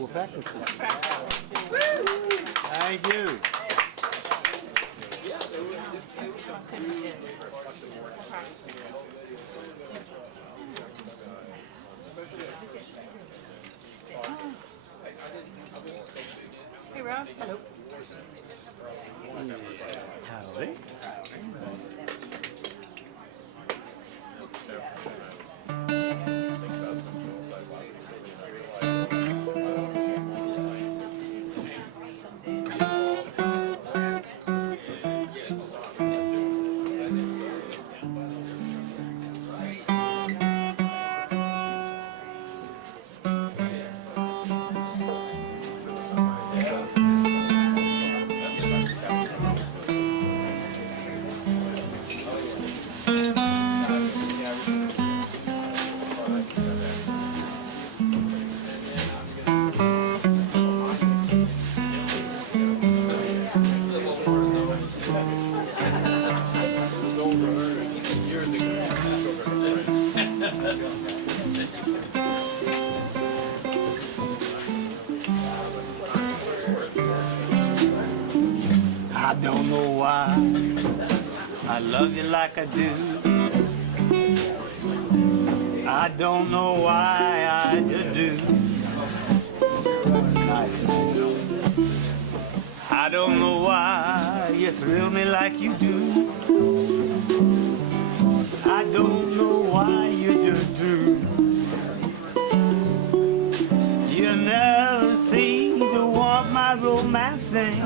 We're practicing. Thank you. Hey, Rob. Hello. Howdy. I don't know why I love you like I do. I don't know why I just do. Nice. I don't know why you thrill me like you do. I don't know why you just do. You never seem to want my romancing.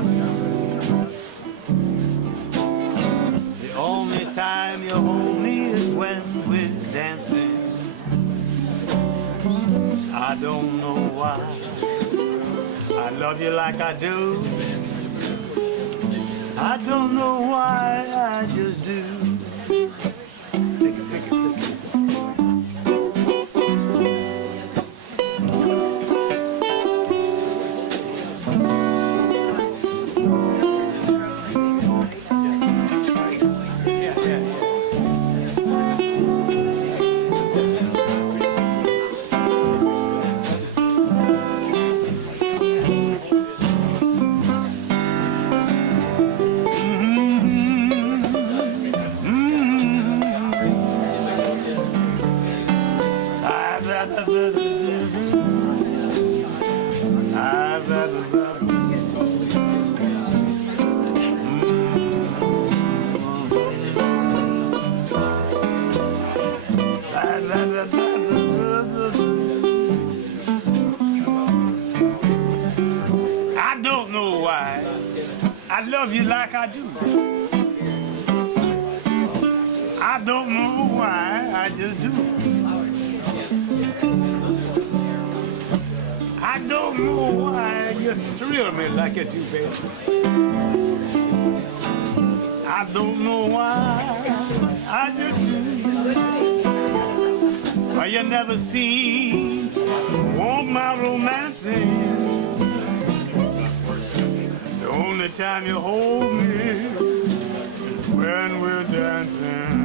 The only time you hold me is when we're dancing. I don't know why I love you like I do. I don't know why I just do. I don't know why I love you like I do. I don't know why I just do. I don't know why you thrill me like you do, baby. I don't know why I just do. Why you never seem to want my romancing. The only time you hold me when we're dancing.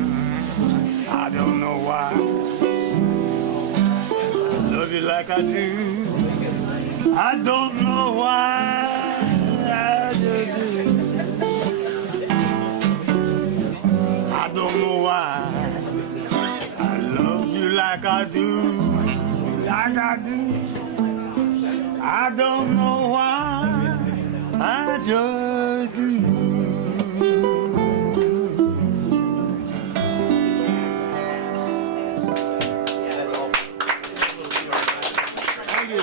I don't know why I love you like I do. I don't know why I just do. I don't know why I love you like I do, like I do. I don't know why I just do. Thank you.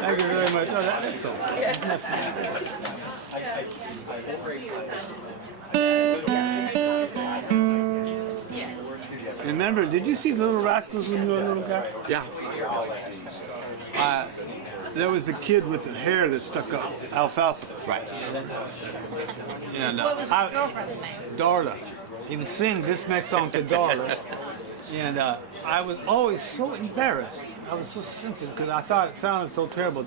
Thank you very much. Oh, that's so fun. Isn't that fun? Remember, did you see Little Rascals when you were a little guy? Yeah. There was a kid with the hair that stuck up, Alfalfa. Right. And What was his girlfriend's name? Darla. He would sing this next song to Darla. And I was always so embarrassed. I was so sensitive because I thought it sounded so terrible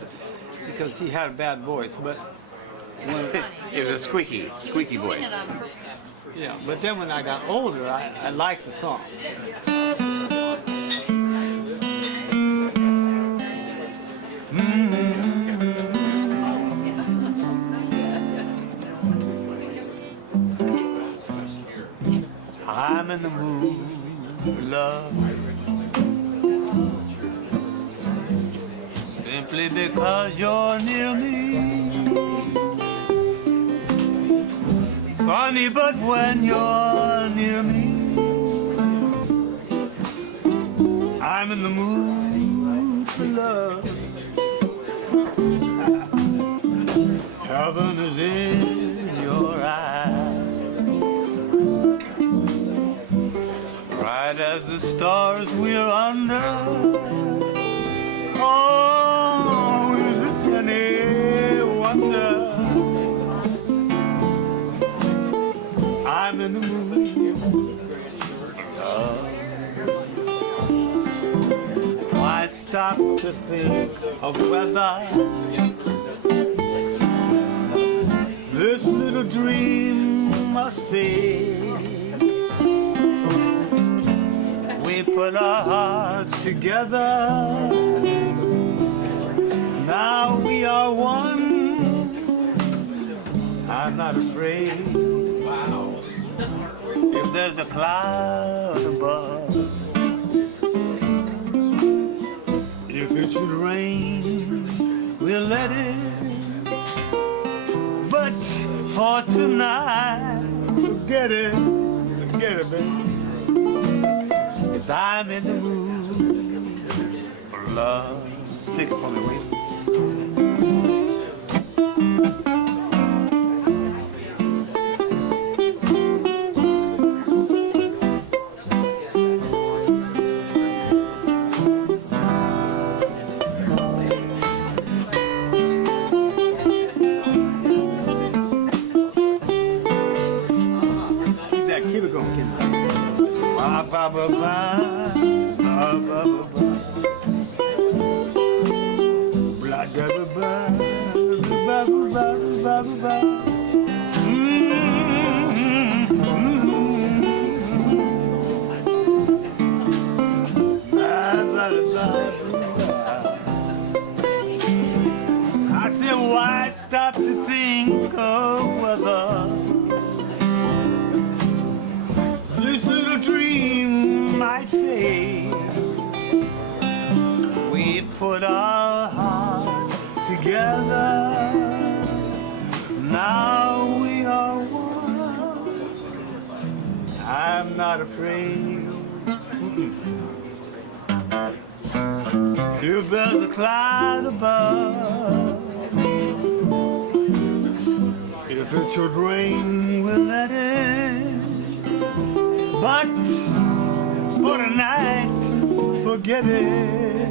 because he had a bad voice. But It was a squeaky voice. yeah, but then when I got older, I liked the song. I'm in the mood for love. Simply because you're near me. Funny, but when you're near me, I'm in the mood for love. Heaven is in your eyes, bright as the stars we're under. Oh, is it any wonder I'm in the mood for love? Why stop to think of whether this little dream must fade? We put our hearts together, now we are one. I'm not afraid if there's a cloud above. If it should rain, we'll let it. But for tonight, forget it, baby. 'Cause I'm in the mood for love. Take it from me, wait. Keep it going, keep it going. Ba ba ba ba, ba ba ba ba. Blah da ba ba, ba ba ba ba ba. I said, why stop to think of whether this little dream might fade? We put our hearts together, now we are one. I'm not afraid if there's a cloud above. If it should rain, we'll let it. But for tonight, forget it.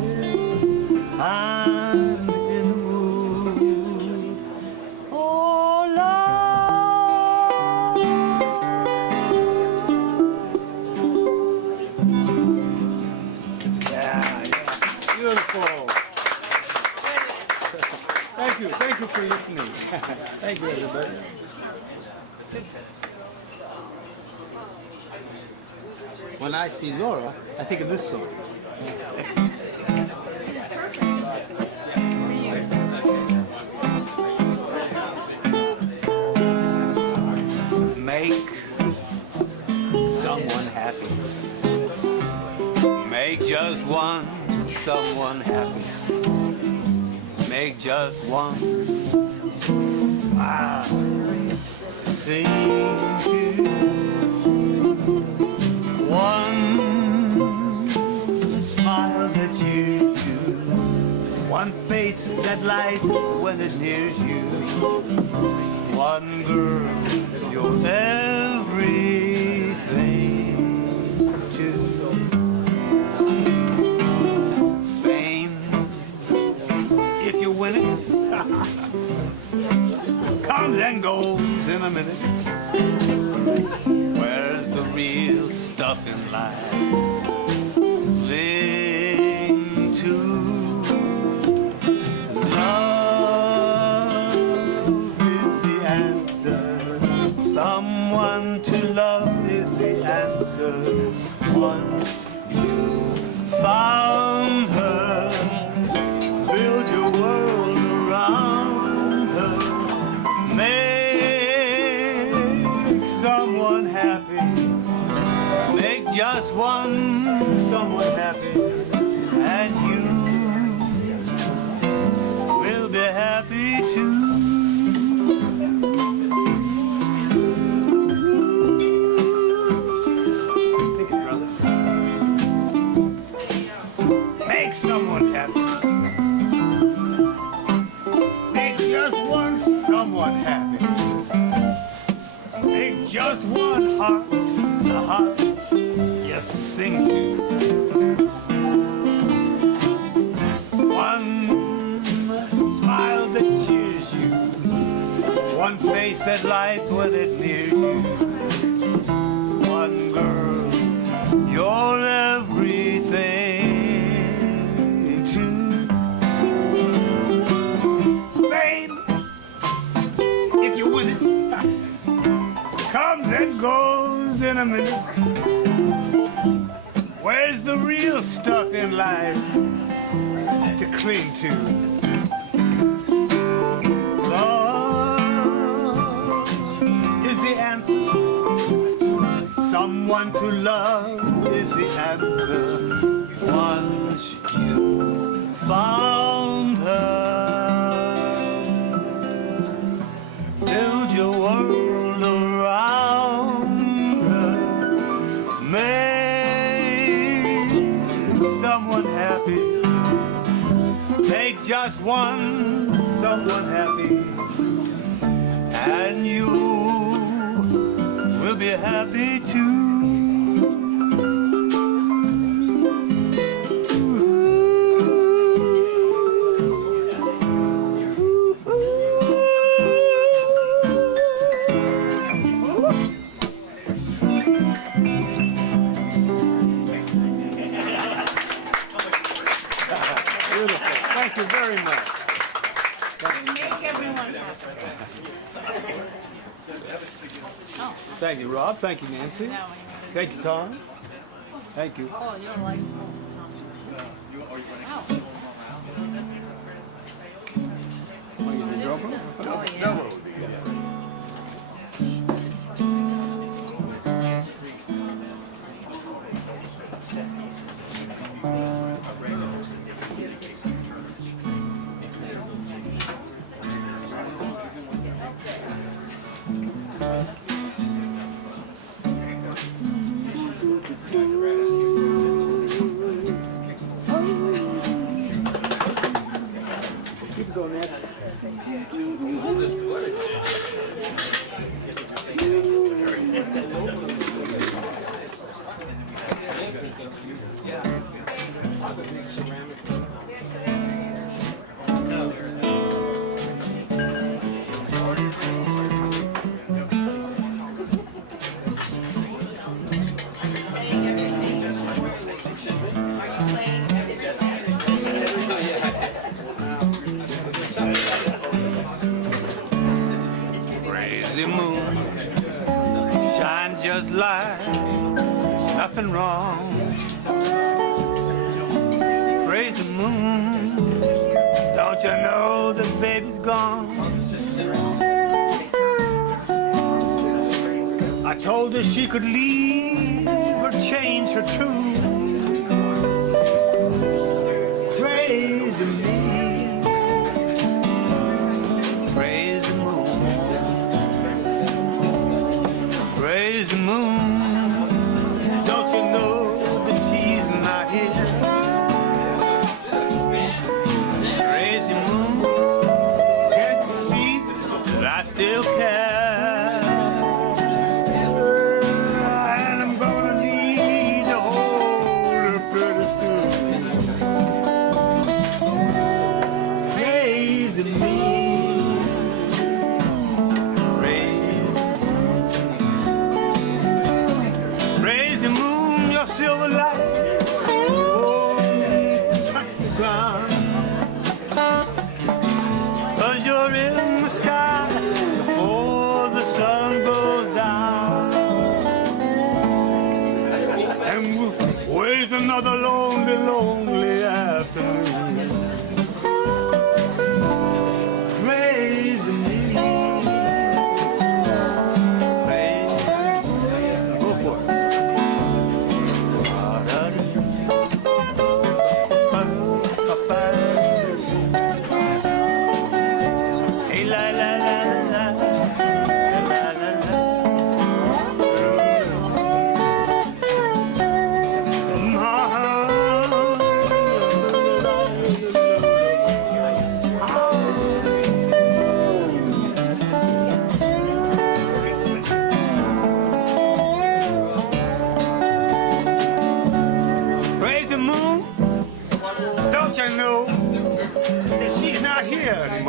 I'm in the mood. Oh, love. Yeah. Beautiful. Thank you for listening. Thank you, everybody. When I see Laura, I think of this song. Make someone happy. Make just one someone happy. Make just one smile to sing to. One smile that you do, one face that lights when it nears you, one girl you're everything to. Fame, if you win it, comes and goes in a minute. Where's the real stuff in life? Cling to love is the answer. Someone to love is the answer. Once you found her, build your world around her. Make someone happy. Make just one someone happy, and you will be happy too. Pick it, brother. Make someone happy. Make just one someone happy. Make just one heart, a heart you sing to. One smile that cheers you. One face that lights when it near you. One girl, you're everything too. Fame, if you win it, comes and goes in a minute. Where's the real stuff in life to cling to? Love is the answer. Someone to love is the answer. Once you found her, build your world around her. Make someone happy. Make just one someone happy, and you will be happy too. Beautiful. Thank you very much. Make everyone happy. Thank you, Rob. Thank you, Nancy. No, Thank you, Tom. Thank you. oh, you're licensed. Oh. Oh, yeah. Crazy moon, shine just like there's nothing wrong. Crazy moon, don't you know the baby's gone? I told her she could leave or change her tune. Crazy me, crazy moon, crazy moon. Don't you know that she's not here? Crazy moon, can't you see that I still care? And I'm gonna need to hold her pretty soon. Crazy me, crazy moon, your silver light, oh, touch the ground. 'Cause you're in the sky before the sun goes down. And we'll waste another lonely, lonely afternoon. Crazy me, crazy. Go for it.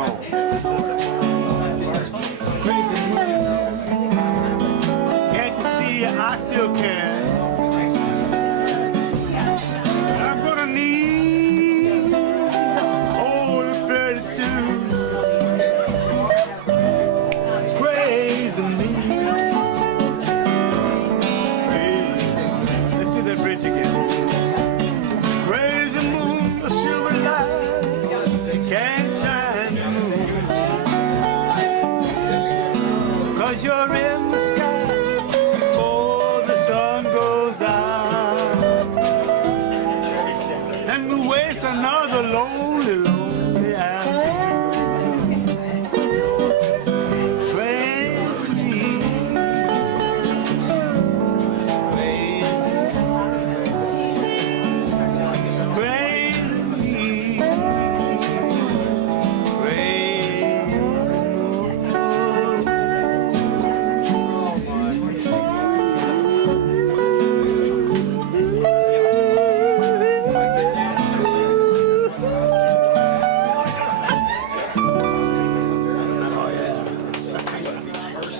song. Crazy moon. Can't you see I still care? I'm gonna need hold it pretty soon. Crazy me. Crazy. Let's do that bridge again. Crazy moon, the silver light can't shine through. 'Cause you're in the sky before the sun goes down. And we waste another lonely, lonely afternoon. Crazy me. Crazy.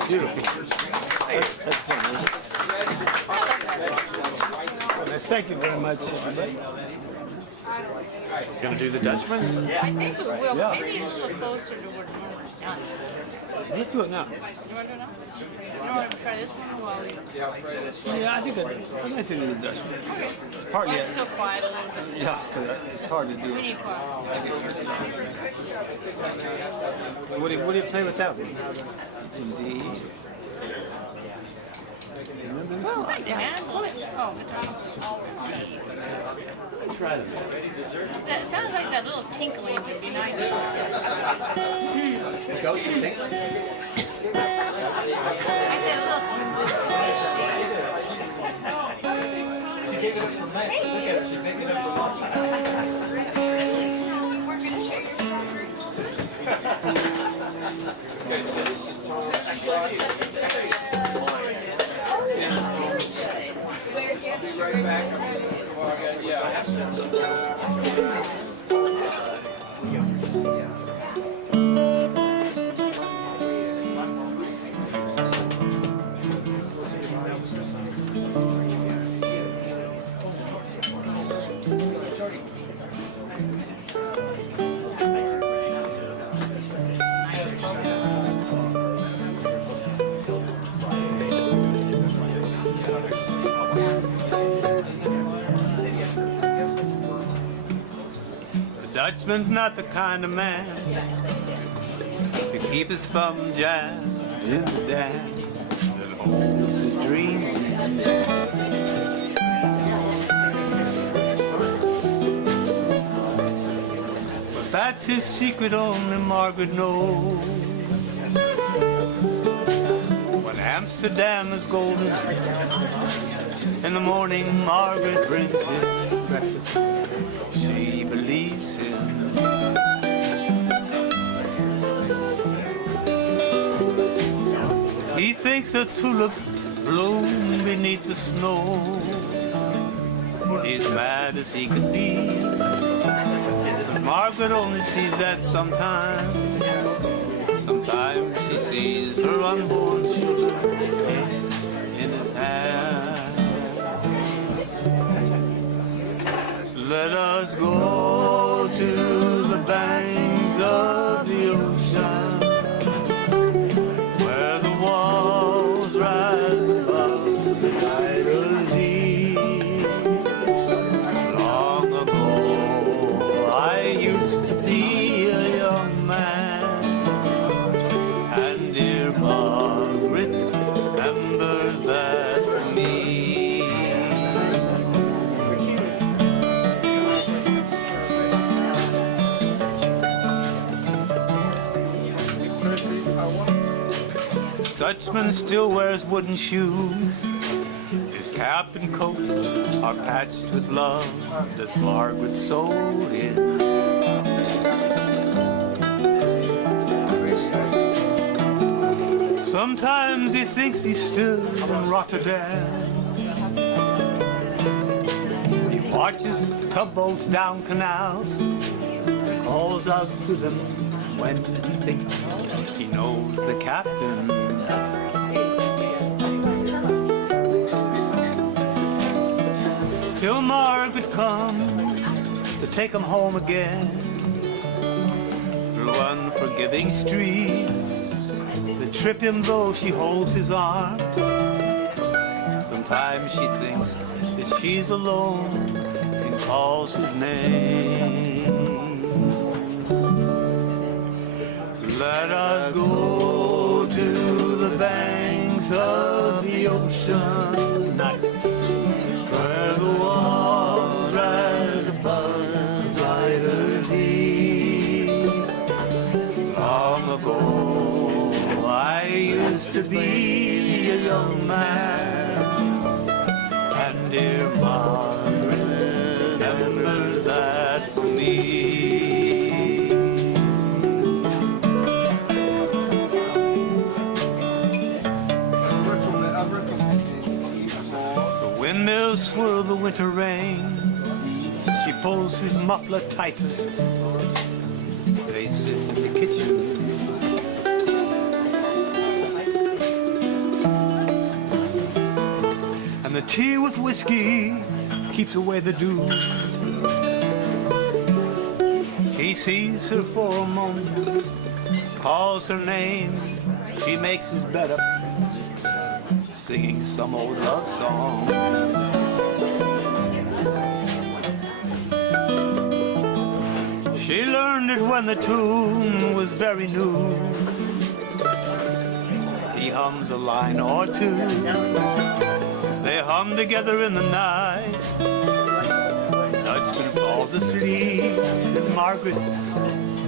Beautiful. That's fun. Thank you very much, everybody. Gonna do the Dutchman? I think we will. Yeah. Maybe a little closer to where Norman's done. Let's do it now. You want to do it now? You want to try this one while we... Yeah, I think I'd like to do the Dutchman. Partly, It's still quiet a little bit. yeah, because it's hard to do. We need quiet. What do you play with that one? It's indeed. Remember this Well, one? I can handle it. Oh, Try them. that sounds like that little tinkling would be nice. Go, you think? I said a little... She gave it up for Matt. Look at her. She picked it up for last time. We're going to share your The Dutchman's not the kind of man to keep his thumb jammed in the dam that holds his dreams. But that's his secret only Margaret knows. When Amsterdam is golden, in the morning Margaret brings him breakfast. She believes him. He thinks the tulips bloom beneath the snow. He's mad as he could be. Margaret only sees that sometimes. Sometimes she sees her unborn children in his hand. Let us go to the banks of the ocean, where the walls rise above the tidal sea. Long ago, I used to be a young man, and dear Margaret remembers that for me. Dutchman still wears wooden shoes. His cap and coat are patched with love that Margaret sewed in. Sometimes he thinks he's still in Rotterdam. He watches tugboats down canals, calls out to them when he thinks he knows the captain. Till Margaret comes to take him home again. Through unforgiving streets that trip him though she holds his arm. Sometimes she thinks that she's alone and calls his name. Let us go to the banks of the ocean, nice, where the water rise above the siders deep. Long ago, I used to be a young man, and dear Margaret remembers that for me. Windmills swirl the winter rain. She pulls his muffler tighter. They sit in the kitchen. And the tea with whiskey keeps away the dew. He sees her for a moment, calls her name. She makes his bed up, singing some old love song. She learned it when the tune was very new. He hums a line or two. They hum together in the night. Dutchman falls asleep and Margaret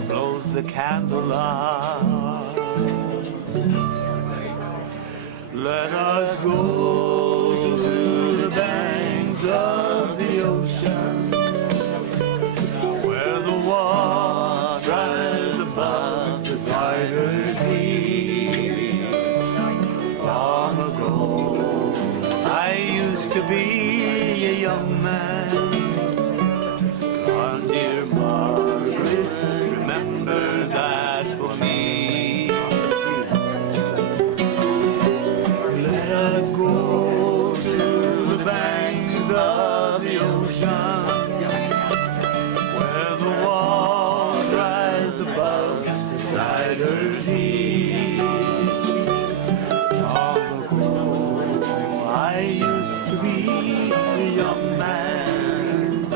blows the candle out. Let us go to the banks of the ocean, where the water rises above the siders deep. Long ago, I used to be a young man, and dear Margaret remembers that for me. Let's go to the banks of the ocean, where the water rises above the siders deep. Long ago, I used to be a young man,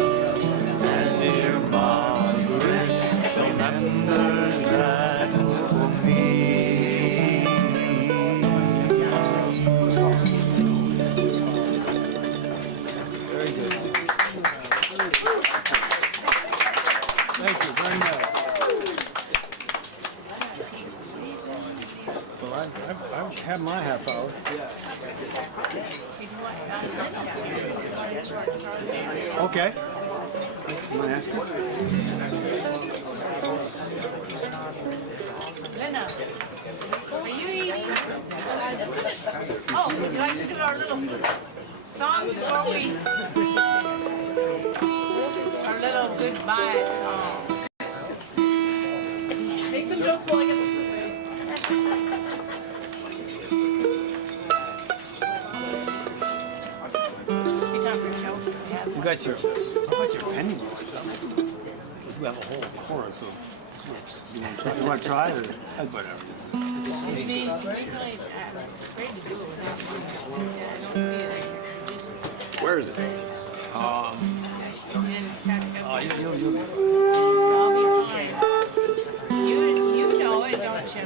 and dear Margaret remembers that for me. Thank you very much. Well, I've had my half hour. Okay. You want to ask me? Linda, are you eating? Oh, would you like to do our little song before we... Our little goodbye song. Make some jokes while I get... You got your, how about your penny list? We have a whole chorus of, you want to try it or whatever? You see, really, afraid to do it. Where is it? You'll be fine. I'll be fine. You know it, don't you?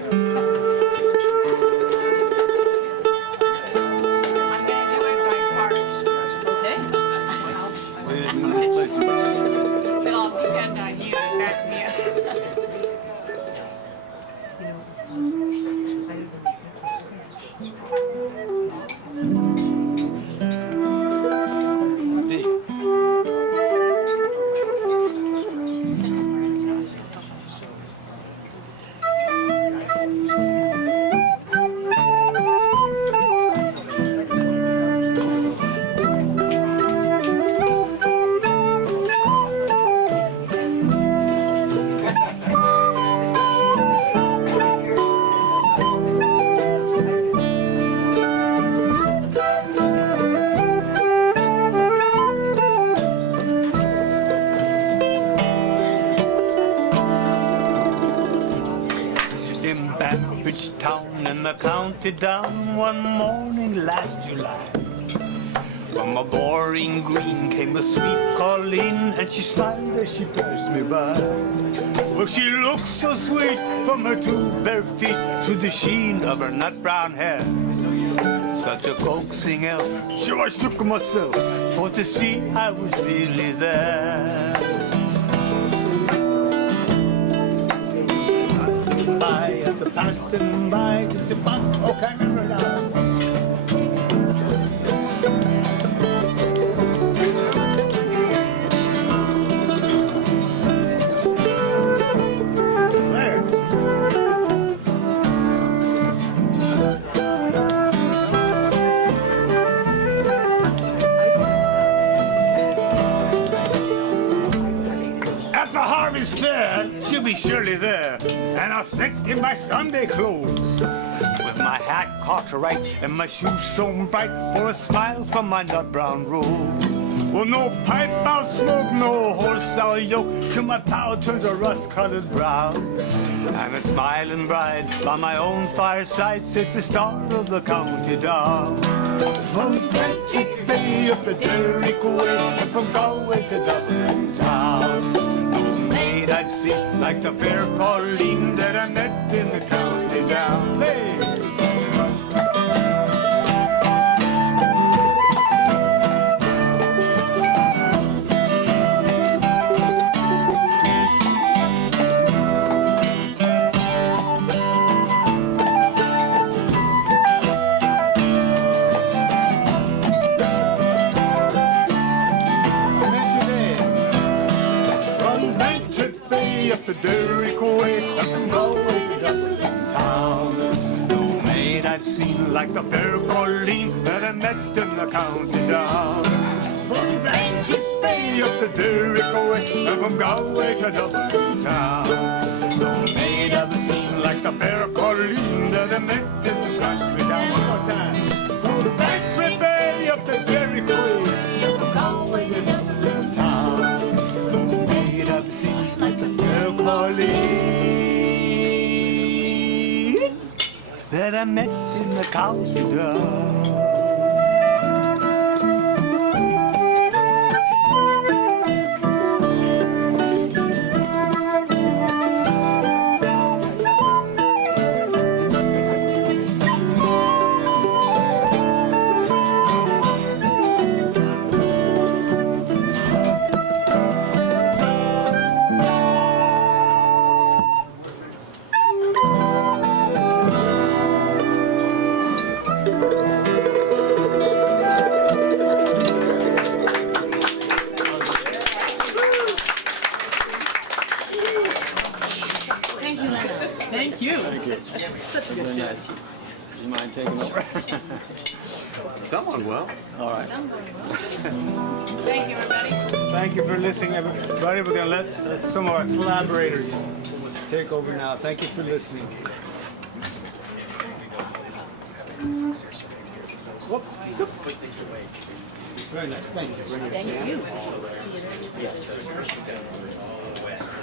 I'm gonna do it by parts. Okay? It'll depend on you to back me up. which town in the county down one morning last July. From a boring green came a sweet Colleen, and she smiled as she passed me by. Well, she looked so sweet from her two bare feet to the sheen of her nut brown hair. Such a coaxing elf, sure I shook myself for to see I was really there. By after passing by, did you find? Oh, can't remember now. Fair, she'll be surely there, and I'll sneaked in my Sunday clothes, with my hat cocked right and my shoes shone bright, for a smile from my nut brown robe. Well, no pipe I'll smoke, no horse I'll yoke, till my pal turns a rust-colored brown. And a smiling bride by my own fireside sits the star of the county down. From Patrick Bay up the Derrick Way, and from Galway to Dublin town, I'd see like the fair Colleen that I met in the county down. Hey! The Derrick Way, and from Galway to Dublin town. No maid I'd seen like the fair Colleen that I met in the county down. From Blanket Bay up to Derrick Way, and from Galway to Dublin town. No maid I've seen like the fair Colleen that I met in the country down. One more time. From Blanket Bay up to Derrick Way, and from Galway to Dublin town. No maid I've seen like the Colleen that I met in the county down. Very nice. You mind taking over? Someone will. All right. Thank you, everybody. Thank you for listening, everybody. We're going to let some of our collaborators take over now. Thank you for listening. Whoops. Very nice. Thank you. Thank you.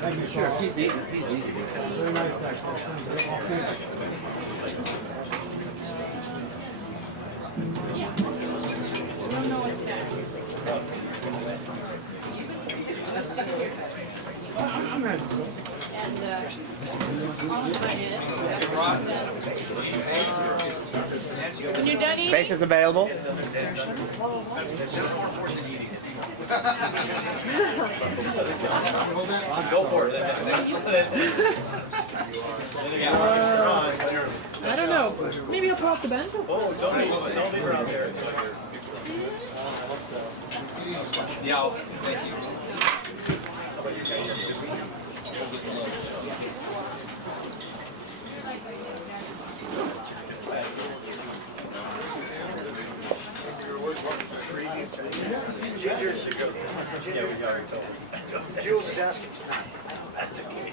Thank you, sure. He's easy. Very nice guy. Yeah. We'll know it's better. I'm ready. And when you're done eating, Bake is available. Go for it. I don't know. Maybe I'll put off the bento. Oh, don't leave her out there. Yeah, thank you. Jules is asking. That's okay.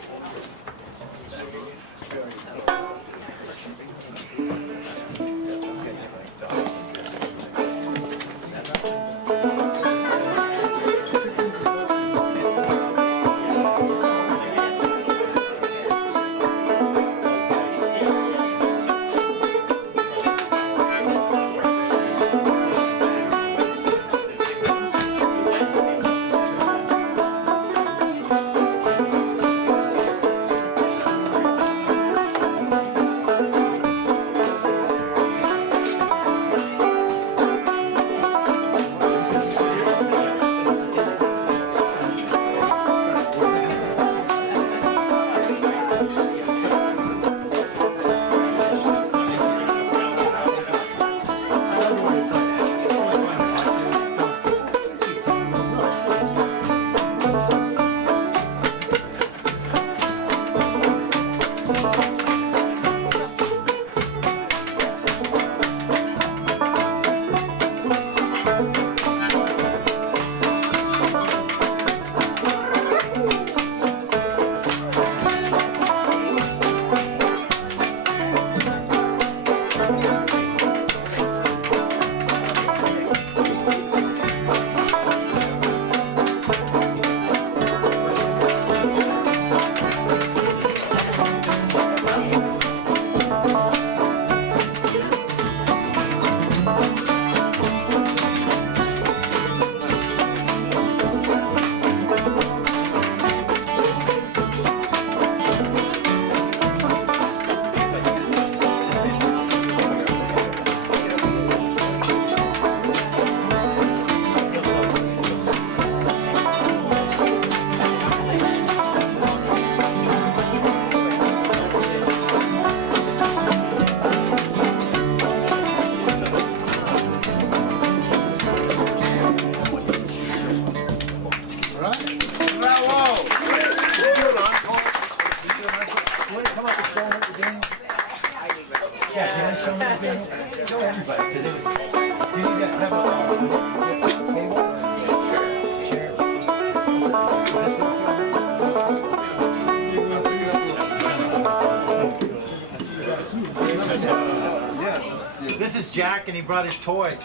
name's Jack, and he brought his toy.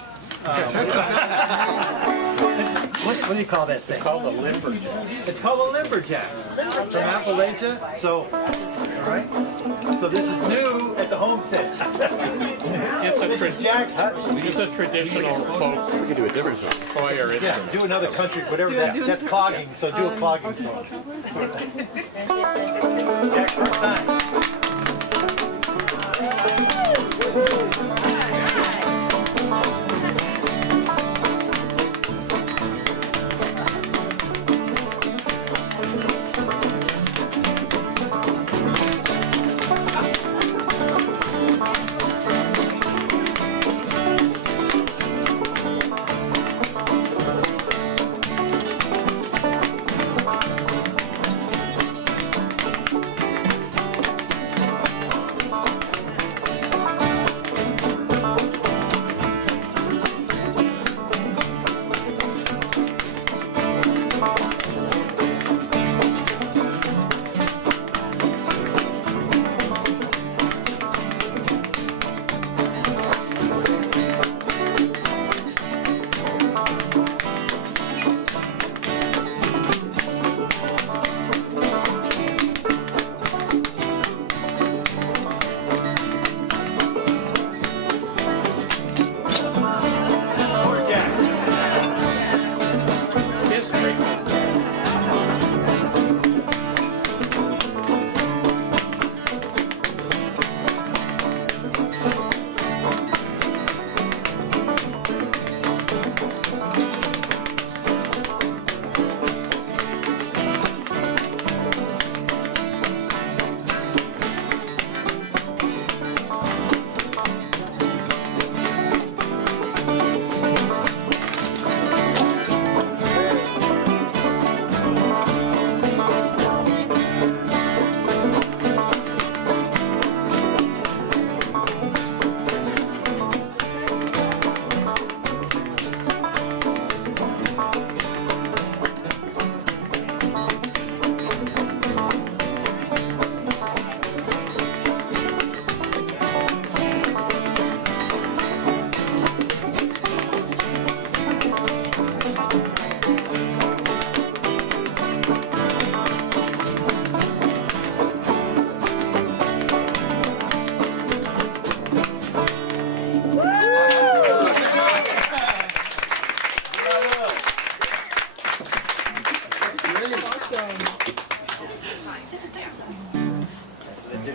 What do you call this thing? It's called a lumberjack. It's called a lumberjack. From Appalachia. So, all right. So this is new at the Homestead. This is Jack Hutton. It's a traditional folk We can do a different song. toy or Yeah, instrument. do another country, whatever that's clogging. So do a clogging song. Jack, first time.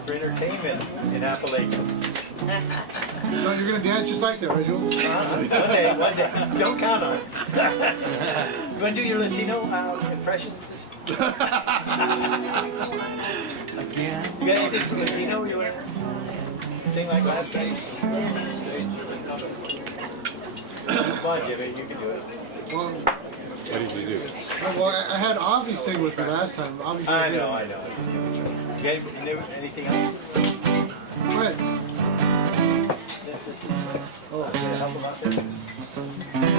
For entertainment in Appalachia. So you're gonna dance just like that, right, Joel? One day. Don't count on it. You want to do your Latino impressions? Again? You got anything from Latino you want to sing like last time? Come on, Jimmy, you can do it. Well, What did you do? well, I had Avi sing with me last time. Avi's I not here. know. You got anything else? Go ahead. Oh, yeah, help him out there.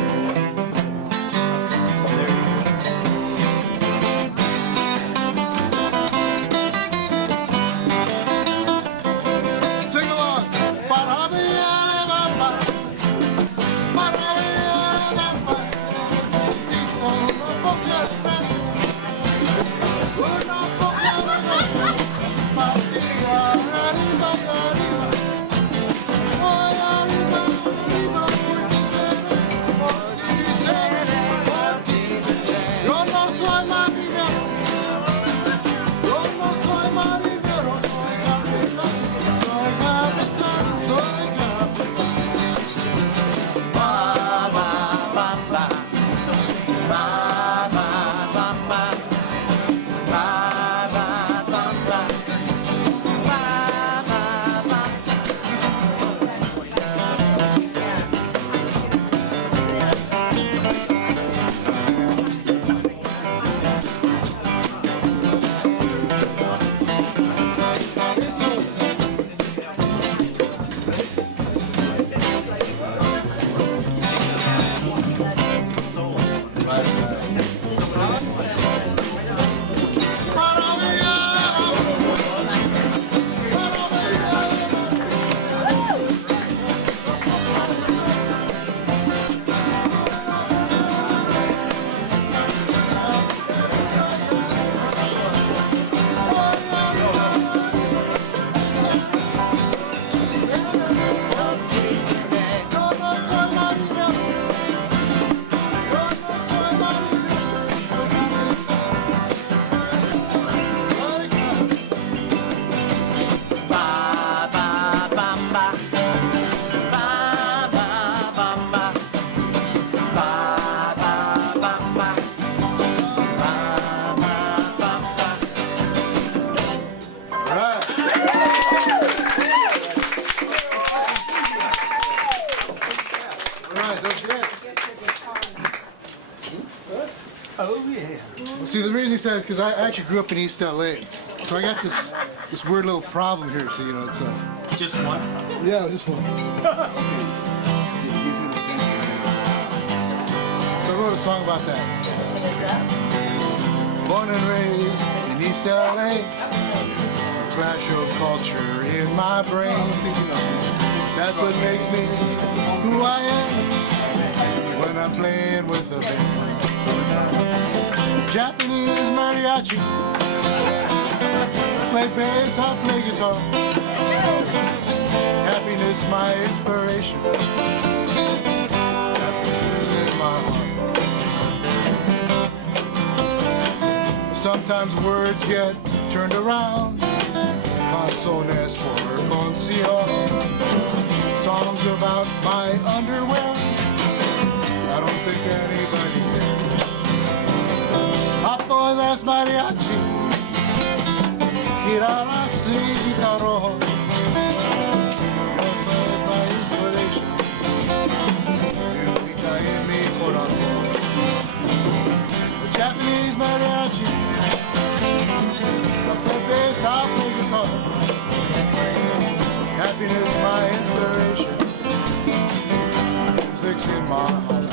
Sing along. Para Oh yeah. See, the reason he said is because I actually grew up in East LA, so I got this weird little problem here. So you know, it's Just one. yeah, just one. So I wrote a song about that. Born and raised in East LA, clash of culture in my brain. That's what makes me who I am when I'm playing with a band. Japanese mariachi, play bass, I play guitar. Happiness my inspiration. Happiness in my heart. Sometimes words get turned around. Canciones for concierge. Songs about my underwear. I don't think anybody cares. A todas mariachi, girará así guitarrón. Yo soy my inspiration. Música en mi corazón. A Japanese mariachi, la plebes I play guitar. Happiness my inspiration. Music's in my heart.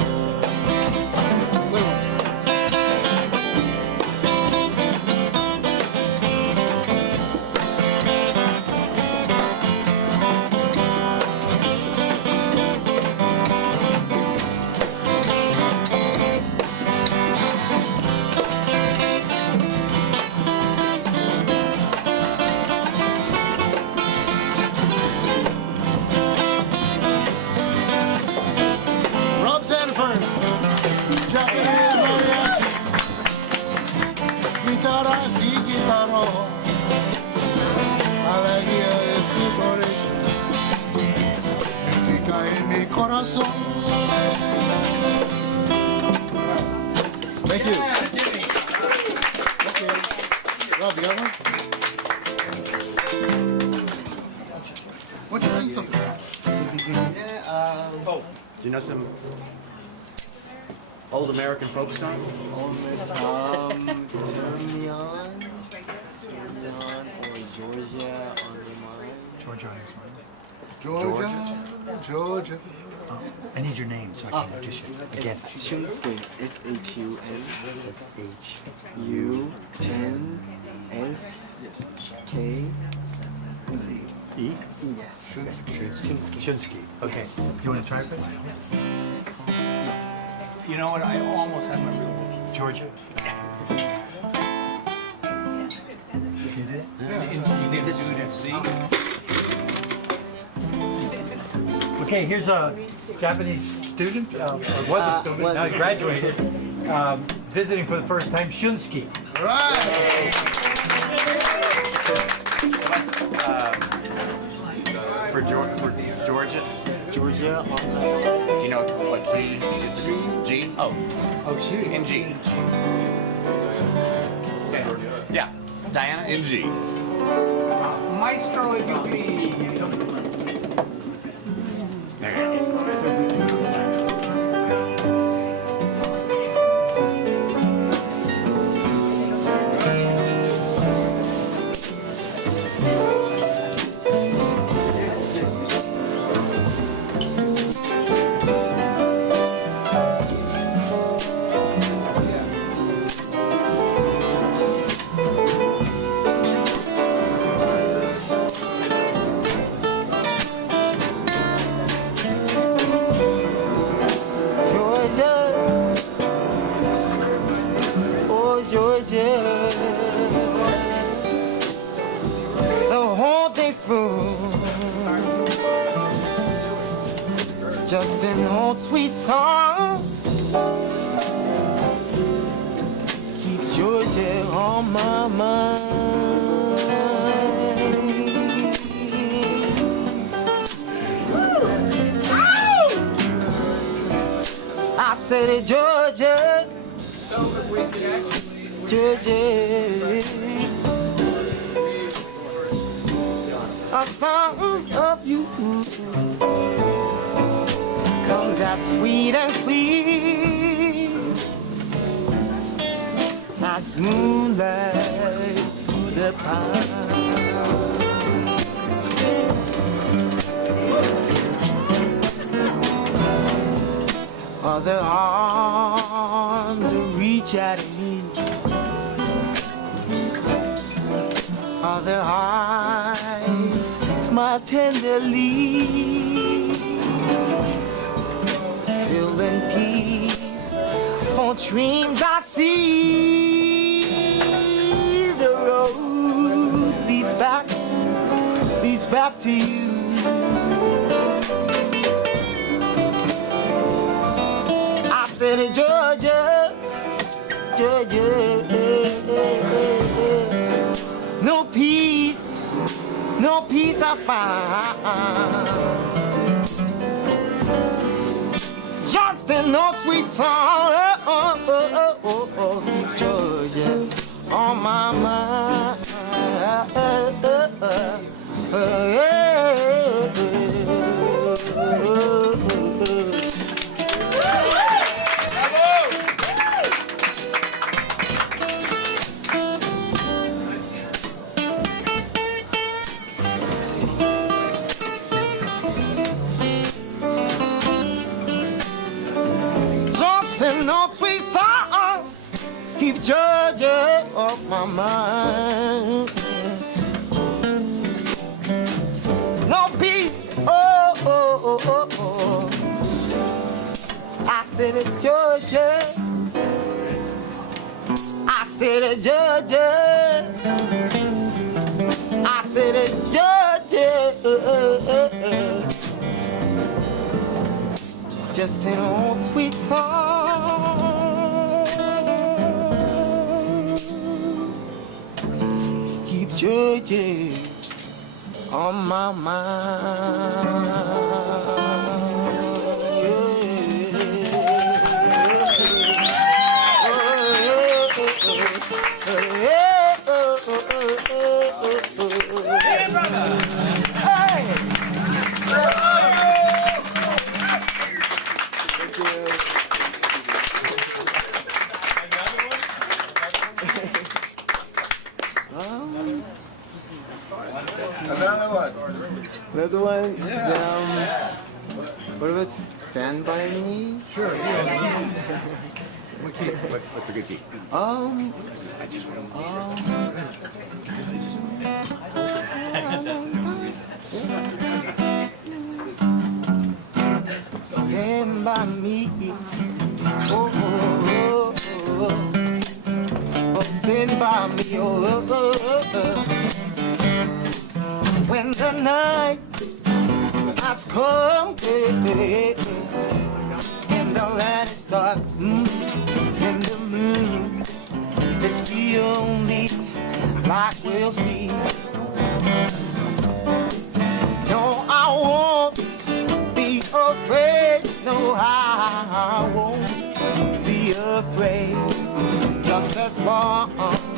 Thank you. Okay. Rob, you got one? What do you think something? Oh, do you know some old American folk songs? Turn Me On, or Georgia on Your Mind. Georgia. I need your name so I can introduce you again. Shunsuke, SHUN. E? Yes. Shunsuke. Okay. You want to try it? You know what? I almost had my real book. Georgia? You did? You didn't do it at sea. Okay, here's a Japanese student, or was a student, now he graduated, visiting for the first time, Shunsuke. Right. For Georgia? Georgia on Do you know what key it's G? Oh, Oh, in G. Yeah, Diana? In G. Maestro, if you be. There you go. the whole day through. Just an old sweet song keeps Georgia on my mind. I said, Georgia, Georgia, a song of you comes out sweet and sweet. moonlight through the pine. Other arms reach out at me. Other eyes smile tenderly. Still in peace, for dreams I see. The road leads back to you. I said, Georgia, Georgia, no peace I find. Just an old sweet song, keep Georgia on my mind. No sweet song, keep Georgia off my mind. No peace, oh. I said it, Georgia. I said it, Georgia. I said it, Georgia. Just an old sweet song. Keep Georgia on my mind. Hey, brother. Hey! Another one? Yeah. What about Stand By Me? Sure. What's a good key? Stand by me. Oh, oh, oh, oh. Oh, stand by me. Oh, oh, oh. When the night has come, and the land is dark, and the moon is the only light we'll see. No, I won't be afraid. No, I won't be afraid. Just as long as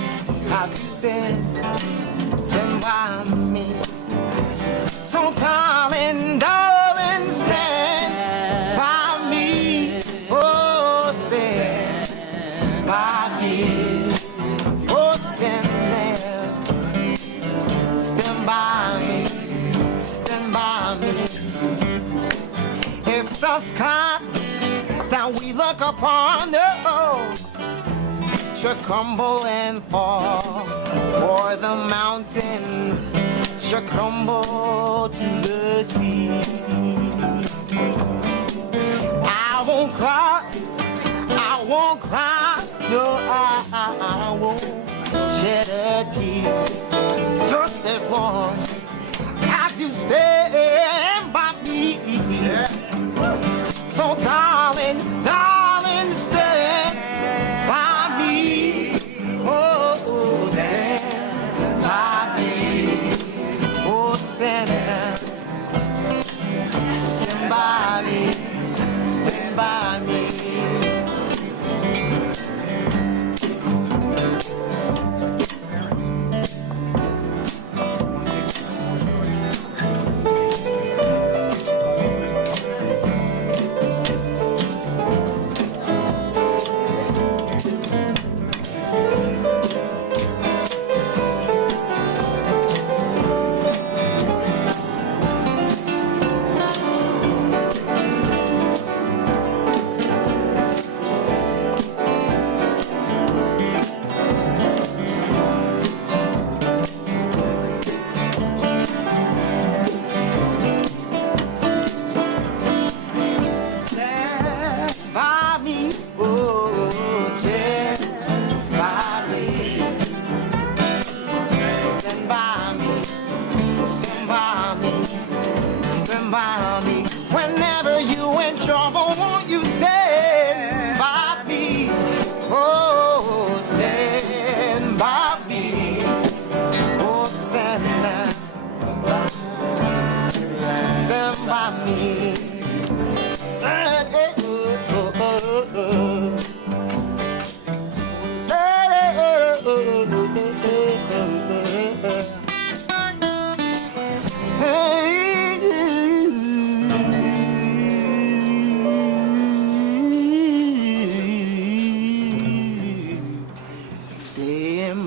you stand by me. So darling, darling, stand by me. Oh, stand by me. Oh, stand there. Stand by me. Stand by me. If the sky that we look upon, oh, should crumble and fall, or the mountain should crumble to the sea, I won't cry, no, I won't shed a tear, just as long as you stand by me. So darling, darling, stand by me. Oh, stand by me. Oh, stand by me. Stand by me.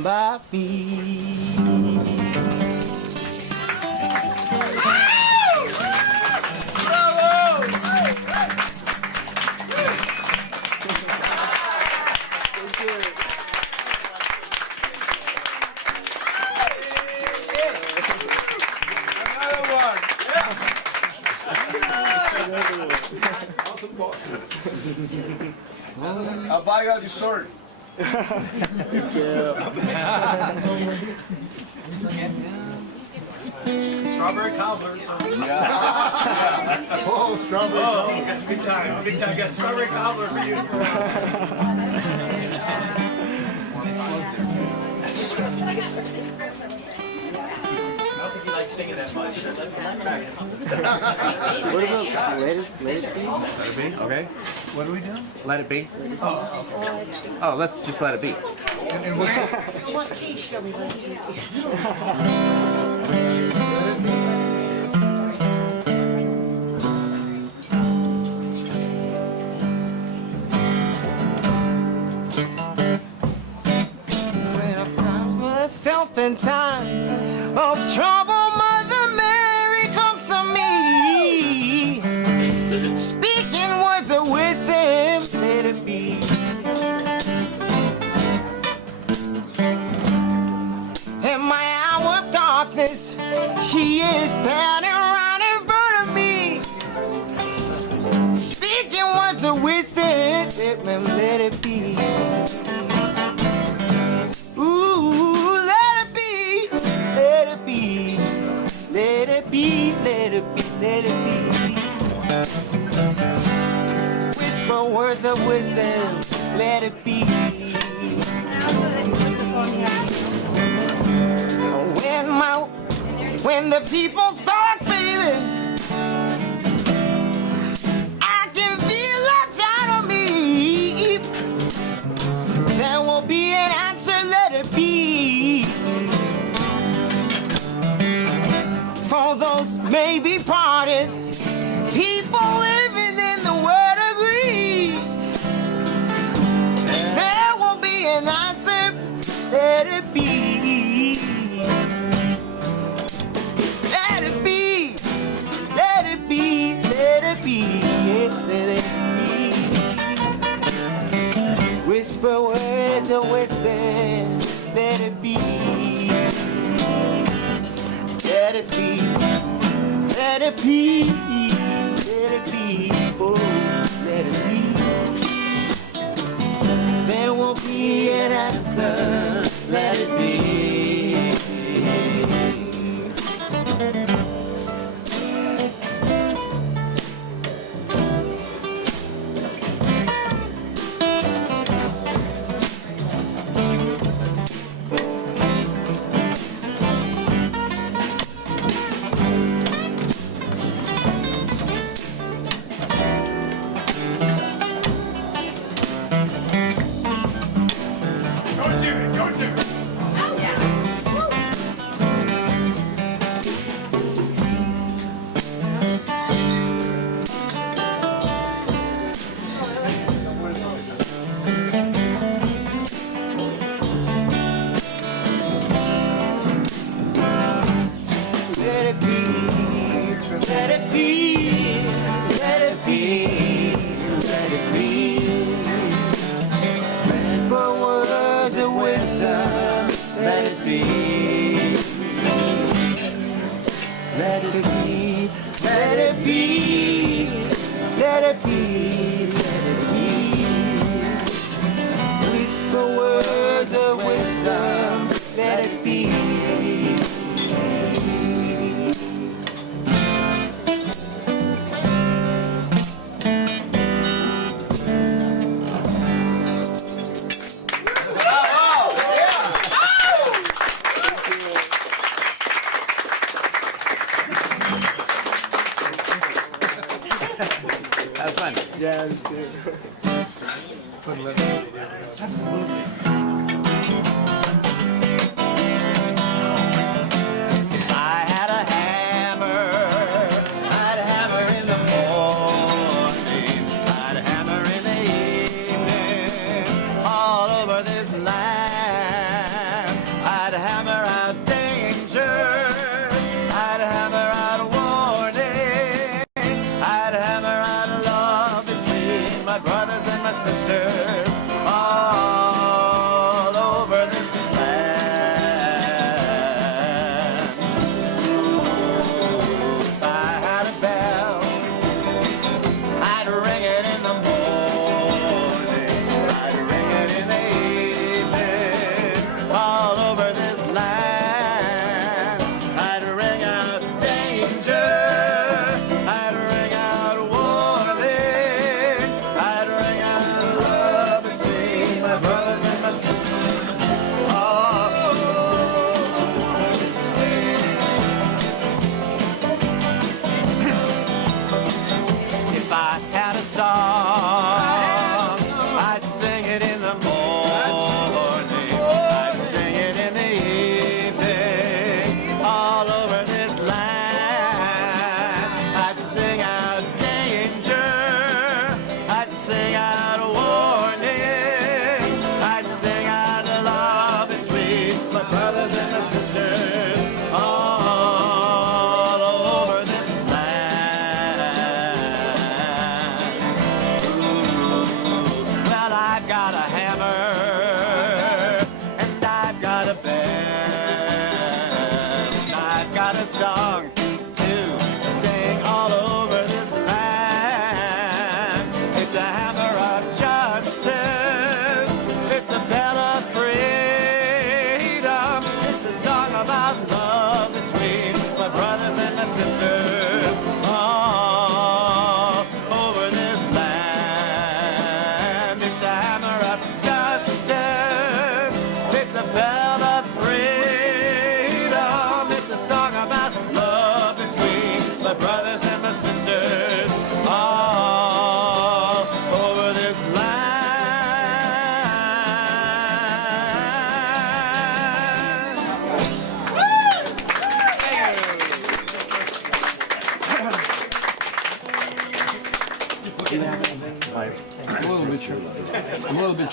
by feet. I'll buy you the sword. Strawberry cobblers. Oh, strawberry. Oh, that's a good time. Big time. Got strawberry cobbler for you. I don't think you like singing that much. What about let it be? Let it be? Okay. What are we doing? Let it be. Oh, let's just let it be. What key shall we go When I find myself in times of trouble, Mother Mary comes to me, speaking words of wisdom, let it be. In my hour of darkness, she is standing right in front of me, speaking words of wisdom, let it be. Ooh, let it be, let it be, let it be, let it be, let it be. Whisper words of wisdom, let it be. When the people start, baby, I can feel outside of me. There will be an answer, let it be. For those maybe parted people living in the world agree. There will be an answer, let it be. Let it be, let it be, let it be, let it be. Whisper words of wisdom, let it be. Let it be, let it be, let it be, oh, let it be. There will be an answer, let it be.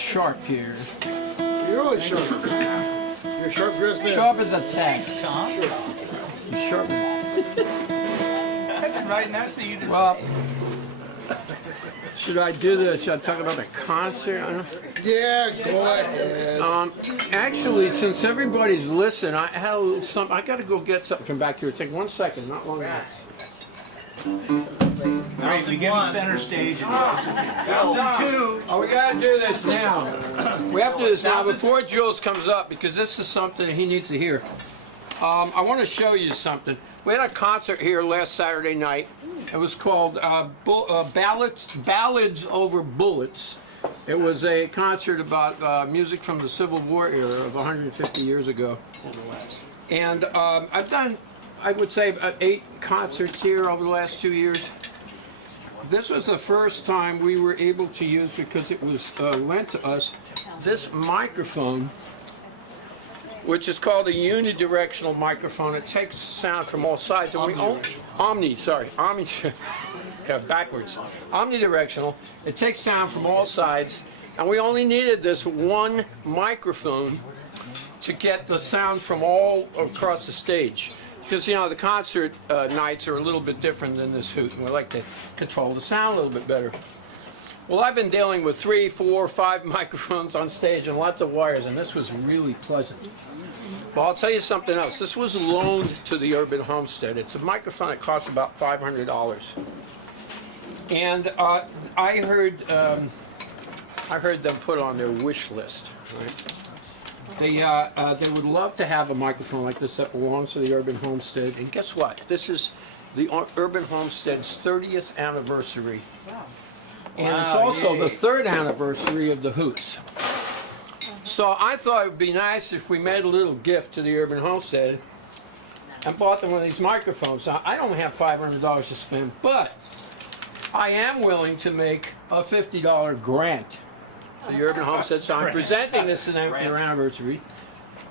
sharp here. You're really sharp. You're a sharp dressed man. Sharp as a tack. Sharp. Right now, so you just. Well, should I do this? Should I talk about the concert? Yeah, go ahead. Actually, since everybody's listening, I have some. I got to go get something from back here. Take 1 second, not long enough. Alright, so get the center stage. 1002. Oh, we gotta do this now. We have to do this now before Jules comes up because this is something he needs to hear. I want to show you something. We had a concert here last Saturday night. It was called Ballads Over Bullets. It was a concert about music from the Civil War era of 150 years ago. And I've done, I would say, about 8 concerts here over the last 2 years. This was the first time we were able to use, because it was lent to us, this microphone, which is called a unidirectional microphone. It takes sound from all sides. And omnidirectional. It takes sound from all sides, and we only needed this one microphone to get the sound from all across the stage. Because, you know, the concert nights are a little bit different than this hoot, and we like to control the sound a little bit better. Well, I've been dealing with 3, 4, 5 microphones on stage and lots of wires, and this was really pleasant. Well, I'll tell you something else. This was loaned to the Urban Homestead. It's a microphone that costs about $500. And I heard them put on their wish list. Right? They would love to have a microphone like this that belongs to the Urban Homestead. And guess what? This is the Urban Homestead's 30th anniversary. Wow. And it's also the 3rd anniversary of the Hoots. So I thought it would be nice if we made a little gift to the Urban Homestead and bought them one of these microphones. Now, I don't have $500 to spend, but I am willing to make a $50 grant to the Urban Homestead. So I'm presenting this to them for their anniversary.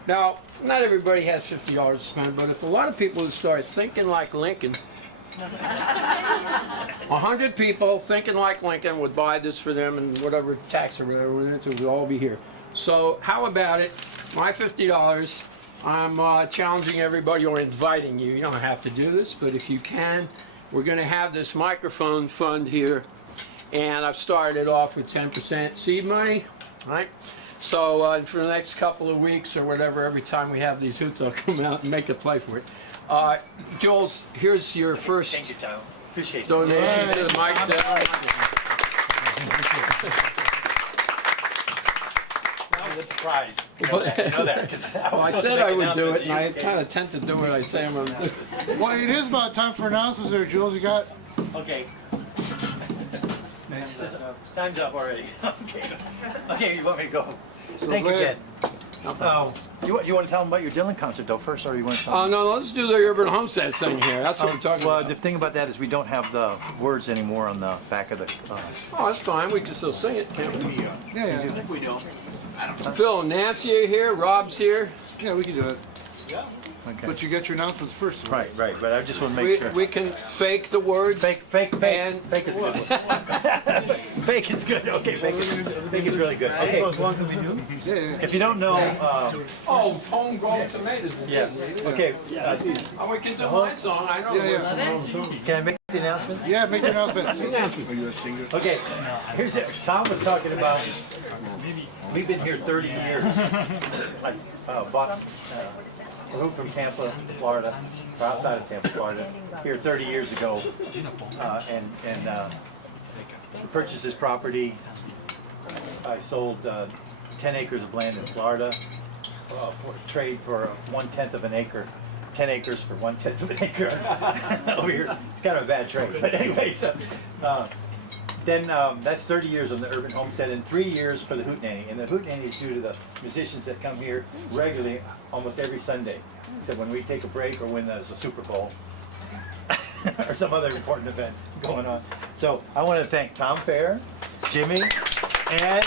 Now, not everybody has $50 to spend, but if a lot of people would start thinking like Lincoln, 100 people thinking like Lincoln would buy this for them, and whatever tax or whatever we're into, we'll all be here. So how about it? My $50, I'm challenging everybody or inviting you. You don't have to do this, but if you can, we're going to have this microphone fund here, and I've started it off with 10% seed money, right? So for the next couple of weeks or whatever, every time we have these hoots, I'll come out and make a play for it. Jules, here's your first donation to the mic. That was a surprise. You know that, 'cause well, I said I would do it, and I kind of tend to do what I say I'm going to do. Well, it is about time for announcements there, Jules. You got... Okay. Time's up already. Okay, you want me to go? So Thank you, glad- Ted. You want to tell them about your Dylan concert, though, first, or you want to tell them? No, let's do the Urban Homestead thing here. That's what we're talking well, about. the thing about that is we don't have the words anymore on the back of the... Oh, that's fine. We can still sing it, can't we? Yeah, I think we do. Phil and Nancy are here. Rob's here. yeah, we can do it. Okay. But you get your announcements first. Right, but I just want to make sure. We can fake the words. Fake And- is good. Fake is good. Okay, fake is really good. Okay. Those ones that we do? Yeah. If you don't know, Oh, homegrown tomatoes. yeah. Okay. Oh, we can do my song. I know. Yeah. Can I make the announcement? Yeah, make your announcements. Announcement. Are you a singer? Okay. Here's it. Tom was talking about. We've been here 30 years. I bought a room from Tampa, Florida, or outside of Tampa, Florida, here 30 years ago, and purchased this property. I sold 10 acres of land in Florida for trade for 1/10 of an acre. 10 acres for 1/10 of an acre over here. It's kind of a bad trade, but anyway, so then that's 30 years on the Urban Homestead and 3 years for the Hootenanny. And the Hootenanny is due to the musicians that come here regularly, almost every Sunday, except when we take a break or when there's a Super Bowl or some other important event going on. So I want to thank Tom Fair, Jimmy, Ed,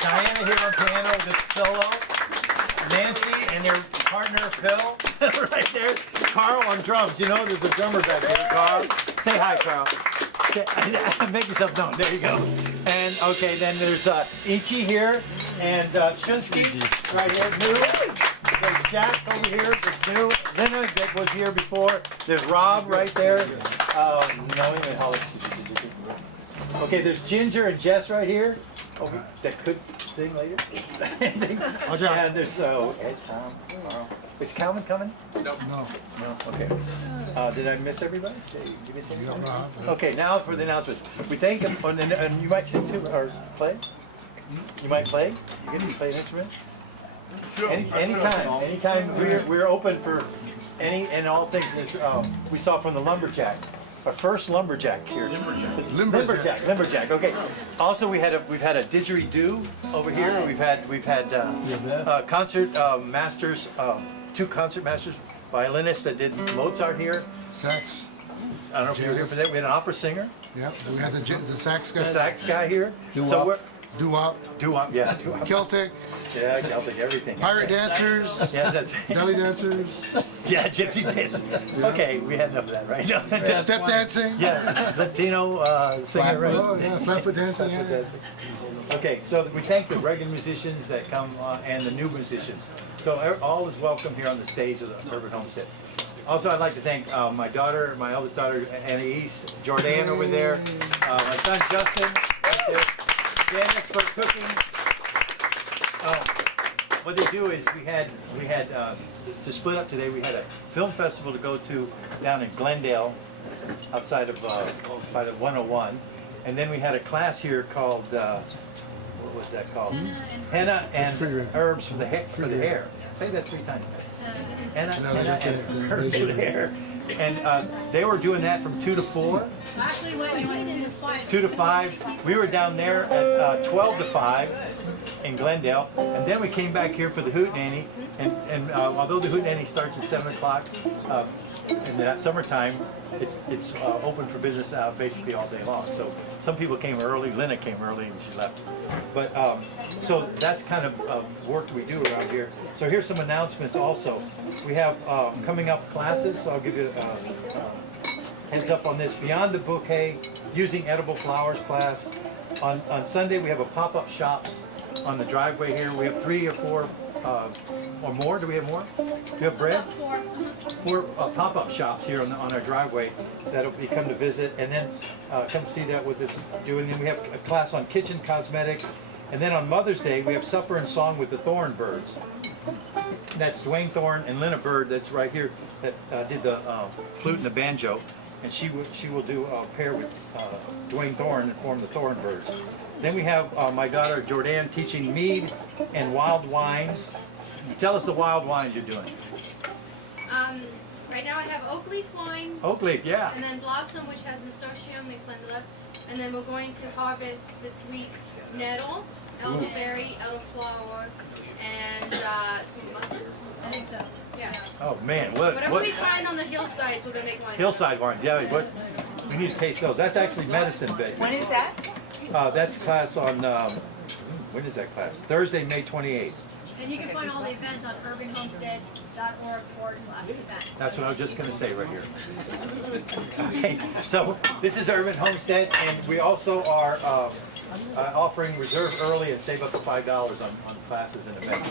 Diana here on piano with solo, Nancy and your partner Phil right there, Carl on drums. You know there's a drummer back there, Carl. Say hi, Carl. Make yourself known. There you go. And Okay, then there's Ichi here, and Shunsky right here, new. There's Jack over here, that's new. Lena that was here before. There's Rob right there. No, wait a minute, hold it. Okay, there's Ginger and Jess right here. Oh, that could sing later. And there's Ed, Tom, Carl. Is Calvin coming? No. No. Okay. Did I miss everybody? Did you miss anybody? Okay, now for the announcements. We thank them, and you might sing too, or play. You might play. You can play an instrument. Sure. Anytime. We're open for any and all things. We saw from the lumberjack. Our first lumberjack here. Lumberjack. Okay. Also, we've had a didgeridoo over here. We've had concert masters, 2 concert masters, violinists that did Mozart here. Sax. I don't know if you were here for that. We had an opera singer. Yep. We had the sax guy. The sax guy here. Doo-wop. Doo-wop, yeah. Doo-wop. Celtic. Yeah, Celtic, everything. Pirate dancers. Yeah, that's Belly dancers. Yeah, gypsy dancing. Okay, we had enough of that, right? No. Step dancing. Yeah, Latino singer, right? Oh, yeah, flatfoot dancing. Flatfoot Yeah. dancing. Okay, so we thank the regular musicians that come and the new musicians. So all is welcome here on the stage of the Urban Homestead. Also, I'd like to thank my daughter, my eldest daughter, Anais, Jordan over there, my son Justin, right there, Janice for cooking. What they do is we had to split up today. We had a film festival to go to down in Glendale, outside of by the 101, and then we had a class here called what was that called? Henna and herbs for the hair. Say that 3 times. Henna and herbs for the hair. And they were doing that from 2 to 4. Actually, wait, we went 2 to 5. 2 to 5. We were down there at 12 to 5 in Glendale, and then we came back here for the Hootenanny. And although the Hootenanny starts at 7 o'clock in that summertime, it's open for business basically all day long. So some people came early. Lena came early and she left. But so that's kind of work we do around here. So here's some announcements also. We have coming up classes. So I'll give you heads up on this. Beyond the Bouquet, Using Edible Flowers class. On Sunday we have a pop-up shops on the driveway here. We have 3 or 4 or more. Do we have more? Do you have bread? 4 pop-up shops here on our driveway that'll be come to visit, and then come see that with us doing. And we have a class on kitchen cosmetics, and then on Mother's Day we have supper and song with the Thorn Birds. That's Dwayne Thorne and Lena Bird. That's right here that did the flute and the banjo, and she will do a pair with Dwayne Thorne and form the Thorn Birds. Then we have my daughter Jordan teaching mead and wild wines. Tell us the wild wines you're doing. Right now I have oak leaf wine. Oak leaf, yeah. And then blossom, which has nasturtium and calendula. And then we're going to harvest this week nettle, elderberry, elderflower, and some mustards. I think so. Yeah. Oh man, Whatever we find on the hillsides, we're gonna make wine. Hillside wines, yeah. We need to taste those. That's actually medicine bed. When is that? That's class on when is that class? Thursday, May 28th. And you can find all the events on urbanhomestead.org/events. That's what I was just going to say right here. Okay, so this is Urban Homestead, and we also are offering reserve early and save up to $5 on classes and events.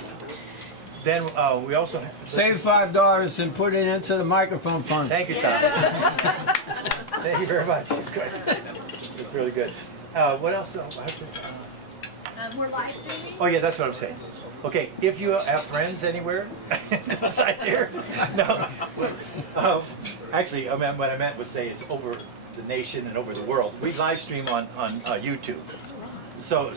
Then we also Save $5 and put it into the microphone fund. Thank you, Tom. Thank you very much. Good. It's really good. What else? We're live streaming. Oh yeah, that's what I'm saying. Okay, if you have friends anywhere besides here, no. Actually, what I meant was say is over the nation and over the world. We live stream on YouTube. So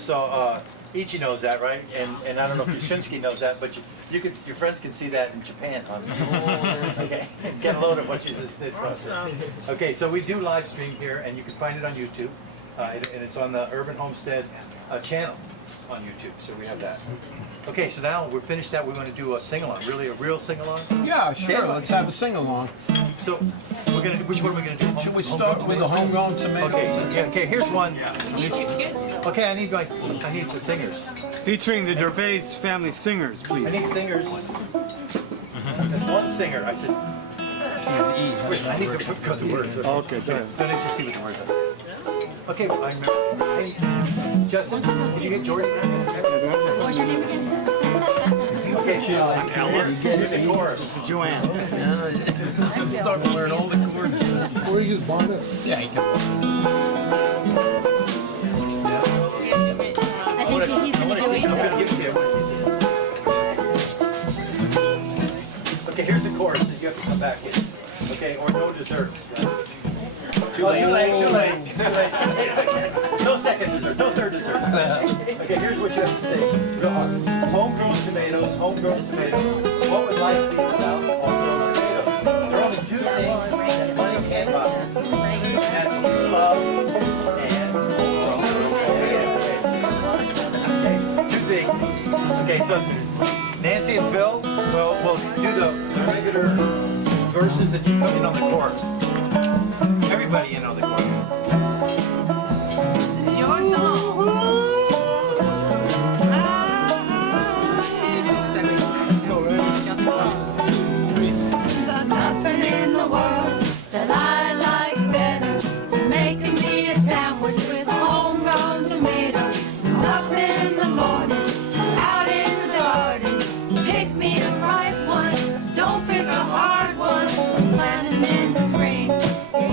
Ichi knows that, right? And I don't know if Yushinsky knows that, but your friends can see that in Japan. Okay, get a load of what you just did for us. Okay, so we do live stream here, and you can find it on YouTube, and it's on the Urban Homestead channel on YouTube. So we have that. Okay, so now we're finished that. We want to do a sing-along, really a real sing-along. Yeah, sure. Let's have a sing-along. So we're gonna. Which one are we gonna do? Should we start with the homegrown tomato? Okay. Here's one. Need your kids. Okay, I need the singers. Featuring the Gervais family singers, please. I need singers. There's one singer. I said. Wait, I need to put the words. Okay, good. Don't need to see what the words are. Okay, I remember. Hey, Justin, can you get Jordan? What's your name again? Okay, Sheila. Here's the chorus. This is Joanne. I'm starting to learn all the chords. Or you just bought it. I think he's gonna do it. He I'm does gonna give it to you. Okay, here's the chorus that you have to come back with. Okay, or no desserts. Too late. No second dessert, no third dessert. Okay, here's what you have to say. Real hard. Homegrown tomatoes, homegrown tomatoes. What would life be without homegrown tomatoes? There are only two things that money can't buy. That's true love and homegrown tomatoes. Okay, two things. Okay, so Nancy and Phil will do the regular verses and you come in on the chorus. Everybody in on the chorus. your song. Nothing in the world that I like better than making me a sandwich with homegrown tomatoes. Up in the morning, out in the garden, pick me a ripe one, don't pick a hard one. Planting in the spring,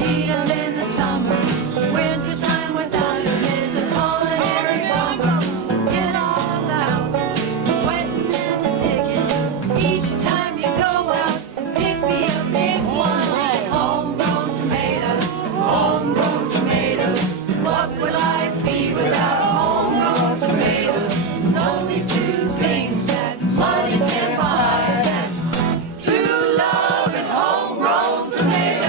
eat them in the summer. Wintertime without them is a culinary bummer. Get all out, sweating and digging. Each time you go out, pick me a big one. Homegrown tomatoes, homegrown tomatoes. What would life be without homegrown tomatoes? It's only two things that money can buy. That's true love and homegrown tomatoes.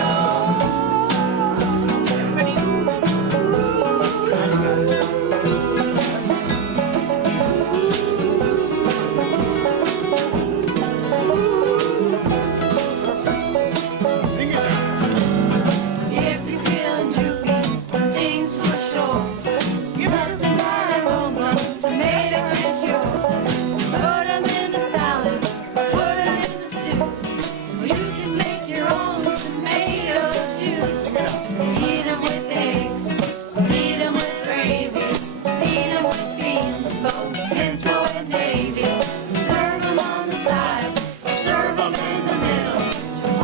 If you're feeling droopy, things for sure. Nothing like homegrown tomato can cure. Put 'em in a salad, put 'em in the stew. You can make your own tomato juice. Eat 'em with eggs, eat 'em with gravy, eat 'em with beans, both pinto and navy. Serve 'em on the side, serve 'em in the middle.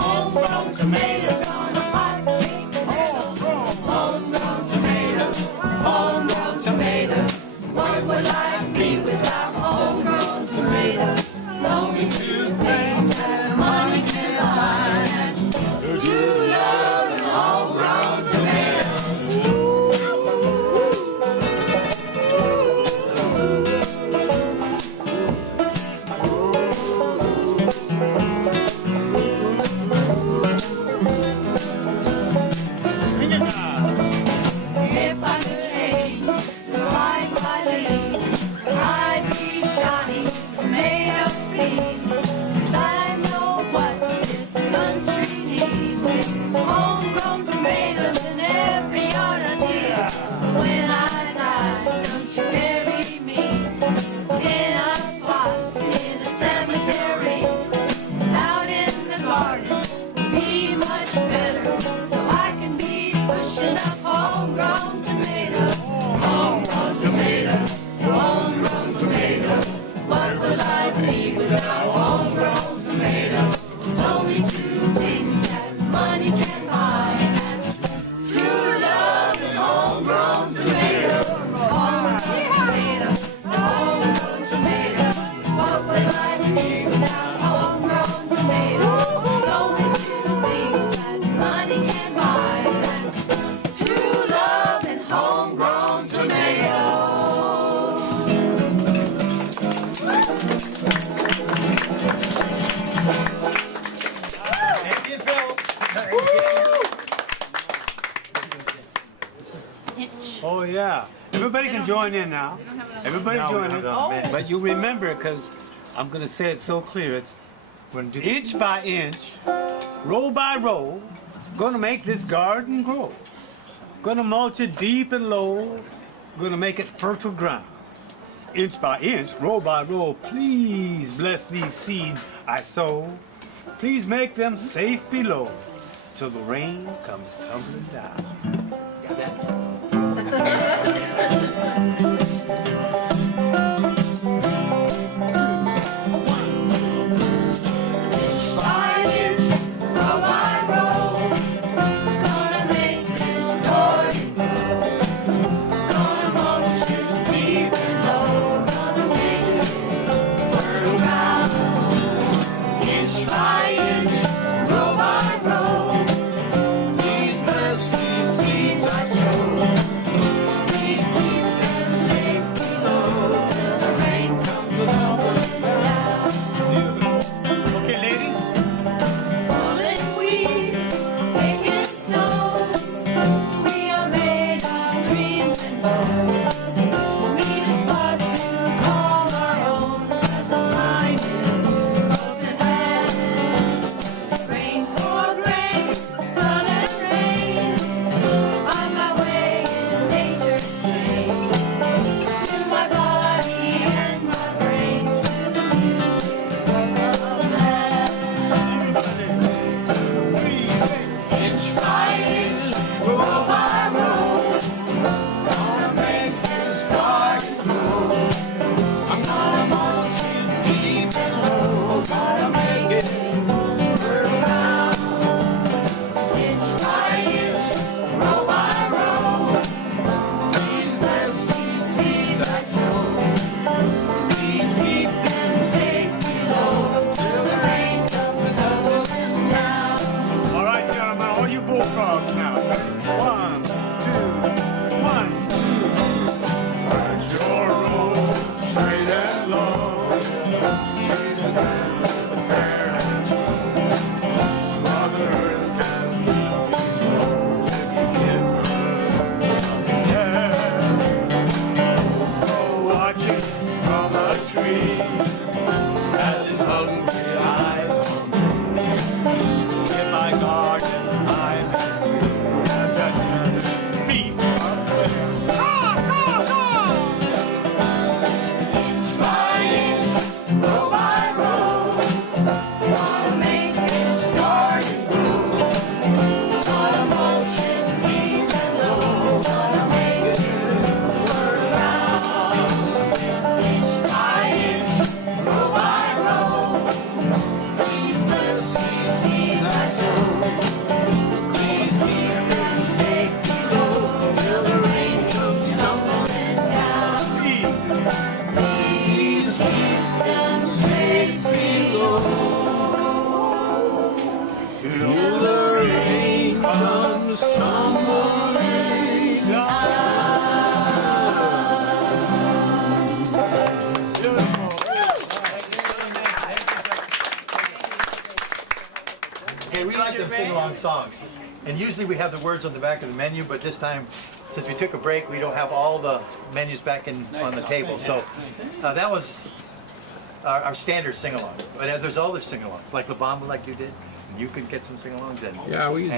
Homegrown tomatoes on a hot cake griddle. Homegrown tomatoes, homegrown tomatoes. What would life be without homegrown tomatoes? It's only two things that money can buy. That's true love and homegrown tomatoes. If I could change this life I lead, I'd be Johnny Tomato Seeds. 'Cause I know what this country needs. Homegrown tomatoes in every yard I see. So when I die, don't you bury me in a plot in a cemetery. Out in the garden would be much better. So I can be pushing up homegrown tomatoes. Homegrown tomatoes, homegrown tomatoes. What would life be without homegrown tomatoes? It's only two things that money can buy. That's true love and homegrown tomatoes. Homegrown tomatoes, homegrown tomatoes. What would life be without homegrown tomatoes? It's only two things that money can buy. That's true love and homegrown tomatoes. Nancy and Phil. Oh yeah. Everybody can join in now. Everybody No, join we in. don't have But you remember, because I'm going to say it so clear. It's inch by inch, row by row, gonna make this garden grow. Gonna mulch it deep and low, gonna make it fertile ground. Inch by inch, row by row, please bless these seeds I sow. Please make them safe below till the rain comes tumbling down. Got that? Okay, we like them sing-along songs. And usually we have the words on the back of the menu, but this time, since we took a break, we don't have all the menus back on the table. So that was our standard sing-along. But there's other sing-alongs, like La Bamba, like you did. You could get some sing-alongs in. Yeah, we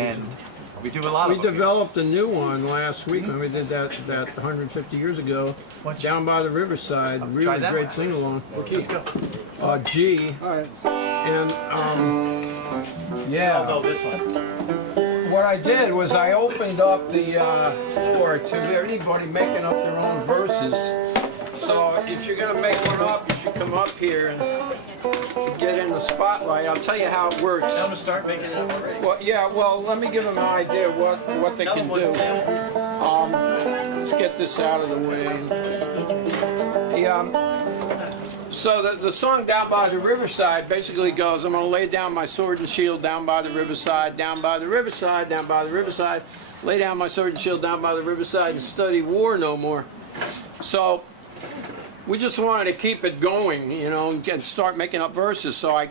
do a lot of We them. developed a new one last week when we did that 150 years ago down by the riverside. Really that great one. sing-along. Okay, let's go. G. And We all know this one. what I did was I opened up the floor to anybody making up their own verses. So if you're going to make one up, you should come up here and get in the spotlight. I'll tell you how it works. I'm going to start making it up already. Well, yeah, well, let me give them an idea of what they can do. Let's get this out of the way. So the song Down by the Riverside basically goes, I'm going to lay down my sword and shield down by the riverside, down by the riverside, down by the riverside, lay down my sword and shield down by the riverside and study war no more. So we just wanted to keep it going, you know, and start making up verses. So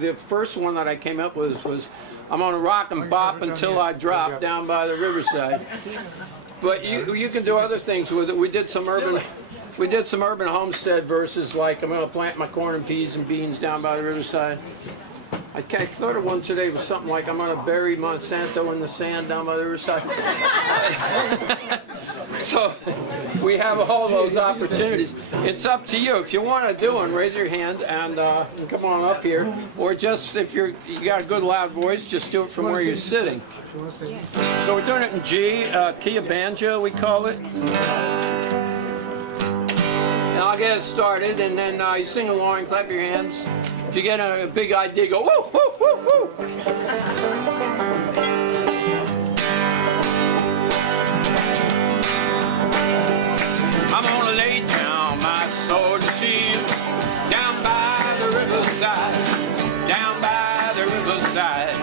the first one that I came up with was I'm gonna rock and bop until I drop down by the riverside. But you can do other things with it. We did some urban homestead verses, like I'm gonna plant my corn and peas and beans down by the riverside. I thought of one today was something like I'm gonna bury Monsanto in the sand down by the riverside. So we have all those opportunities. It's up to you. If you want to do one, raise your hand and come on up here. Or just if you got a good loud voice, just do it from where you're sitting. So we're doing it in G, key of banjo, we call it. I'll get it started, and then you sing along, clap your hands. If you get a big idea, go woo, woo, woo, woo. I'm gonna lay down my sword and shield down by the riverside, down by the riverside,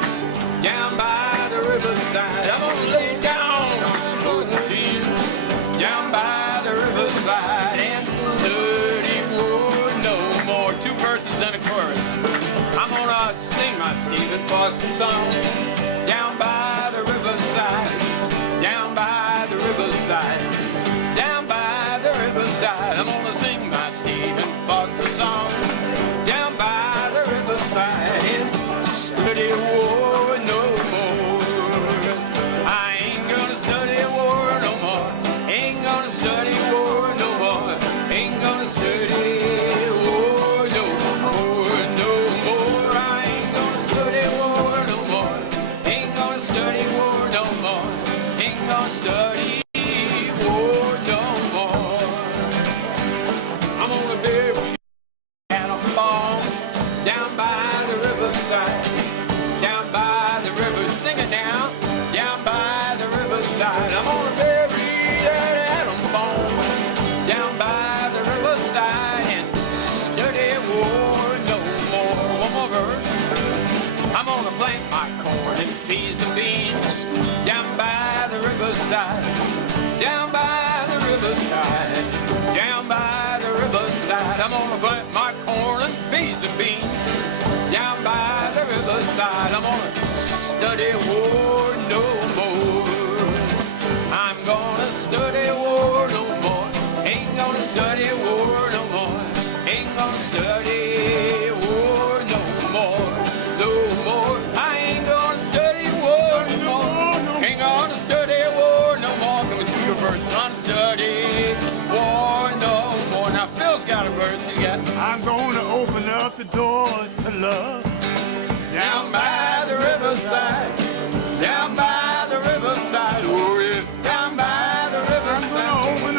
down by the riverside. I'm gonna lay down my sword and shield down by the riverside and study war no more. 2 verses and a chorus. I'm gonna sing my Stephen Foster song down by the riverside, down by the riverside, down by the riverside. I'm gonna sing my Stephen Foster song down by the riverside and study war no more. I ain't gonna study war no more. Ain't gonna study war no more. Ain't gonna study war no more, no more. I ain't gonna study war no more. Ain't gonna study war no more. Ain't gonna study war no more. I'm gonna bury at a farm down by the riverside, down by the river. Sing it now, down by the riverside. I'm gonna bury that atom bomb down by the riverside and study war no more. One more verse. I'm gonna plant my corn and peas and beans down by the riverside, down by the riverside, down by the riverside. I'm gonna plant my corn and peas and beans down by the riverside. I'm gonna study war no more. I'm gonna study war no more. Ain't gonna study war no more. Ain't gonna study war no more. No more. I ain't gonna study war no more. Ain't gonna study war no more. Coming to your verse. Unstudy war no more. Now Phil's got a verse. He got. I'm gonna open up the doors to love. Down by the riverside, down by the riverside, oh yeah, down by the riverside. Open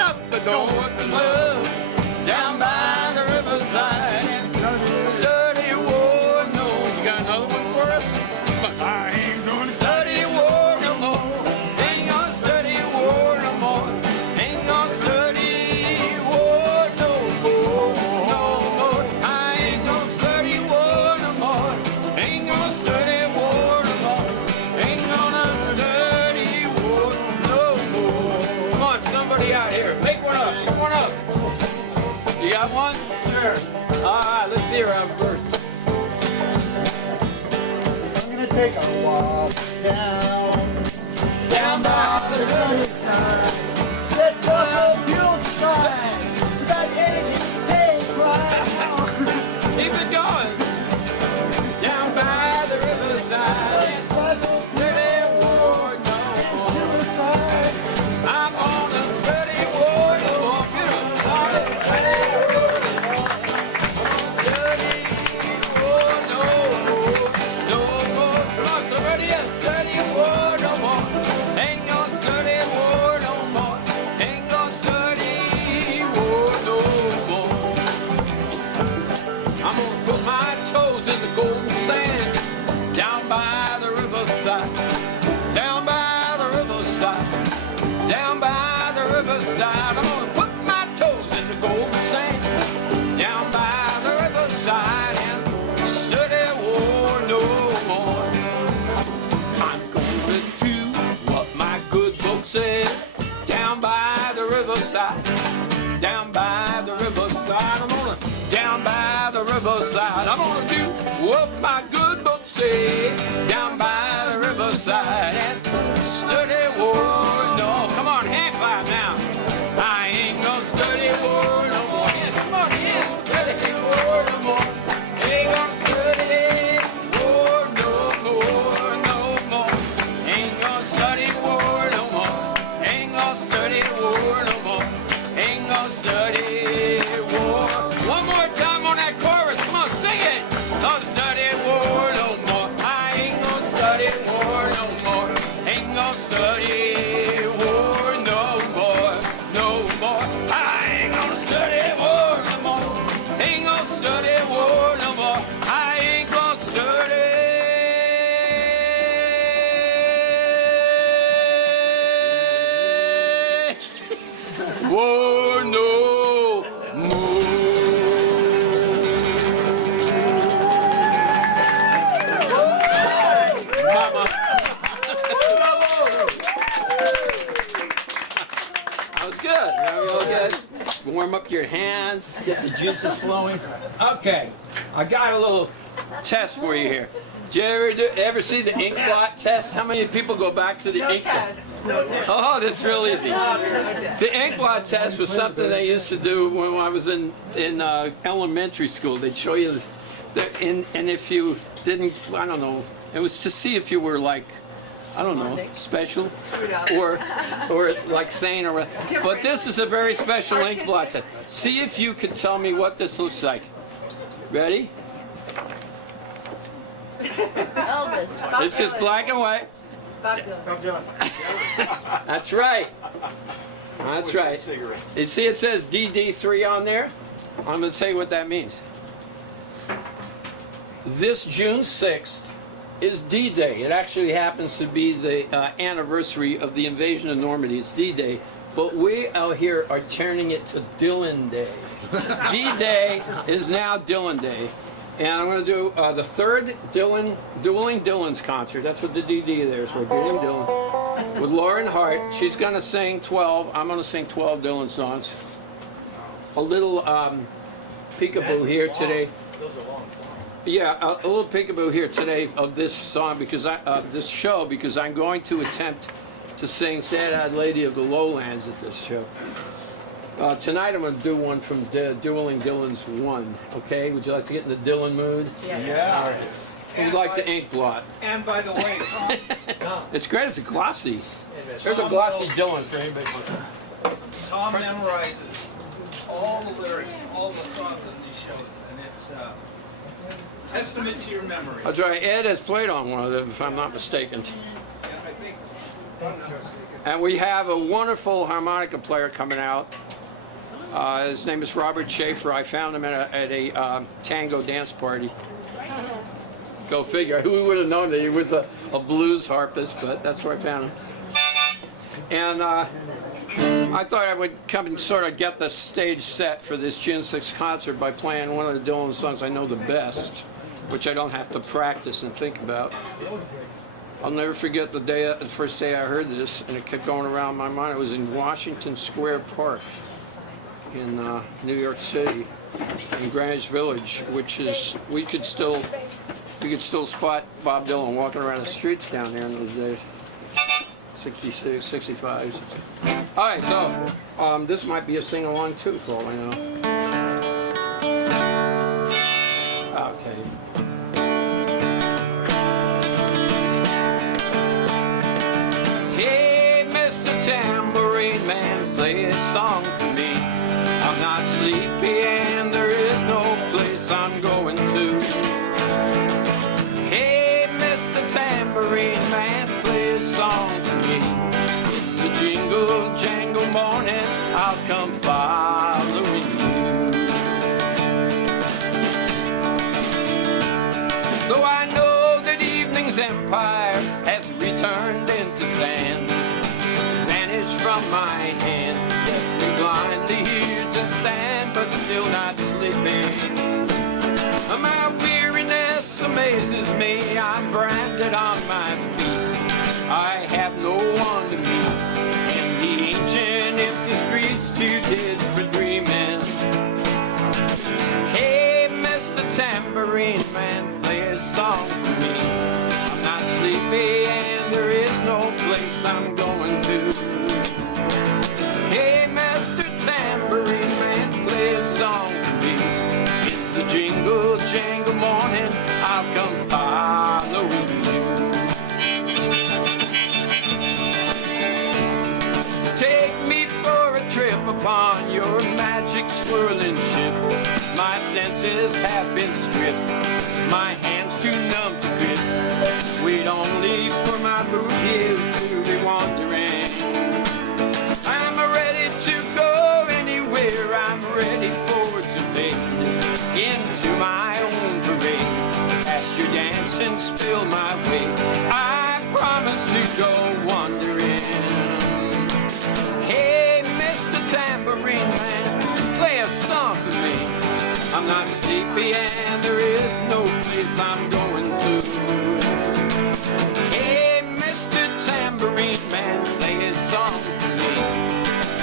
up the door to love, down by the riverside. Study war, no, you got another one for us? I ain't gonna Study war no more, ain't gonna study war no more, ain't gonna study war no more, no more. I ain't gonna study war no more, ain't gonna study war no more, ain't gonna study war no more. Come on, somebody out here, make one up, pick one up. You got one? Sure. All right, let's hear our verse. I'm gonna take a walk down by the riverside. Sit down on the hillside. That aching pain cry. Keep it going. Down by the riverside. Study war no more. I'm gonna study war no more. Get 'em. I'm gonna study war no more. Study war no more. No more. Come on, somebody else. Study war no more. Ain't gonna study war no more. Ain't gonna study war no more. I'm gonna put my toes in the golden sand down by the riverside, down by the riverside, down by the riverside. I'm gonna put my toes in the golden sand down by the riverside and study war no more. I'm gonna do what my good book says down by the riverside, down by the riverside. I'm gonna down by the riverside. I'm gonna do what my good book says down by the riverside and study war no. Come on, hand clap now. I ain't gonna study war no more. Yes, come on, yes, study war no more. Ain't gonna study war no more, no more. Ain't gonna study war no more. Ain't gonna study war no more. Ain't gonna study war. One more time on that chorus. Come on, sing it. Don't study war no more. I ain't gonna study war no more. Ain't juices, get the juices flowing. Okay, I got a little test for you here. Did you ever see the ink blot test? How many people go back to the ink blot? Oh, this is real easy. The ink blot test was something they used to do when I was in elementary school. They'd show you, and if you didn't, I don't know, it was to see if you were like, I don't know, special, or like sane, or. But this is a very special ink blot test. See if you could tell me what this looks like. Ready? Elvis. It's just black and white. Bob Dylan. That's right. That's right. You see it says DD3 on there? I'm going to tell you what that means. This June 6th is D-Day. It actually happens to be the anniversary of the invasion of Normandy. It's D-Day. But we out here are turning it to Dylan Day. D-Day is now Dylan Day. And I'm going to do the third Dueling Dylan's concert. That's what the DD there is for, Dueling Dylan. With Lauren Hart. She's going to sing 12. I'm going to sing 12 Dylan songs. A little peekaboo here today. Those are long songs. Yeah, a little peekaboo here today of this song, because this show, because I'm going to attempt to sing Sad-Eyed Lady of the Lowlands at this show. Tonight I'm going to do one from Dueling Dylan's 1, okay? Would you like to get in the Dylan mood? Yeah. All right. Who would like the ink blot? And by the way, It's great, it's a glossy. There's a glossy Dylan for anybody. Tom memorizes all the lyrics, all the songs on these shows, and it's testament to your memory. That's right, Ed has played on one of them, if I'm not mistaken. Yeah, I think. And we have a wonderful harmonica player coming out. His name is Robert Schaefer. I found him at a tango dance party. Go figure. Who would have known that he was a blues harpist, but that's where I found him. And I thought I would come and sort of get the stage set for this June 6th concert by playing one of the Dylan songs I know the best, which I don't have to practice and think about. I'll never forget the first day I heard this, and it kept going around my mind. It was in Washington Square Park in New York City, in Greenwich Village, which is we could still spot Bob Dylan walking around the streets down there in those days. 66, 65. All right, so this might be a sing-along too, for all I know. Okay. Hey, Mr. Tambourine Man, play a song for me. I'm not sleepy and there is no place I'm going to. Hey, Mr. Tambourine Man, play a song for me. In the jingle jangle morning, I'll come following you. Though I know that evening's empire has returned into sand, vanished from my hand, left me blindly here to stand, but still not sleeping. My weariness amazes me, I'm branded on my feet. I have no one to meet, and the ancient empty streets too dead for dreaming. Hey, Mr. Tambourine Man, play a song for me. I'm not sleepy and there is no place I'm going to. Hey, Mr. Tambourine Man, play a song for me. In the jingle jangle morning, I'll come following you. Take me for a trip upon your magic swirling ship. My senses have been stripped, my hands too numb to grip. Wait only for my boot heels to be wandering. I'm ready to go anywhere, I'm ready for to fade into my own parade. As you dance and spill my way, I promise to go wandering. Hey, Mr. Tambourine Man, play a song for me. I'm not sleepy and there is no place I'm going to. Hey, Mr. Tambourine Man, play a song for me.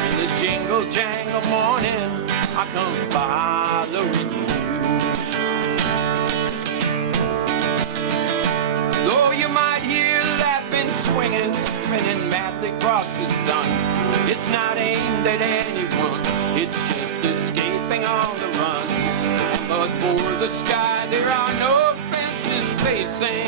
In the jingle jangle morning, I come following you. Though you might hear laughing, swinging, spinning madly across the sun, it's not aimed at anyone, it's just escaping on the run. But for the sky there are no fences facing,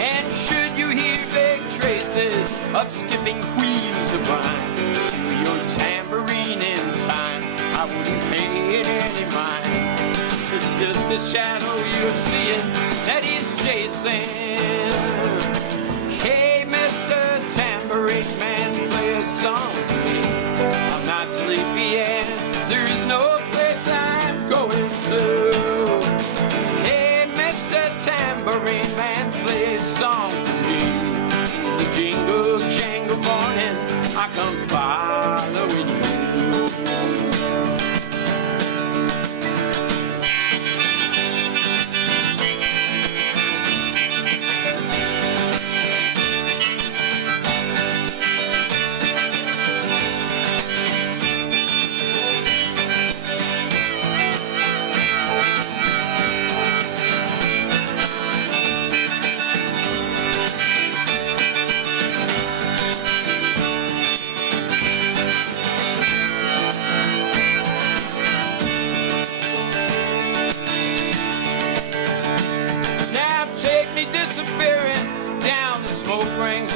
and should you hear vague traces of skipping queens of rhyme to your tambourine in time, I wouldn't pay it any mind. It's just the shadow you're seeing that he's chasing. Hey, Mr. Tambourine Man, play a song for me. I'm not sleepy and there is no place I'm going to. Hey, Mr. Tambourine Man, play a song for me. In the jingle jangle morning, I come following you.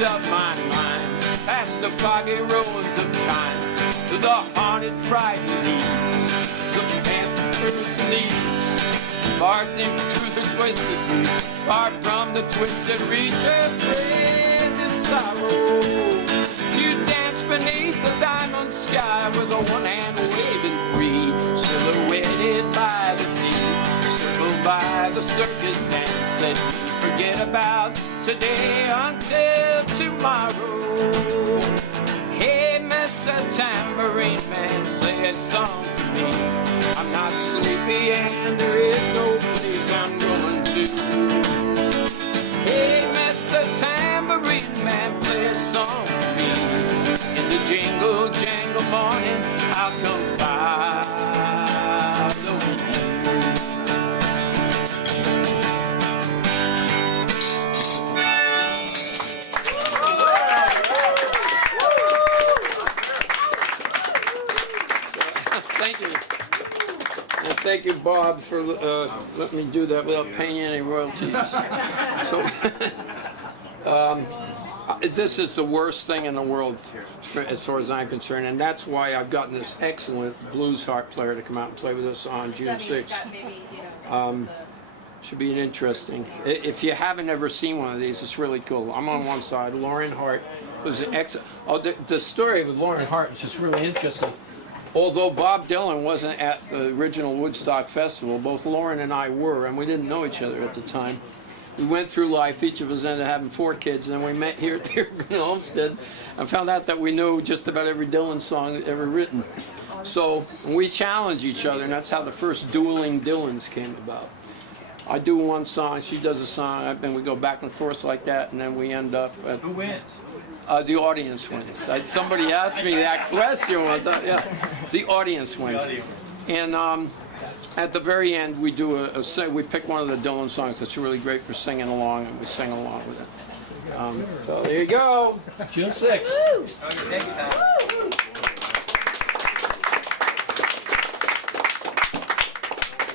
Up my mind, past the foggy roads of time, to the haunted, frightened leaves, the panther's leaves, far deep through the twisted reach, far from the twisted reach, afraid to sorrow. You dance beneath the diamond sky with a one hand waving free, silhouetted by the sea, circled by the circus ants that we forget about today until tomorrow. Hey, Mr. Tambourine Man, play a song for me. I'm not sleepy and there is no place I'm going to. Hey, Mr. Tambourine Man, play a song for me. In the jingle jangle morning, I'll come following you. Thank you, Bob, for letting me do that without paying any royalties. So, this is the worst thing in the world, as far as I'm concerned, and that's why I've gotten this excellent blues harp player to come out and play with us on June 6th. Should be an interesting. If you haven't ever seen one of these, it's really cool. I'm on one side. Lauren Hart was an excellent. Oh, the story with Lauren Hart is just really interesting. Although Bob Dylan wasn't at the original Woodstock Festival, both Lauren and I were, and we didn't know each other at the time. We went through life, each of us ended up having 4 kids, and then we met here at Homestead and found out that we knew just about every Dylan song ever written. So we challenged each other, and that's how the first dueling Dylans came about. I do one song, she does a song, and we go back and forth like that, and then we end up at... Who wins? The audience wins. Somebody asked me that question. I thought, yeah, the audience wins. And at the very end, we do we pick one of the Dylan songs that's really great for singing along, and we sing along with it. So there you go, June 6th.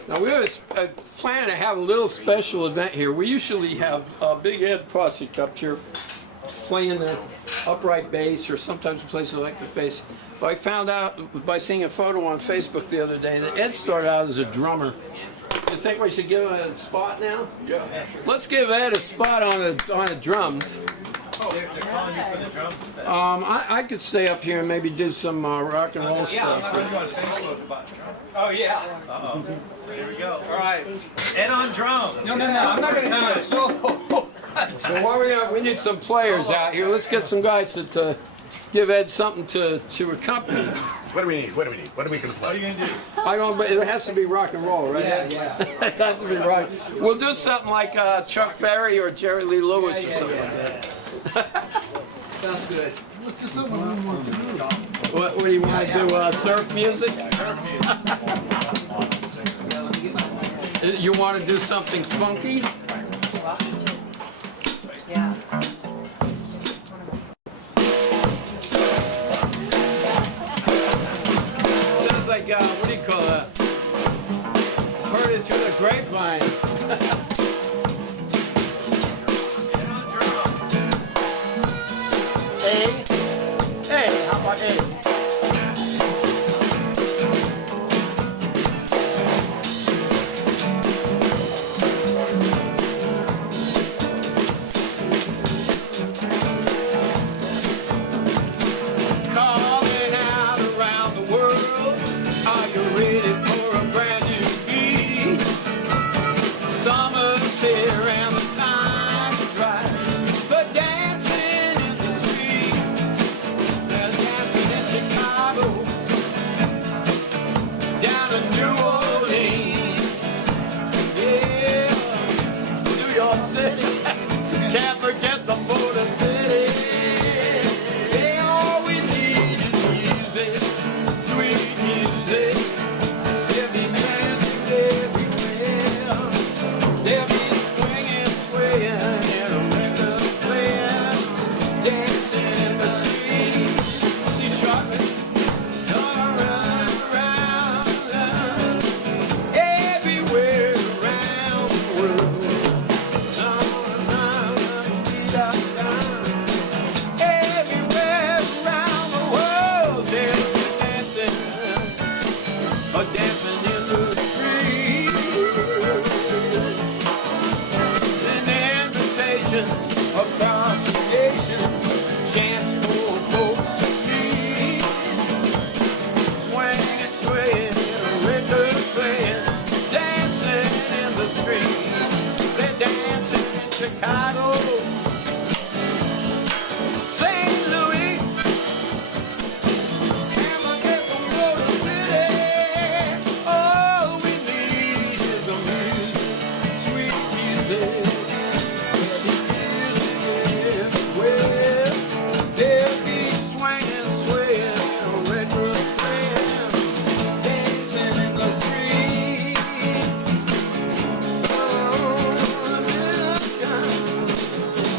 Now we have a plan to have a little special event here. We usually have Big Ed Prusik up here playing the upright bass, or sometimes we play electric bass. But I found out by seeing a photo on Facebook the other day that Ed started out as a drummer. Do you think we should give him a spot now? Yeah. Let's give Ed a spot on the drums. Oh, they're calling you for the drums. I could stay up here and maybe do some rock and roll stuff. You on Facebook about drums. Oh, yeah. Uh-oh. Here we go. All right. Ed on drums. No, I'm not going to do a solo. So while we need some players out here, let's get some guys to give Ed something to accompany. What do we need? What are we going to play? What are you going to do? I don't, but it has to be rock and roll, right? Yeah. It has to be rock. We'll do something like Chuck Berry or Jerry Lee Lewis or something like that. Sounds good. What do you want to do? Surf music? Surf music. You want to do something funky? Yeah. Sounds like, what do you call that? Heard it through the grapevine. A? Hey, how about A? Calling out around the world, are you ready for a brand new beat? Summer's here and the time is right for dancing in the street. There's dancing in Chicago, down in New Orleans, yeah, New York City. Can't forget the Motor City. Yeah, all we need is music, sweet music. There'll be dancing everywhere. There'll be swinging, swaying, and a record playing. Dancing in the street. See Charlie, around, everywhere around the world. Everywhere around the world, there's dancing, or dancing in the street. An invitation across the nation, chance for folks to meet. Swinging, swaying, record playing, dancing in the street. They're dancing in Chicago, St. Louis, and I get from Motor City. All we need is the music, sweet music. Everywhere, there'll be swinging, swaying, record playing, dancing in the street.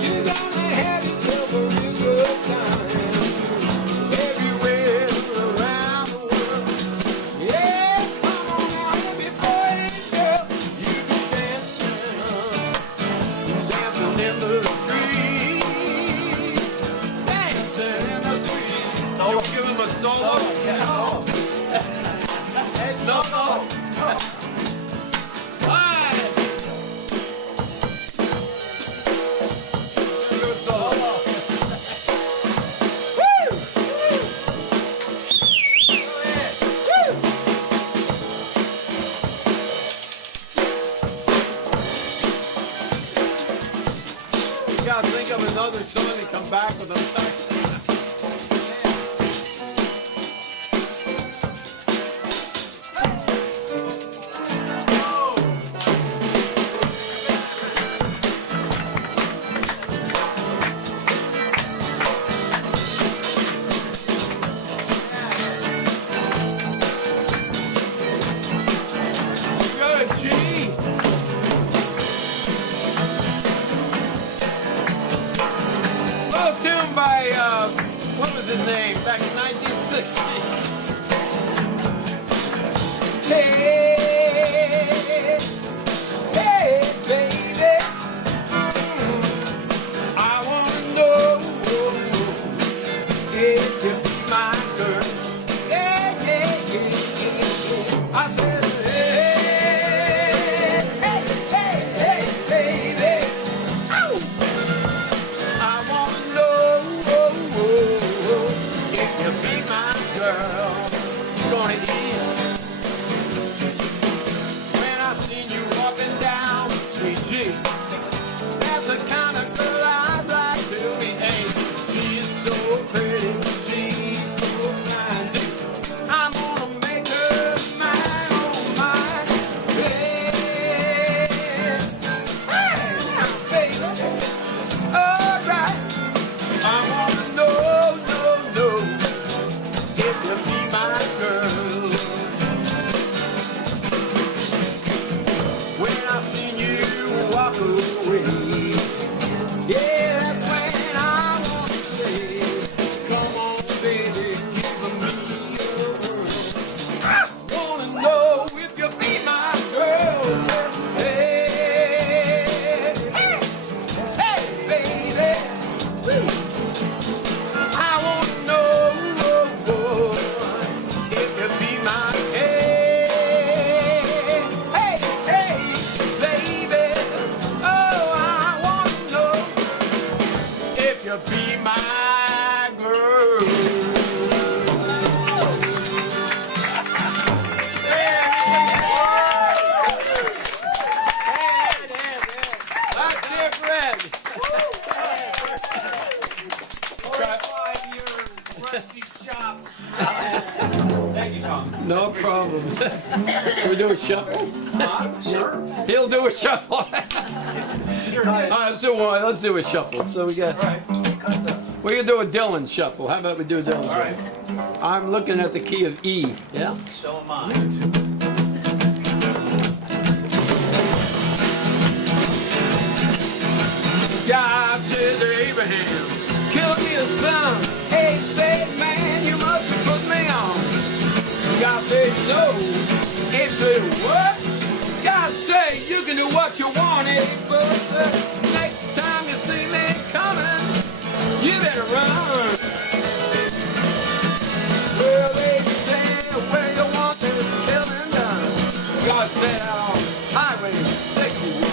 You gotta have yourself a real good time everywhere around the world. Yeah, come on now, happy boys, girl. You be dancing, dancing in the street, dancing in the street. You give him a solo. Hey, solo. Fine. Good solo. You gotta think of another song and come back with them. Good, G. Little tune by, what was his name, back in 1960. Hey, hey, baby, I wanna know if you'll be my girl. Yeah, yeah, yeah, yeah. I said, hey, hey, hey, hey, baby. Ow! I wanna know if you'll be my girl. Gonna eat when I seen you walking down Sweet G. That's the kind of girl I'd like to be. Hey, she's so pretty, she's so fine. I'm gonna make her mine, oh mine. Hey, now, baby, alright. I wanna know, if you'll be my girl. Should we do a shuffle? Sure. He'll do a shuffle. All right, let's do one. Let's do a shuffle. So we got. We can do a Dylan shuffle. How about we do a Dylan shuffle? All right. I'm looking at the key of E. Yeah. So am I. God said to Abraham, kill me a son. Abe said, man, you must have put me on. God said, no. Abe said, what? God said, you can do what you want, Abe, but next time you see me coming, you better run. Well, Abe said, where you want this killing done? God said, on Highway 61.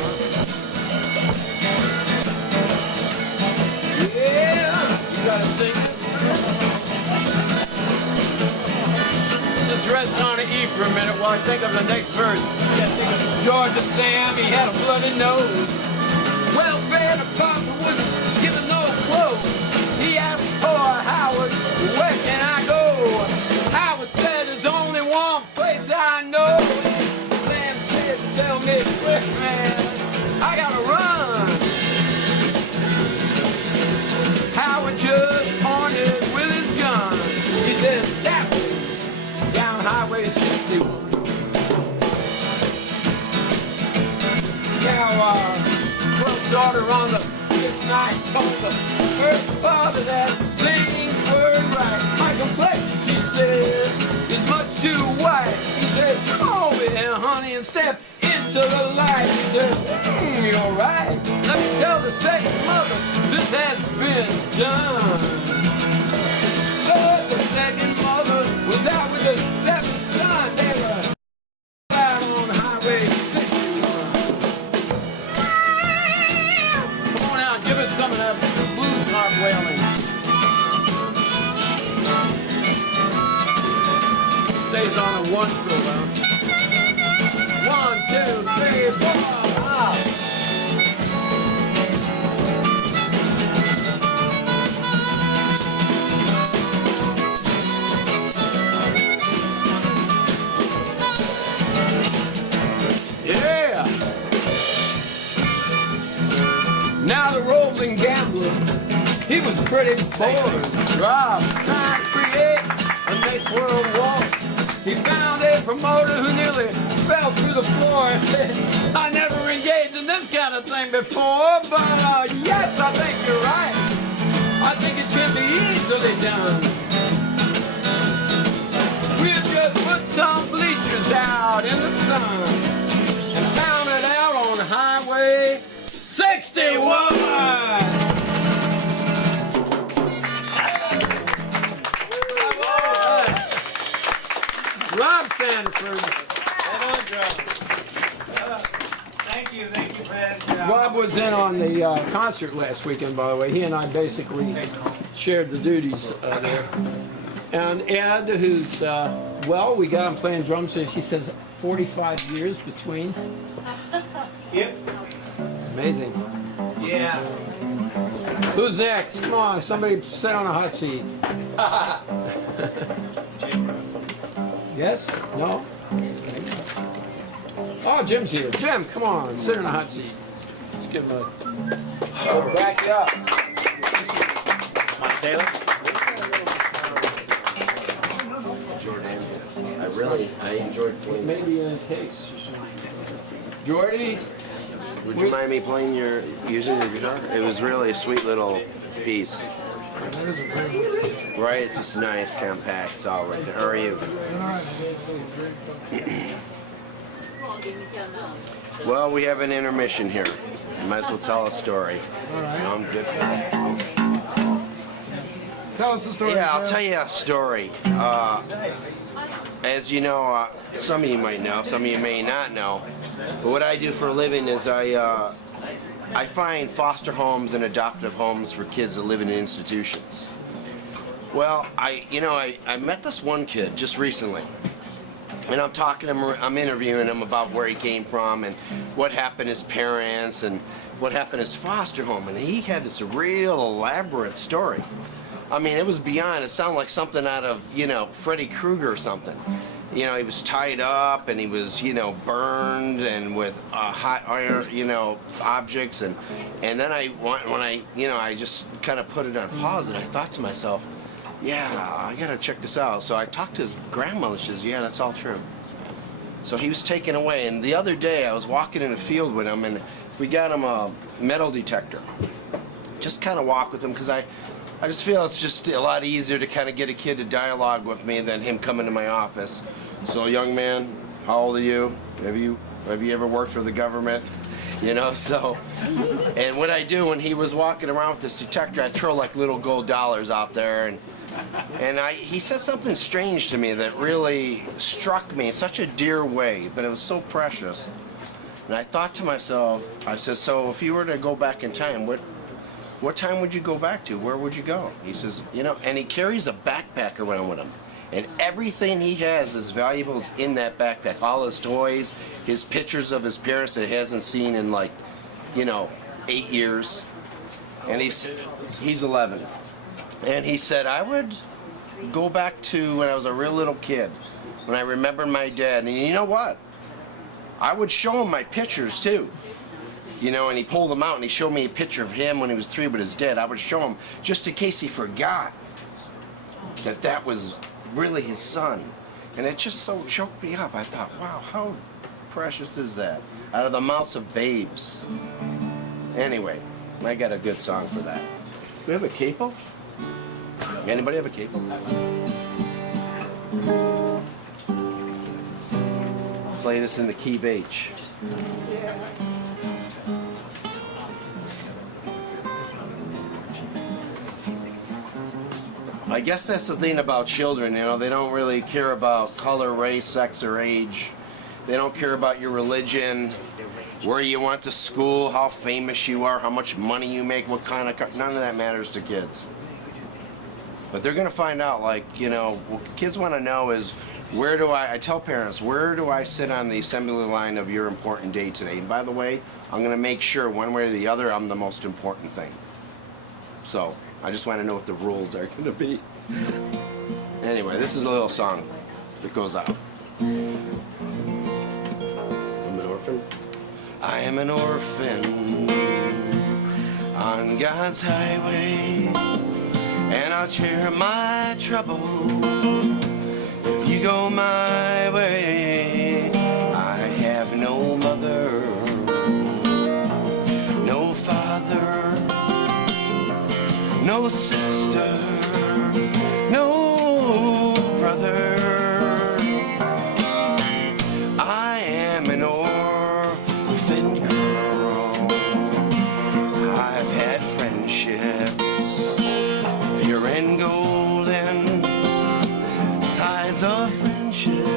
Yeah, you gotta sing this. Just rest on an E for a minute while I think of the next verse. Georgia Sam, he had a bloody nose. Welfare department was giving no clothes. He asked poor Howard, where can I go? Howard said, there's only one place I know. Sam said, tell me quick, man, I gotta run. Howard just pointed with his gun. He said, that way, down Highway 61. Now, first daughter on the fifth night told the first father that things were right. My complexion, she says, is much too white. He said, come over here, honey, and step into the light. He said, you're right. Let me tell the second mother, this has been done. But the second mother was out with the seventh son. They were out on Highway 61. Come on out, give us some of that blues harp wailing. Stays on a one for a while. 1, 2, 3, 4. Ah. Yeah. Now the roving gambler, he was pretty bored. Rob trying to create a next world war. He found a promoter who nearly fell through the floor and said, I never engaged in this kind of thing before, but yes, I think you're right. I think it can be easily done. We'll just put some bleachers out in the sun and found it out on Highway 61. Rob Sanford. Thank you for that. Rob was in on the concert last weekend, by the way. He and I basically shared the duties there. And Ed, who's, well, we got him playing drums since, she says, 45 years between. Yep. Amazing. Yeah. Who's next? Come on, somebody sit on a hot seat. Yes? No? Oh, Jim's here. Jim, come on, sit in a hot seat. Let's give him a... We'll back you up. Mike Taylor? I enjoyed playing. Maybe in his takes. Jordy? Would you mind me using your guitar? It was really a sweet little piece. Right, it's just nice, compact, it's all right there. How are you? Well, we have an intermission here. You might as well tell a story. All right. I'm good. Tell us the story. Yeah, I'll tell you a story. As you know, some of you might know, some of you may not know, but what I do for a living is I find foster homes and adoptive homes for kids that live in institutions. Well, I met this one kid just recently, and I'm talking to him, I'm interviewing him about where he came from and what happened to his parents and what happened to his foster home, and he had this real elaborate story. I mean, it was beyond, it sounded like something out of, Freddy Krueger or something. you know, he was tied up and he was, you know, burned and with hot iron, you know, objects. And then when I, you know, I just kind of put it on pause and I thought to myself, yeah, I gotta check this out. So I talked to his grandmother. She says, yeah, that's all true. So he was taken away. And the other day I was walking in a field with him and we got him a metal detector. Just kind of walk with him because I just feel it's just a lot easier to kind of get a kid to dialogue with me than him coming to my office. So, young man, how old are you? Have you ever worked for the government? You know, so, and what I do when he was walking around with this detector, I throw like little gold dollars out there, and he said something strange to me that really struck me in such a dear way, but it was so precious. And I thought to myself, I said, so if you were to go back in time, what time would you go back to? Where would you go? He says, you know, and he carries a backpack around with him. And everything he has is valuables in that backpack. All his toys, his pictures of his parents that he hasn't seen in like, you know, 8 years. And he's 11. And he said, I would go back to when I was a real little kid, when I remembered my dad. And you know what? I would show him my pictures too. You know, and he pulled them out and he showed me a picture of him when he was 3 with his dad. I would show him just in case he forgot that was really his son. And it just so choked me up. I thought, wow, how precious is that? Out of the mouths of babes. Anyway, I got a good song for that. We have a capo? Anybody have a capo? Play this in the key of H. I guess that's the thing about children, you know, they don't really care about color, race, sex, or age. They don't care about your religion, where you went to school, how famous you are, how much money you make, what kind of car. None of that matters to kids. But they're going to find out, like, you know, what kids want to know is, where do I tell parents, where do I sit on the assembly line of your important day today? And by the way, I'm going to make sure one way or the other I'm the most important thing. So, I just want to know what the rules are going to be. Anyway, this is a little song that goes out. I'm an orphan. I am an orphan on God's highway, and I'll share my trouble if you go my way. I have no mother, no father, no sister, no brother. I am an orphan girl. I've had friendships, pure and golden, ties of friendship.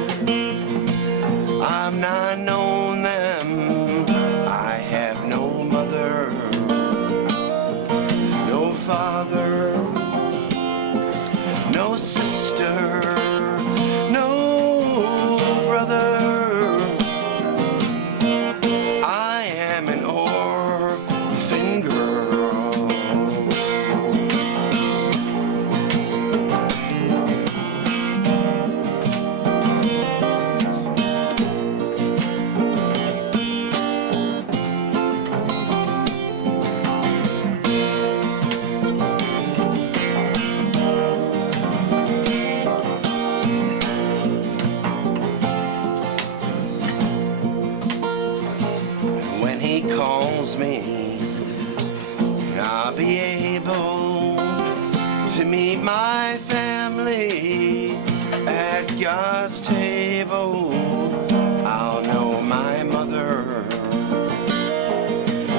I've not known them. I have no mother, no father, no sister, no brother. I am an orphan girl. When he calls me, I'll be able to meet my family at God's table. I'll know my mother,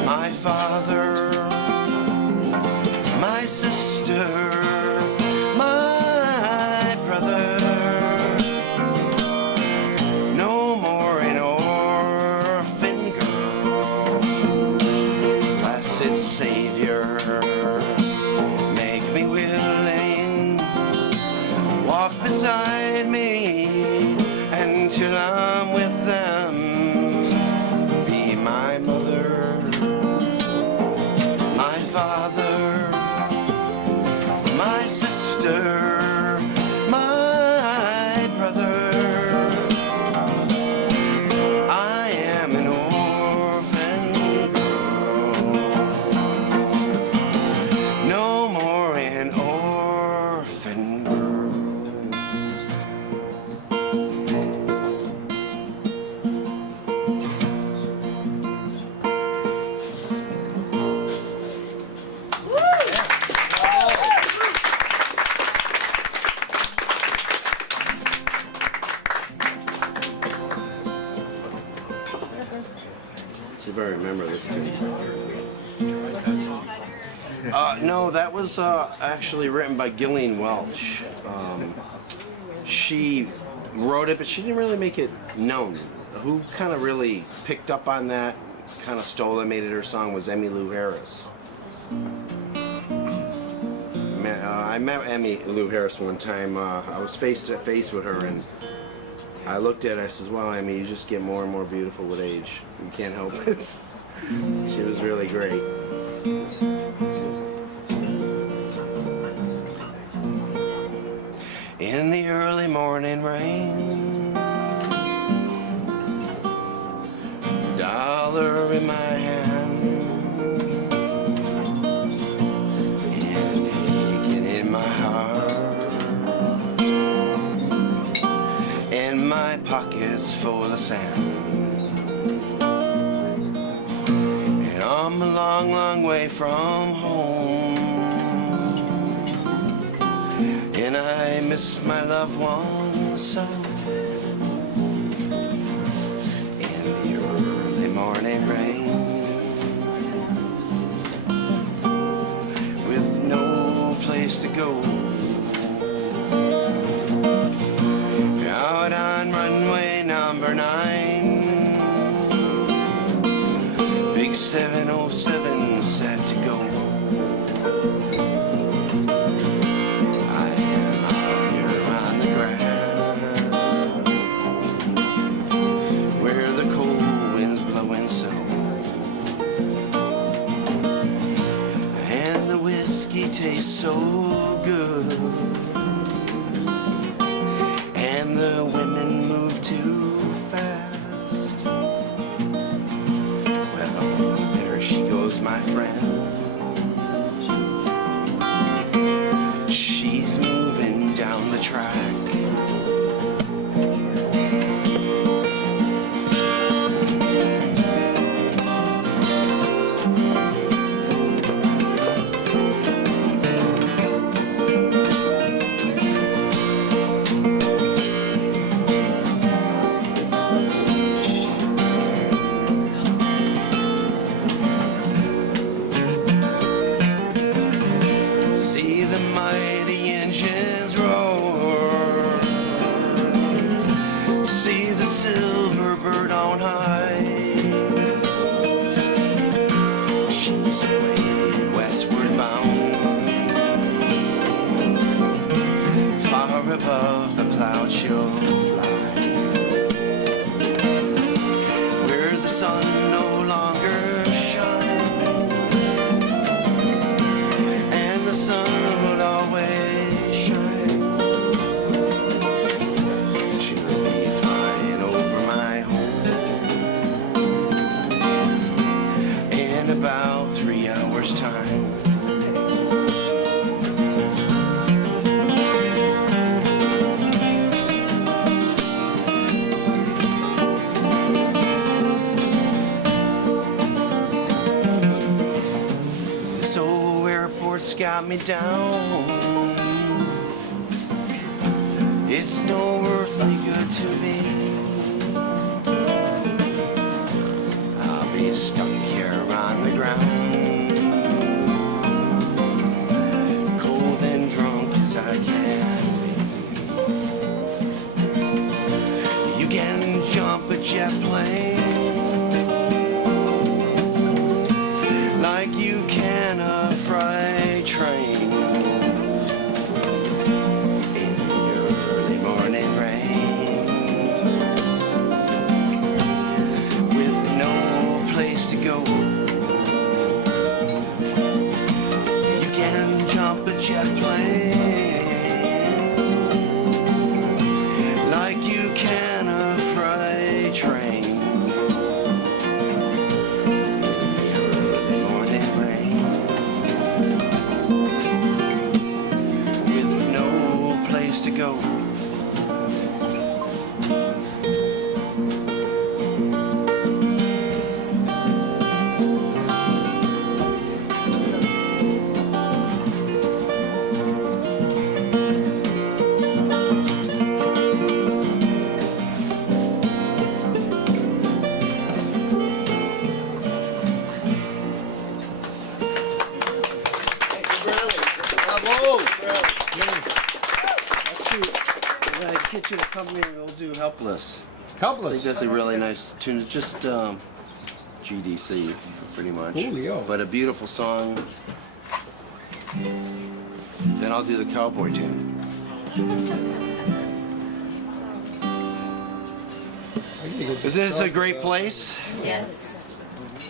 my father, my sister, my brother. No more an orphan girl. Blessed Savior, make me willing, walk beside me and See if I remember this tune. No, that was actually written by Gillian Welch. She wrote it, but she didn't really make it known. Who kind of really picked up on that, kind of stole it, made it her song, was Emmylou Harris. I met Emmylou Harris one time. I was face to face with her, and I looked at her. I says, "Well, Emmy, you just get more and more beautiful with age. You can't help it." She was really great. In the early morning rain, dollar in my hand, and aching in my heart, and my pockets full of sand. And I'm a long, long way from home, and I miss my loved ones so. In the early morning rain, with no place to go, out on runway number 9, big 707 set to go. Tastes so good, and the women move too fast. Well, there she goes, my friend. She's moving down the track. Above the cloud she'll fly, where the sun no longer shines, and the sun will always shine. She'll be flying over my home in about 3 hours' time. Got me down. It's no earthly good to me. I'll be stuck here on the ground, cold and drunk as I can be. You can jump a jet plane like you can a freight train. In the early morning rain, with no place to go, you can jump a jet plane like you can a freight train. To go. Kitchen Company, we'll do Helpless. I Helpless. think that's a really nice tune. It's just GDC, pretty much. Coolio. But a beautiful song. Then I'll do the cowboy tune. Is this a great place? Yes.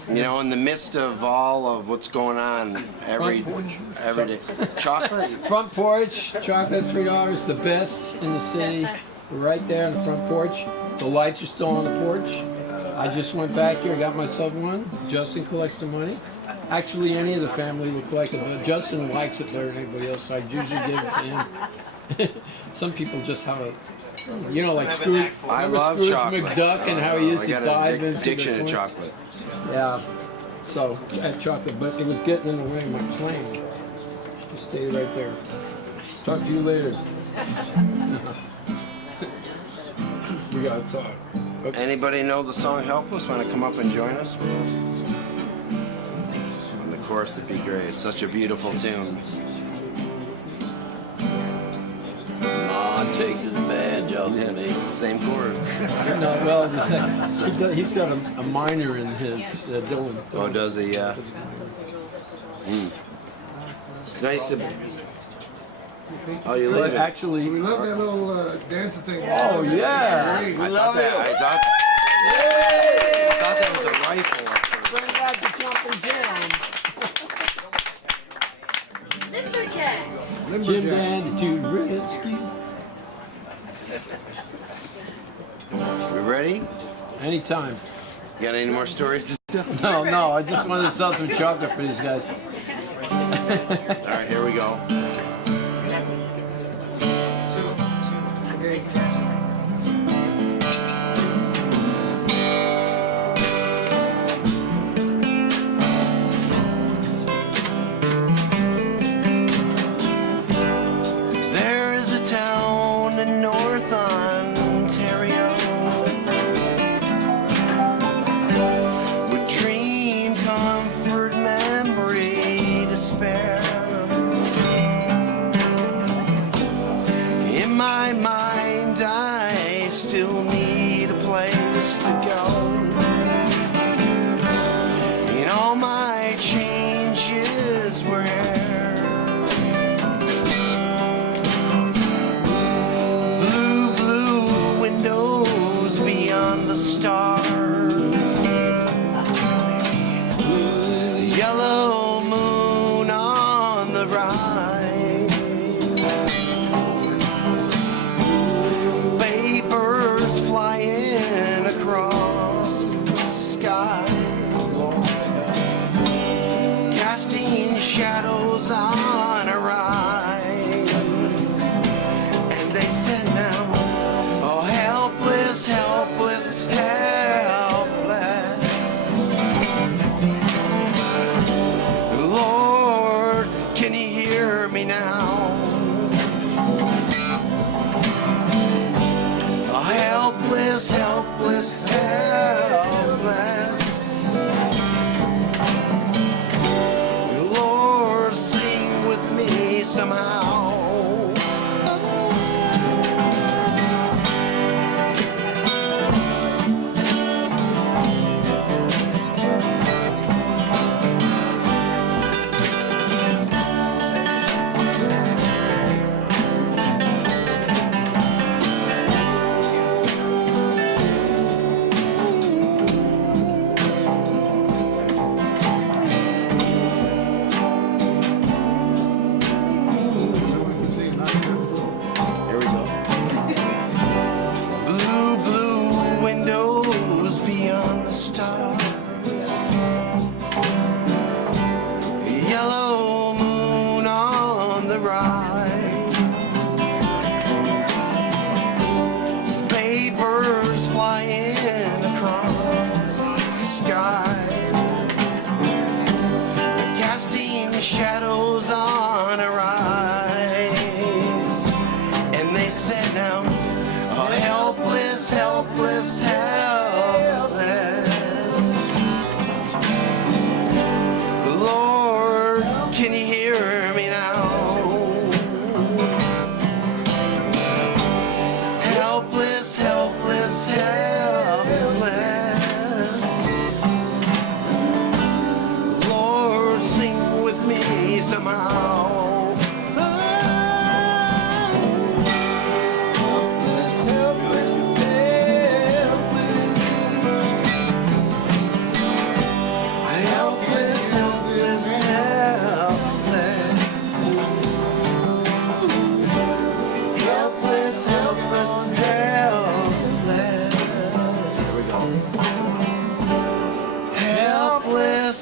You know, in the midst of all of what's going on every day. Chocolate? Front porch, chocolate $3, the best in the city. Right there on the front porch. The lights are still on the porch. I just went back here, got myself one. Justin collects the money. Actually, any of the family will collect it, but Justin likes it better than anybody else, so I usually give it to him. Some people just have a, you know, like Scrooge. I remember love Scrooge chocolate. McDuck and how he used to I got dive an into addiction the to corn? chocolate. Yeah. So I had chocolate, but it was getting in the way of my plane. Just stay right there. Talk to you later. We gotta talk. Okay. Anybody know the song Helpless? Want to come up and join us? And the chorus would be great. It's such a beautiful tune. Aw, takes advantage of me. Same chords. No, well, he's got a minor in his Dylan. Oh, does he? Yeah. It's nice to. Oh, you But leaving? actually, We love that little dancing thing. oh yeah. I thought that was a rifle. Bring back the jumping jam. Limberjack. Jim Dandy to rescue. We ready? Anytime. You got any more stories to tell? No, I just wanted to sell some chocolate for these guys. All right, here we go. There is a town in North Ontario with dream, comfort, memory, despair. In my mind, I still need a place to go. In all my changes, where blue windows beyond the stars, yellow moon on the rise, vapors flying across the sky, casting shadows on her eyes. And they said now, oh, helpless, helpless, helpless.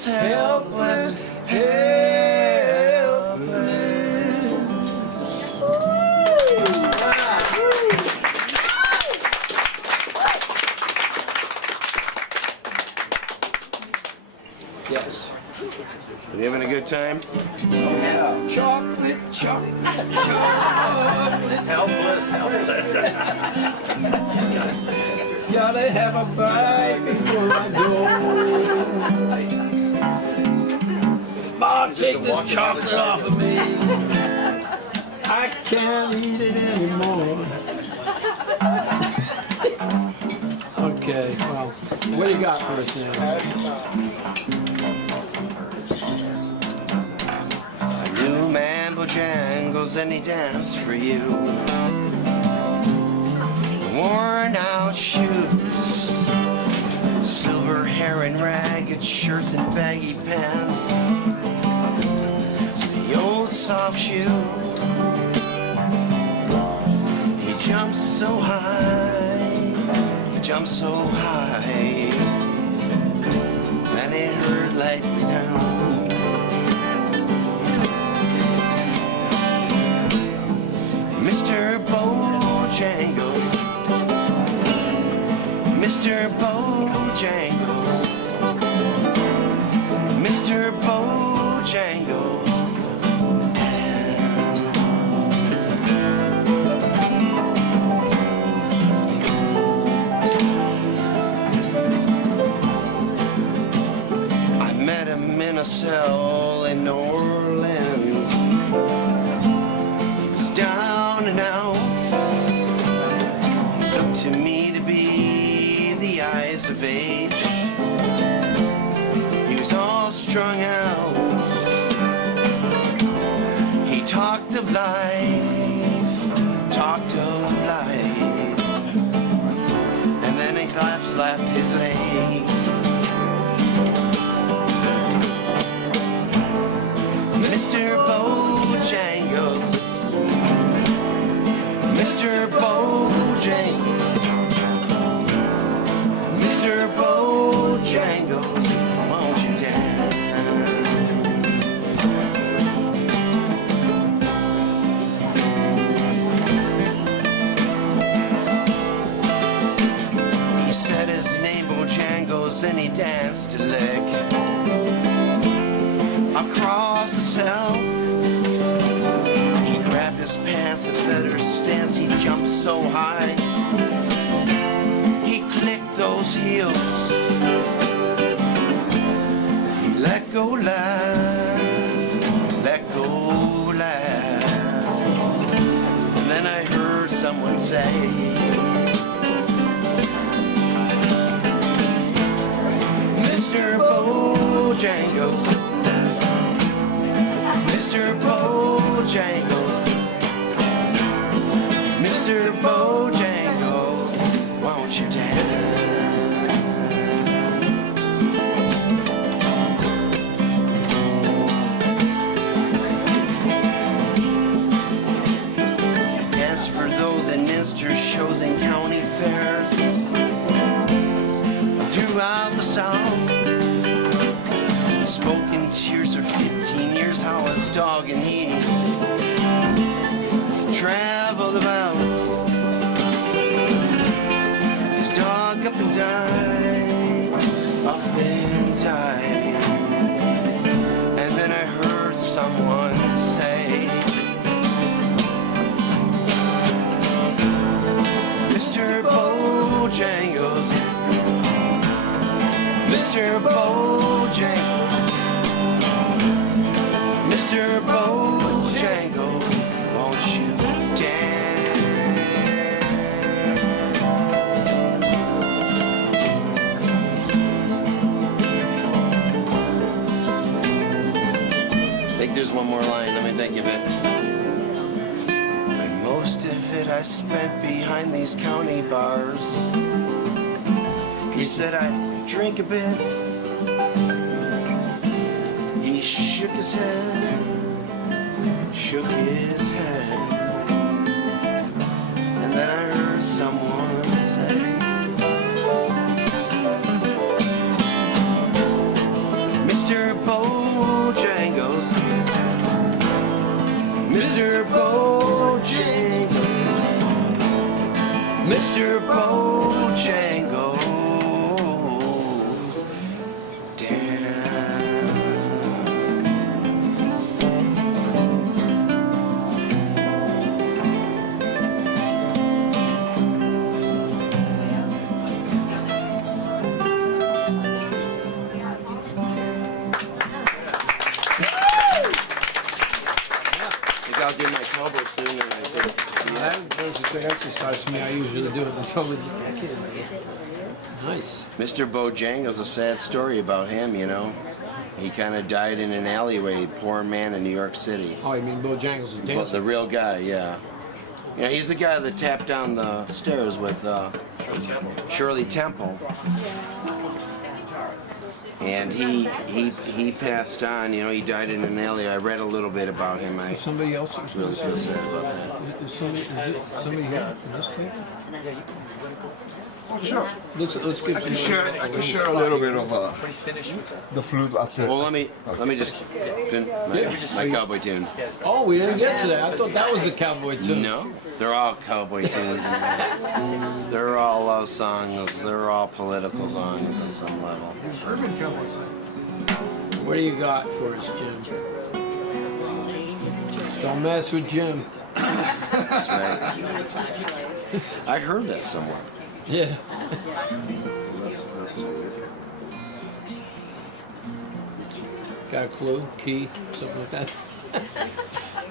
helpless, helpless, helpless. Yes. Are you having a good time? Chocolate, chocolate, Helpless, helpless. gotta have a bite before I go. Mom, take this chocolate off of me. I can't eat it anymore. Okay, well, what do you got for us now? New man Bojangles and he danced for you. Worn out shoes, silver hair and ragged shirts and baggy pants. The old soft shoe, he jumps so high, jumps so high, and it hurt like me down. Mr. Bojangles, Mr. Bojangles, Mr. Bojangles, I met him in a cell in New Orleans. He was down and out, looked to me to be the eyes of age. He was all strung out. He talked of life, talked of life, and then he slapped his leg. Mr. Bojangles, Mr. Bojangles, Mr. Bojangles, won't you dance? He said his name Bojangles and he danced a lick across the cell. He grabbed his pants and better stance. He jumped so high, he clicked those heels. He let go laugh, let go laugh. And then I heard someone say, Mr. Bojangles, Mr. Bojangles, Mr. Bojangles, won't you dance? Dance for those in minster shows and county fairs throughout the South. Spoke in tears for 15 years how his dog and he traveled about. His dog up and died, up and died. And then I heard someone say, Mr. Bojangles, Mr. Bojangles, Mr. Bojangles, won't you dance? I think there's one more line, let me think of it. And most of it I spent behind these county bars. He said I'd drink a bit. He shook his head, shook his head, and then I heard someone say, Mr. cowboy soon, and I think That was a good exercise for me. I usually do it until the kid. Nice. Mr. Bojangles, a sad story about him, you know. He kind of died in an alleyway, poor man in New York City. Oh, you mean Bojangles the But dancer? the real guy, yeah. Yeah, he's the guy that tapped down the stairs with Shirley Temple. And he passed on, you know, he died in an alley. I read a little bit about him. I Somebody else that was really feel sad about that. Is somebody here from this tape? Sure. Let's give I can share a little bit of the flute after. Well, let me just my cowboy tune. Oh, we didn't get to that. I thought that was a cowboy tune. No, they're all cowboy tunes. They're all love songs. They're all political songs on some level. Urban cowboys. What do you got for us, Jim? Don't mess with Jim. That's right. I heard that somewhere. Yeah. Got a clue? Key? Something like that?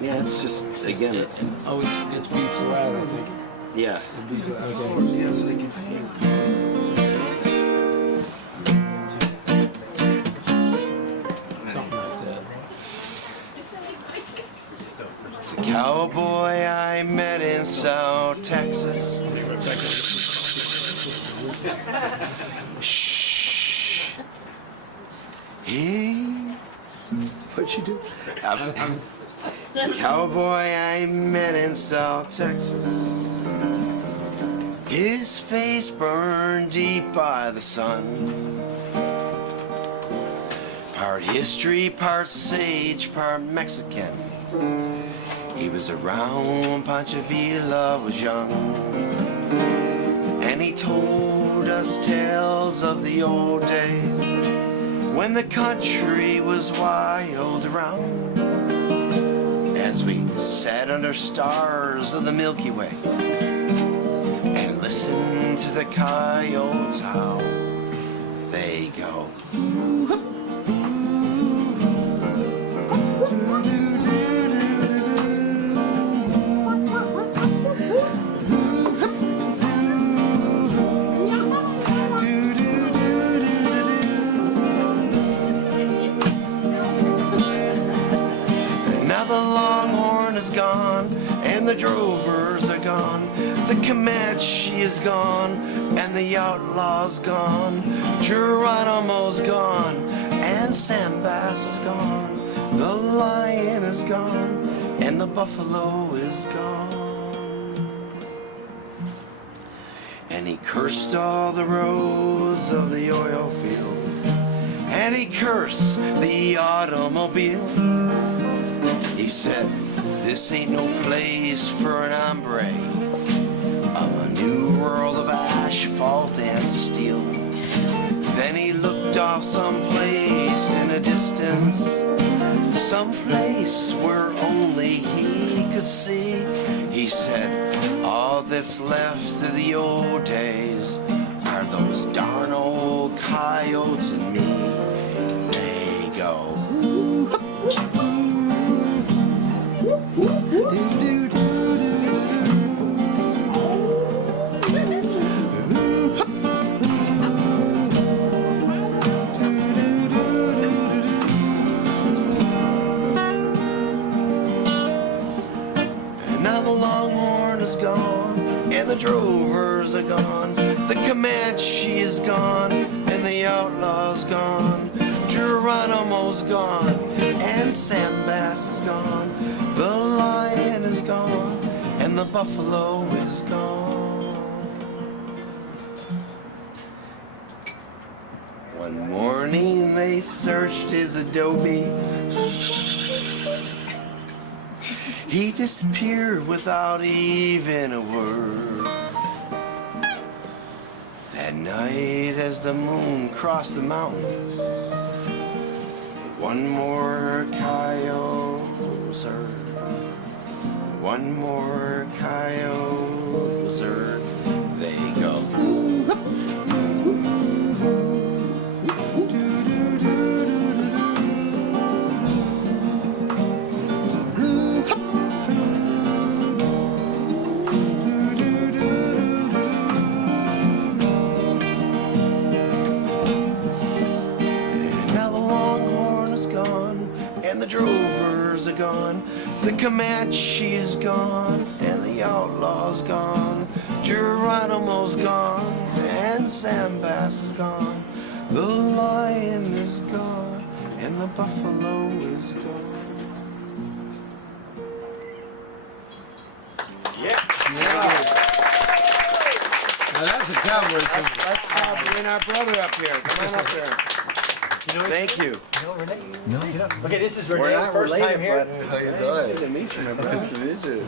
Yeah, it's just again. It's, Oh, it's B flat, I think. yeah. B flat. Okay. Yeah, so they can feel. Something like that. It's a cowboy I met in South Texas. Shh. Hey. What'd you do? It's a cowboy I met in South Texas. His face burned deep by the sun. Part history, part sage, part Mexican. He was around when Pancho Villa was young. And he told us tales of the old days when the country was wild around. As we sat under stars of the Milky Way and listened to the coyotes howl, they go. Now the longhorn is gone and the drovers are gone. The Comanche is gone and the outlaw's gone. Geronimo's gone and Sam Bass is gone. The lion is gone and the buffalo is gone. And he cursed all the roads of the oil fields, and he cursed the automobile. He said, this ain't no place for an hombre of a new world of asphalt and steel. Then he looked off someplace in a distance, someplace where only he could see. He said, all that's left of the old days are those darn old coyotes and me. They go. Now the longhorn is gone and the drovers are gone. The Comanche is gone and the outlaw's gone. Geronimo's gone and Sam Bass is gone. The lion is gone and the buffalo is gone. One morning they searched his adobe. He disappeared without even a word. That night as the moon crossed the mountains, one more coyote was heard. One more coyote was heard. They go. and the drovers are gone. The Comanche is gone, and the outlaw's gone. Geronimo's gone, and Sam Bass is gone. The lion is gone, and the buffalo is gone. Now that's a cowboy song. Let's bring our brother up here. Come on up here. Thank you. No, Renee. No, you don't. Okay, this is Renee. First time here. How you doing? Good to meet you, my brother. Nice to meet you.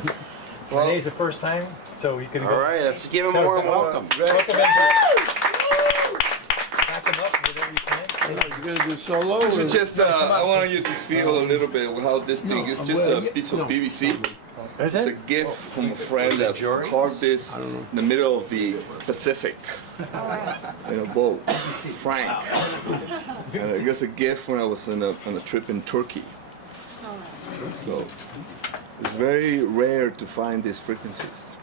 Renee's the first time, so you can. All right, let's give him a warm welcome. Welcome and back him up whatever you can. You're gonna do solo? This or- is just, I want you to feel a little bit how this thing is just a piece of PVC. Is It's a it? gift from a friend that carved this in the middle of the Pacific in a boat. Frank. And it was a gift when I was on a trip in Turkey. So it's very rare to find these frequencies.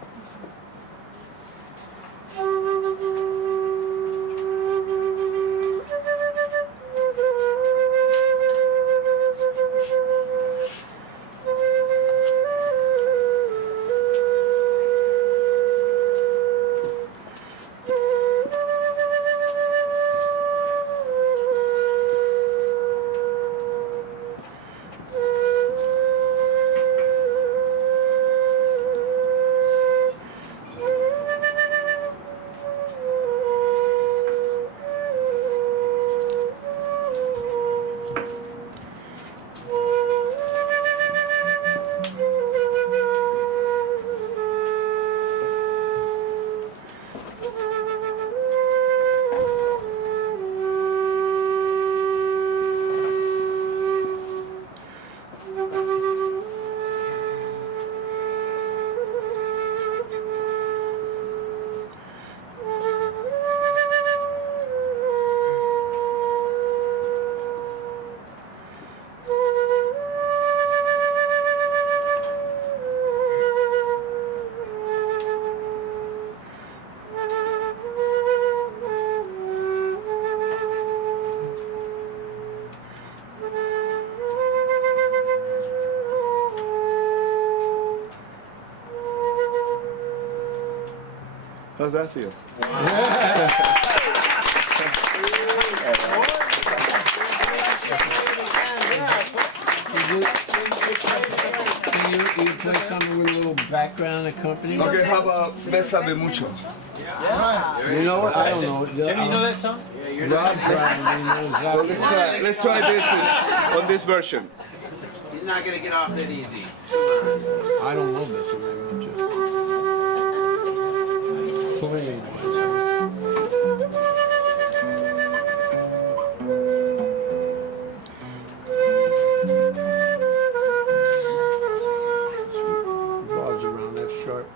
How's that feel? Can you play something with a little background accompaniment? Okay, how about Bésame Mucho? You know what? I don't know. Jimmy, you know that song? Rob probably knows that. Well, let's try this on this version. He's not gonna get off that easy. I don't know this very much. Play. Revolves around F sharp.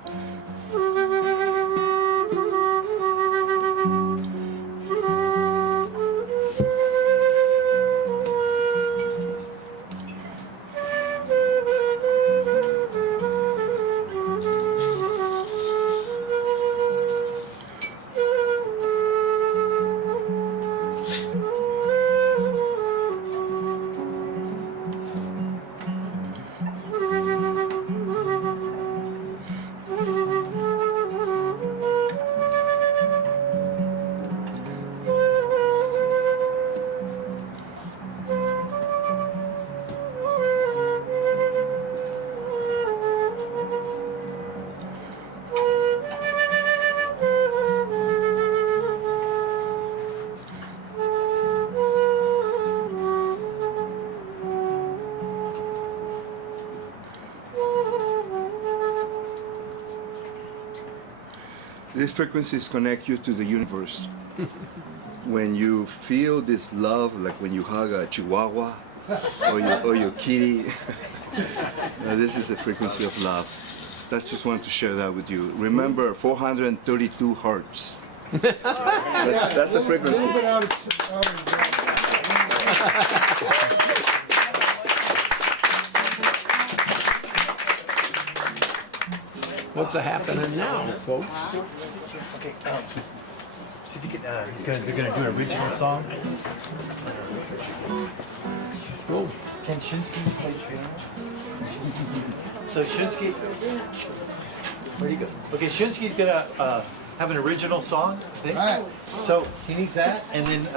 These frequencies connect you to the universe. When you feel this love, like when you hug a chihuahua or your kitty, this is the frequency of love. That's just wanted to share that with you. Remember, 432 hertz. That's the frequency. What's happening now, folks? Okay, see if you can. They're gonna do an original song. Whoa. Can Shinsky play piano? So Shinsky, where'd he go? Okay, Shinsky's gonna have an original song. I think. Right. So he needs that, and then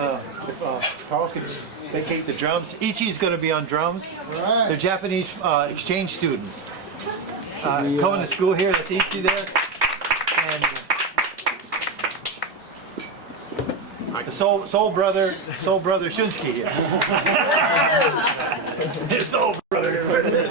if Carl could vacate the drums. Ichi's gonna be on drums. Right. They're Japanese exchange students. Coming to school here, that's Ichi there. And the soul brother Shinsky. His soul brother.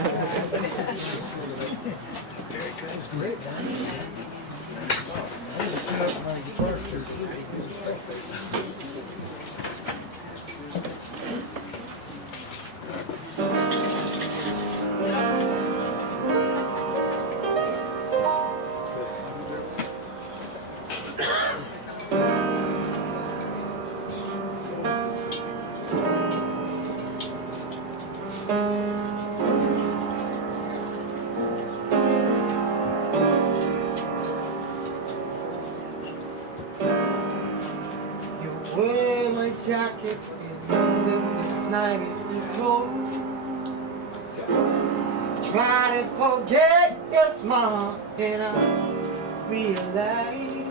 Wear my jacket and this night is too cold. Try to forget your smile and I realize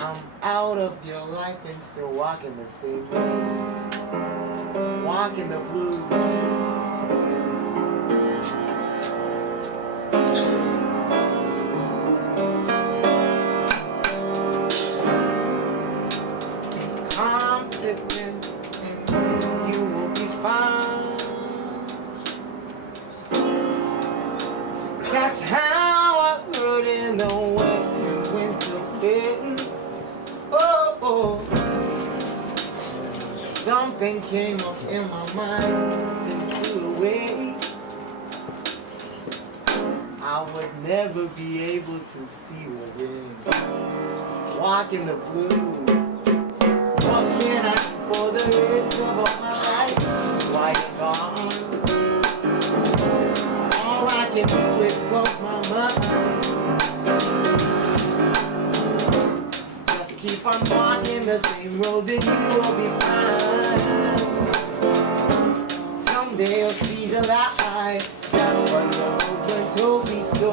I'm out of your life and still walking the same road, walking the blues. Confident and you will be fine. That's how I heard in the western winter's been. Oh, something came up in my mind and flew away. I would never be able to see you again. Walking the blues. What can I do for the rest of all my life? Why you're gone? All I can do is close my mind. Just keep on walking the same road and you will be fine. Someday you'll see the light. That's what your husband told me so.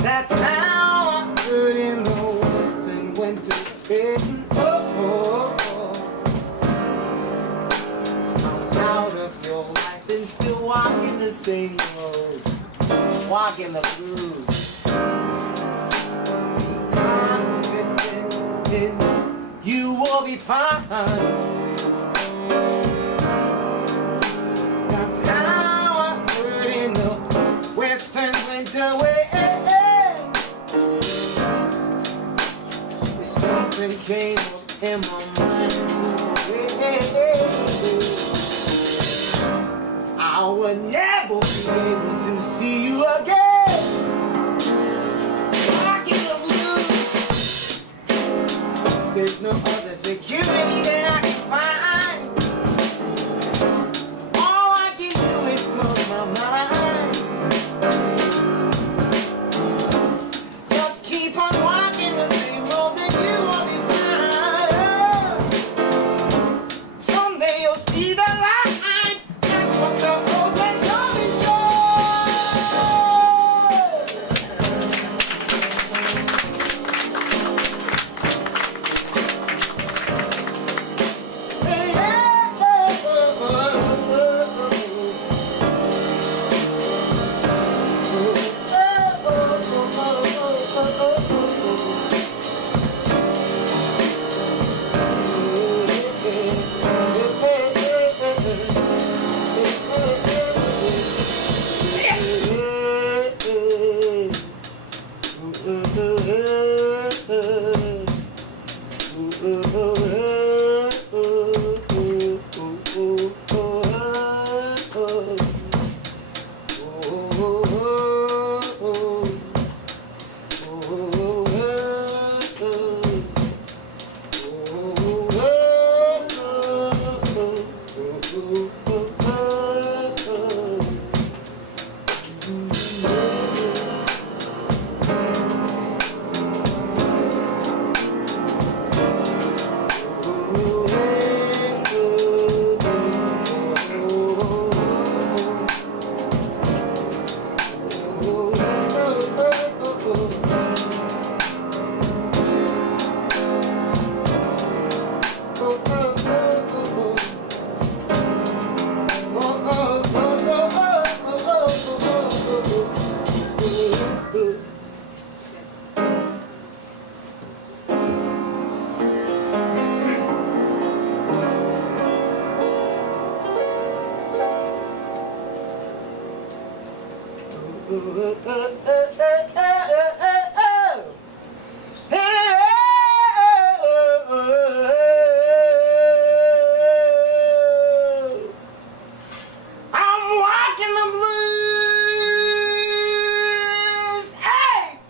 That's how I could in the western winter bed. I'm out of your life and still walking the same road, walking the blues. Be confident in you will be fine. That's how I could in the western winter way. Something came up in my mind. I would never be able to see you again. Walking the blues. There's no other security that I can find. All I can do is close my mind. Just keep on walking the same road that you will be fine. Someday you'll see the light. That's what the old man told me so. I'm walking the blues. Hey!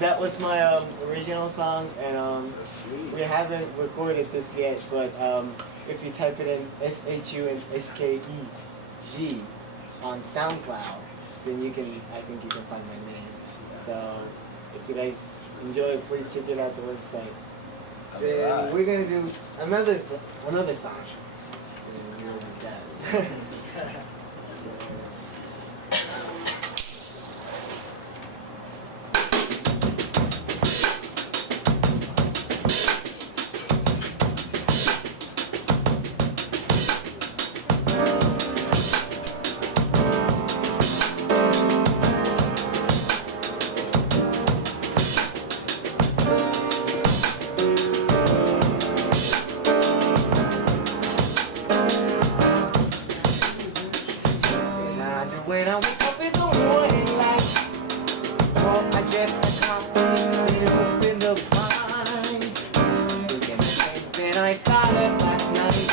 That was my original song, and we haven't recorded this yet, but if you type it in SHUNSKEG on SoundCloud, then I think you can find my name. So if you guys enjoy it, please check it out the website. Then we're gonna do another song. And we'll be done. When I wake up in the morning light, oh, I just open the blinds. Looking at things I thought of last night.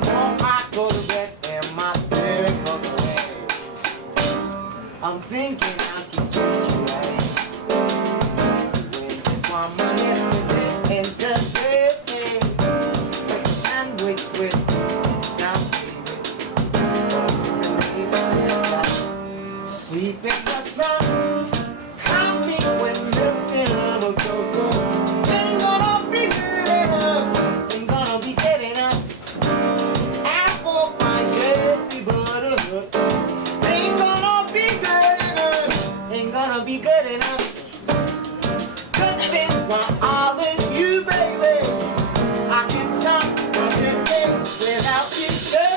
Before I go to bed and my spirit goes away, I'm thinking I can treat you right. When it's from my yesterday and today, like a sandwich with sleep in the sun, coffee with milk, cinnamon, cocoa. Ain't gonna be good enough, ain't gonna be good enough. Apple pie, jelly, butter, ain't gonna be good enough, ain't gonna be good enough. Good things are all in you, baby. I can stop, I can live without you, baby.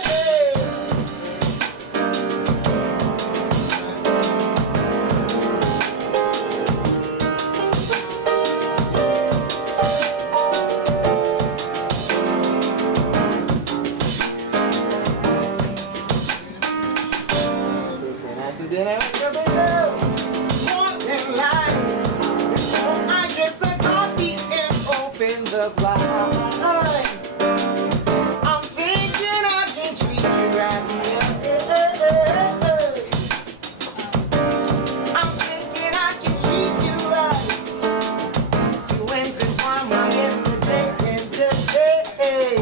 Then I wake up and go, morning light. Before I get the coffee and open the blind, I'm thinking I can treat you right. I'm thinking I can treat you right. You went to find my yesterday and today,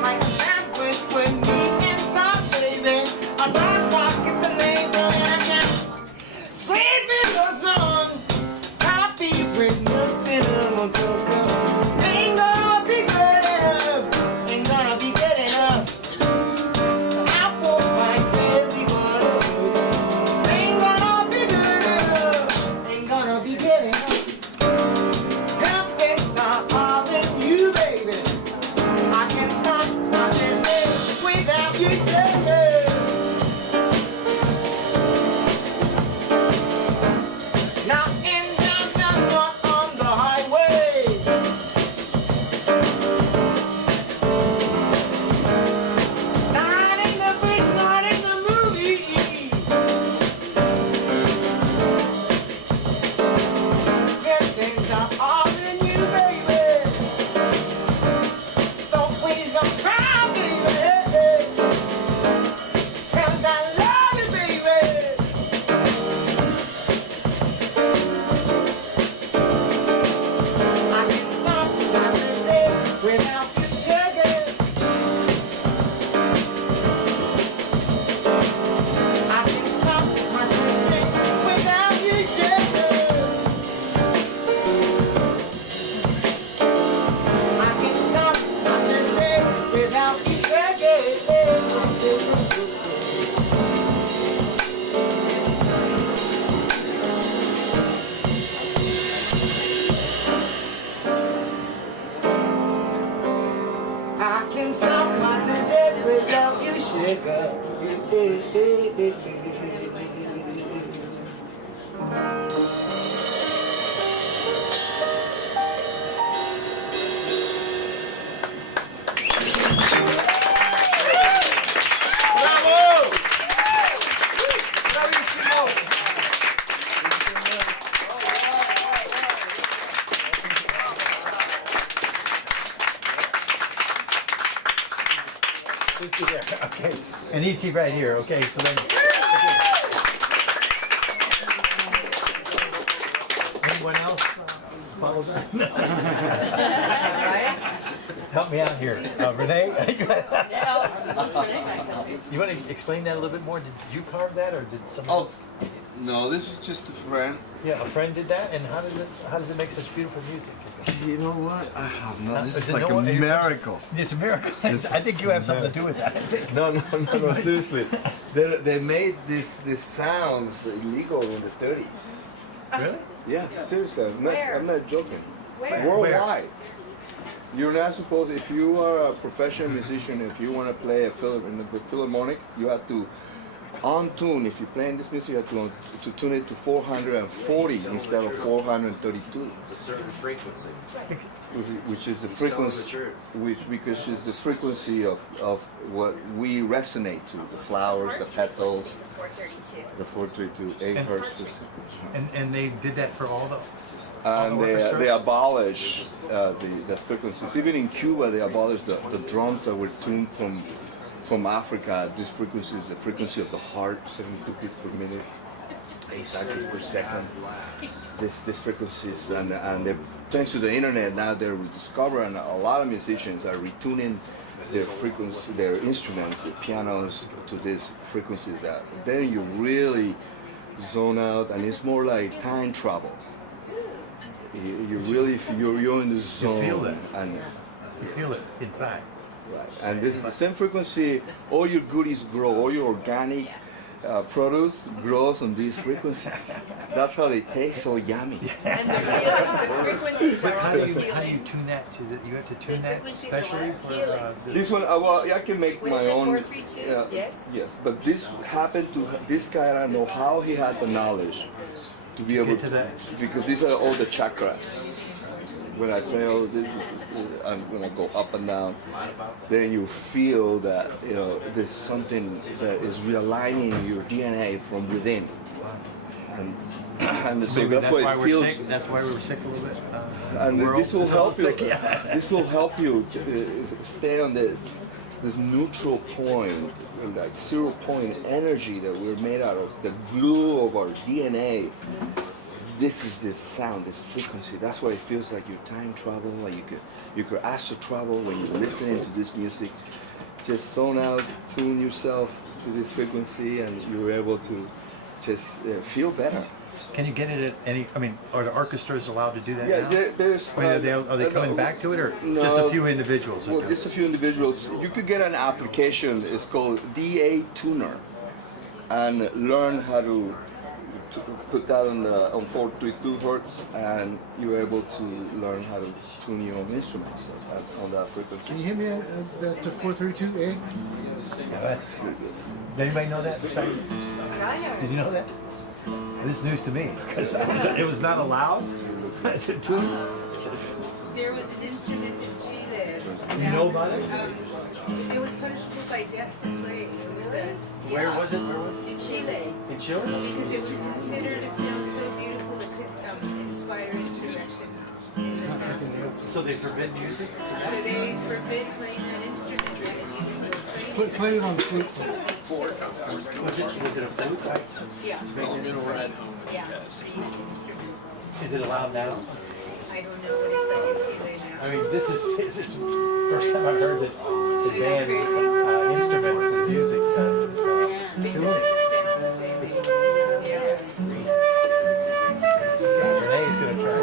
like a sandwich with meat and sauce, baby. I don't walk in the name. Sleep in the sun, coffee with milk, cinnamon, cocoa. Ain't gonna be good enough, ain't gonna be good enough. Apple pie, jelly, butter, ain't gonna be good enough, ain't gonna be good enough. Good things are all in you, baby. I can stop, I can live without you, baby. Now in downtown, not on the highway. Not in the bridge, not in the movie. Good things are all in you, baby. So please don't cry, baby. 'Cause I love you, baby. I can stop, I can live without you, sugar. I can stop, I can live without you, sugar. I can stop, I can live without you, sugar. I can stop my love you, sugar. Okay, and E.T. right here. Okay, so then. Anyone else follow that? Help me out here, Renee. You want to explain that a little bit more? Did you carve that, or did someone else? No, this is just a friend. Yeah, a friend did that, and how does it make such beautiful music? You know what? I have no. This is it like no a one- miracle. It's a miracle. I think you have something to do with that. No, seriously. They made these sounds illegal in the 30s. Really? Yeah, seriously. I'm not joking. Where? Worldwide. You're not supposed, if you are a professional musician, if you want to play in the Philharmonic, you have to on tune. If you're playing this music, you have to tune it to 440 instead of 432. It's a certain frequency. Which is the frequency, because is the frequency of what we resonate to, the flowers, the petals, 432. the 432, 8 hertz. And they did that for all the. And they orchestras? abolished the frequencies. Even in Cuba, they abolished the drums that were tuned from Africa. This frequency is the frequency of the heart, 72 beats per minute, 8 cycles per second. This frequencies, and thanks to the internet, now they're discovering a lot of musicians are retuning their frequency, their instruments, the pianos, to these frequencies. That then you really zone out, and it's more like time travel. You really, you're in the zone. You feel it. And You feel it inside. right. And this is the same frequency. All your goodies grow. All your organic produce grows on these frequencies. That's how they taste so yummy. And the frequencies are How also do you healing. tune that to? You have to tune that frequencies are especially what? for. Healing. This one, well, I can make What my is it, own. 432? Yes? Yes, but this happened to this guy. I don't know how he had the knowledge to be able Get to that. because these are all the chakras. When I play all of this, I'm gonna go up and down. Then you feel that there's something that is realigning your DNA from within. And so Maybe that's why it we're feels. sick. That's why we were sick a little bit. And We're this all- will help you. sick, yeah. This will help you to, stay on this neutral point, like 0 point energy that we're made out of, the glue of our DNA. This is this sound, this frequency. That's why it feels like you time travel, like you could astral travel when you're listening to this music. Just zone out, tune yourself to this frequency, and you're able to just feel better. Can you get it at any? I mean, are the orchestras allowed to do that Yeah, now? there's. I mean, are they coming back to it, or just a few individuals? that Well, do just a it? few individuals. You could get an application. It's called DA Tuner, and learn how to put that on 432 hertz, and you're able to learn how to tune your own instruments on that frequency. Can you hear me at that 432A? Yeah, that's. Did anybody know that? Did you know that? This is news to me because it was not allowed to tune. There was an instrument in Chile. You know about it? It was punishable by death to play. It was Where was it? Where was it? in Chile. In Chile? Because it was considered a sound so beautiful it could inspire insurrection in the masses. So they forbid music? So they forbid playing that instrument. Play it on the flute. Was it a flute? Yeah. Yeah. Is it allowed now? I don't know what it's like in Chile now. I mean, this is the first time I've heard that they ban instruments and music. Because of the sound. Yeah. Renee's gonna try.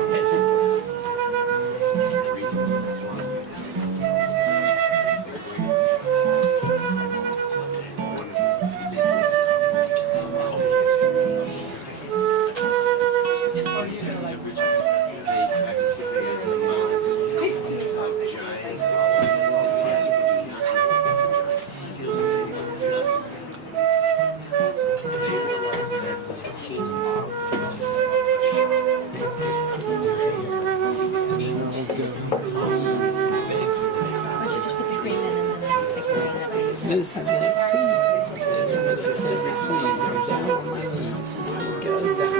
Mrs. Henry, please. Mrs. Henry, please. I'm down on my knees. My God, that.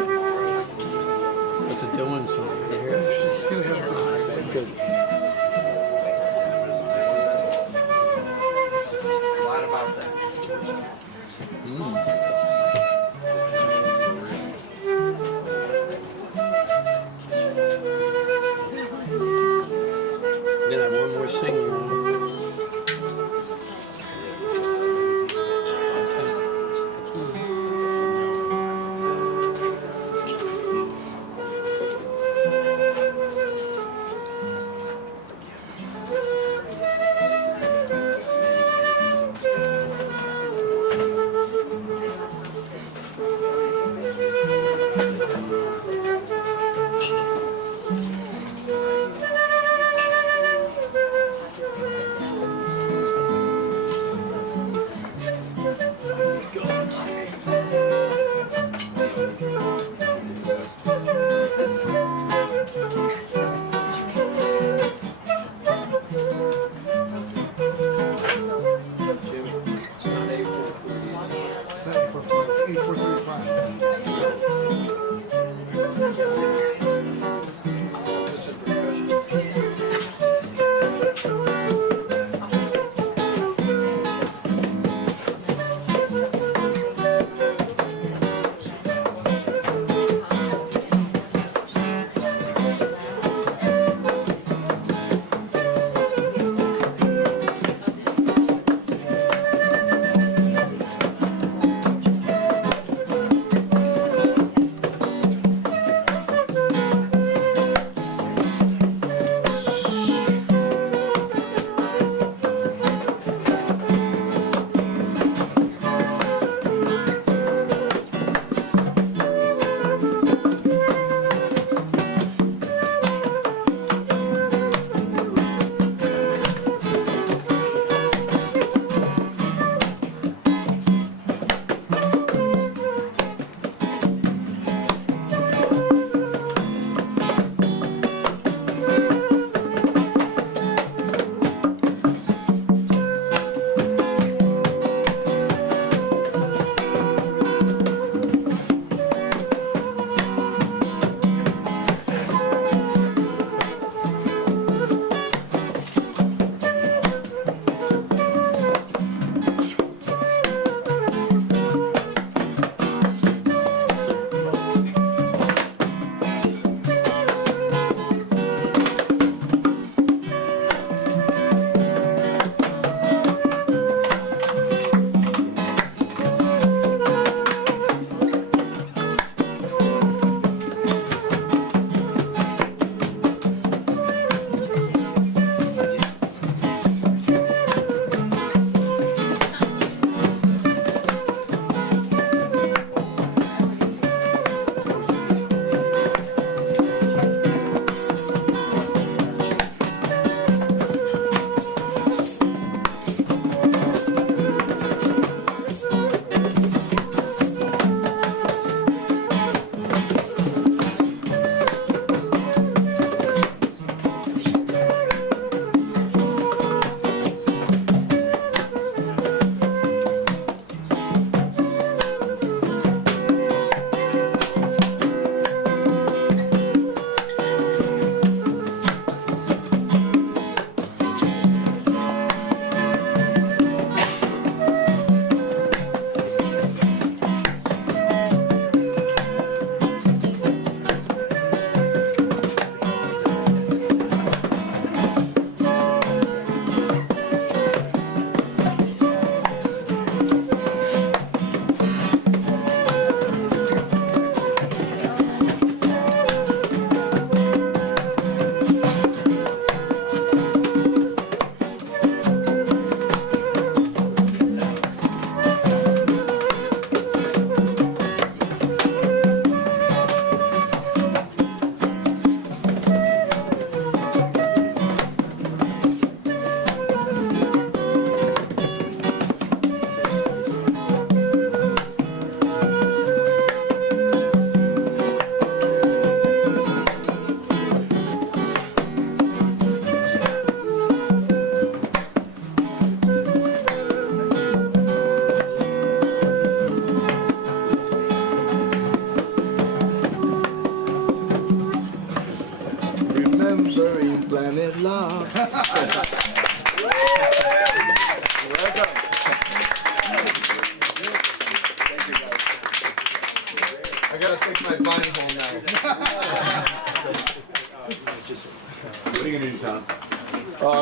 What's it doing? Something here? Still have Good. A lot about that. Then I have one more singing room.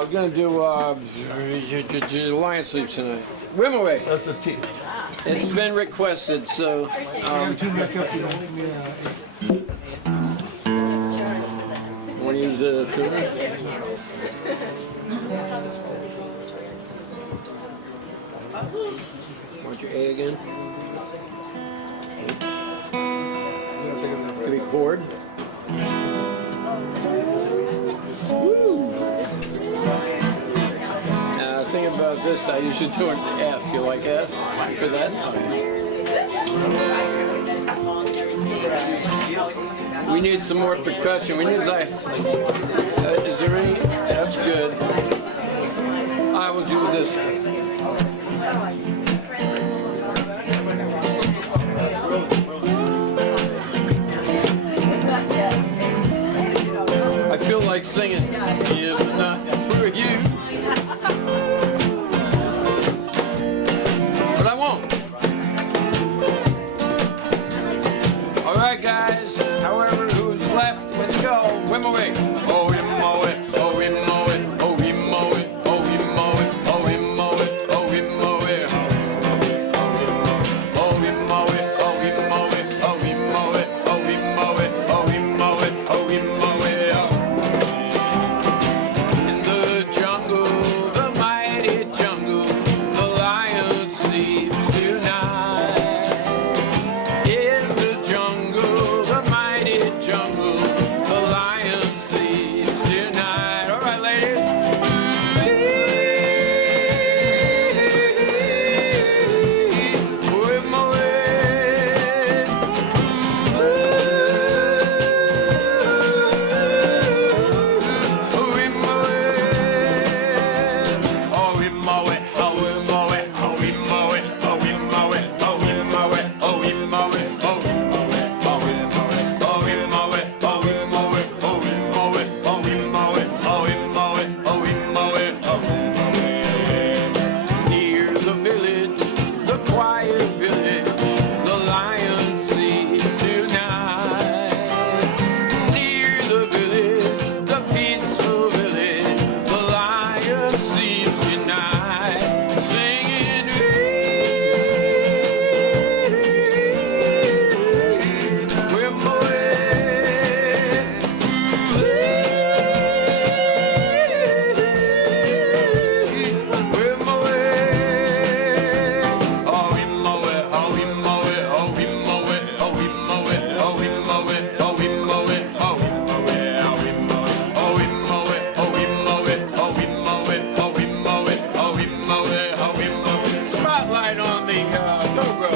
we're gonna do Lion Sleeps Tonight. Wimaway. That's the T. It's been requested, so Tune back up, you know. want to use the tuner? Want your A again? Big chord. Woo! Now, the thing about this, I usually do an F. You like F for that? We need some more percussion. We need like, is there any? That's good. I will do this. I feel like singing, if not for you. But I won't. All right, guys. However, who's left? Let's go. Wimaway. Oh, Wimaway. Oh, Wimaway. Oh, Wimaway. Oh, Wimaway. Oh, Wimaway. Oh, Wimaway. Oh, Wimaway. Oh, Wimaway. Oh, Wimaway. Oh, Wimaway. Oh, Wimaway. Oh, Wimaway. In the jungle, the mighty jungle, the lion sleeps tonight. In the jungle, the mighty jungle, the lion sleeps tonight. All right, ladies. Near the village, the quiet village, the lion sleeps tonight. Near the village, the peaceful village, the lion sleeps tonight. Singing, spotlight on the go-go.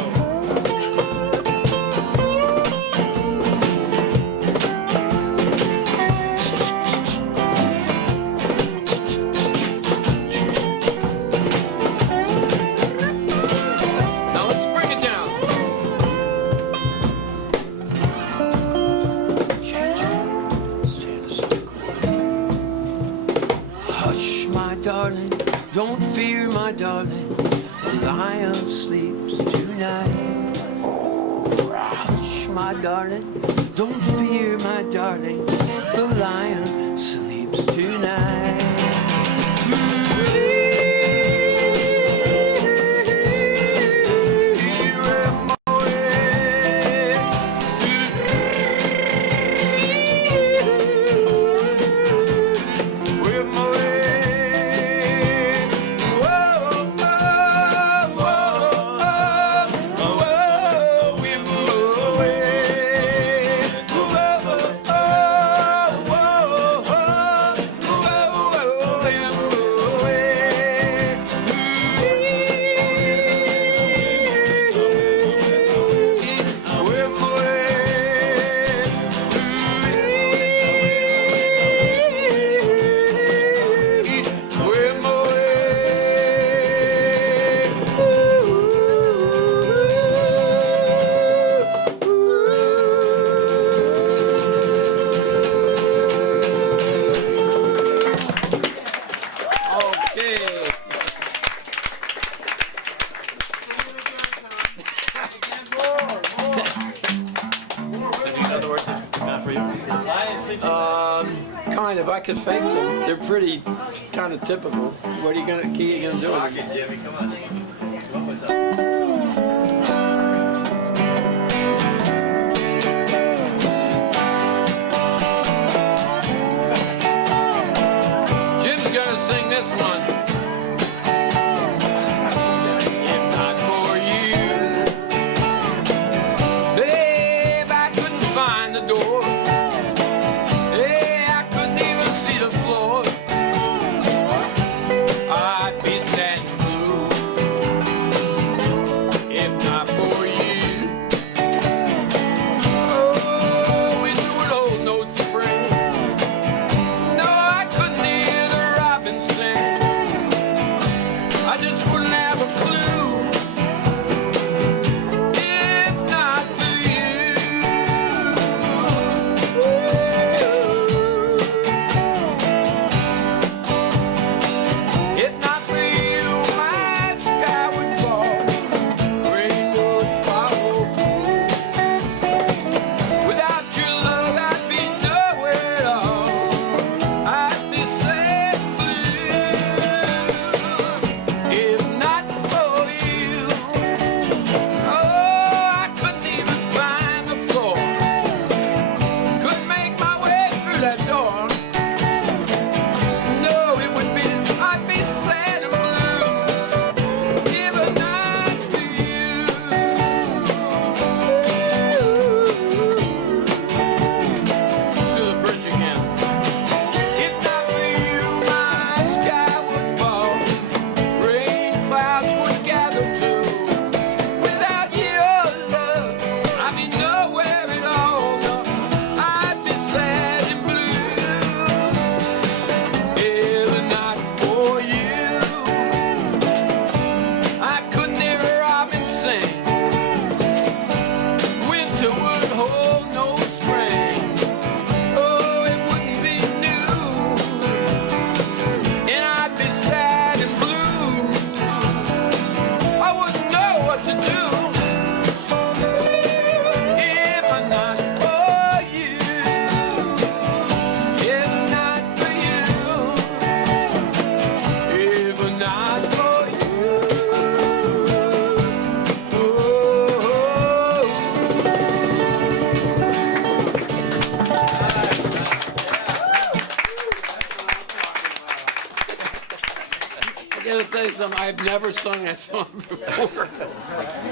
Now let's bring it down. Hush, my darling, don't fear, my darling, the lion sleeps tonight. Hush, my darling, don't fear, my darling, the lion sleeps tonight. mind if I could fake them. They're pretty kind of typical. What are you gonna do? Okay, Jimmy, come on. What was up? Jim's gonna sing this one. If not for you, babe, I couldn't find the door. Hey, I couldn't even see the floor. I'd be sad and blue if not for you. Oh, winter would hold no spring. No, I couldn't hear the robin sing. I just wouldn't have a clue if not for you. If not for you, my sky would fall, rain would follow. Without your love, I'd be nowhere at all. I'd be sad and blue. If not for you, oh, I couldn't even find the floor. Couldn't make my way through that door. No, it would be, I'd be sad and blue. If not for you. To the bridge again. If not for you, my sky would fall. Rain clouds would gather too. Without your love, I'd be nowhere at all. No, I'd be sad and blue. If not for you, I couldn't hear a robin sing. Winter would hold no spring. Oh, it wouldn't be new. And I'd be sad and blue. I wouldn't know what to do. If not for you. If not for you. If not for you. Oh. I gotta tell you something, I've never sung that song before.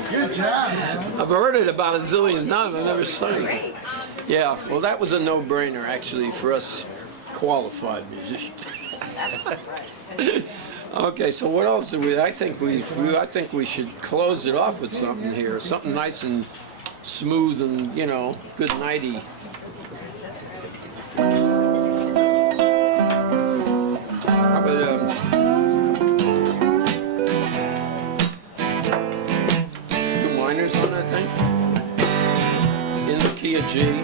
Good job, man. I've heard it about a zillion times, I've never sung it. Yeah, well that was a no-brainer actually for us qualified musicians. Okay, so what else do we, I think we should close it off with something here, something nice and smooth and, you know, good nighty. How about, two minors on that thing? In the key of G.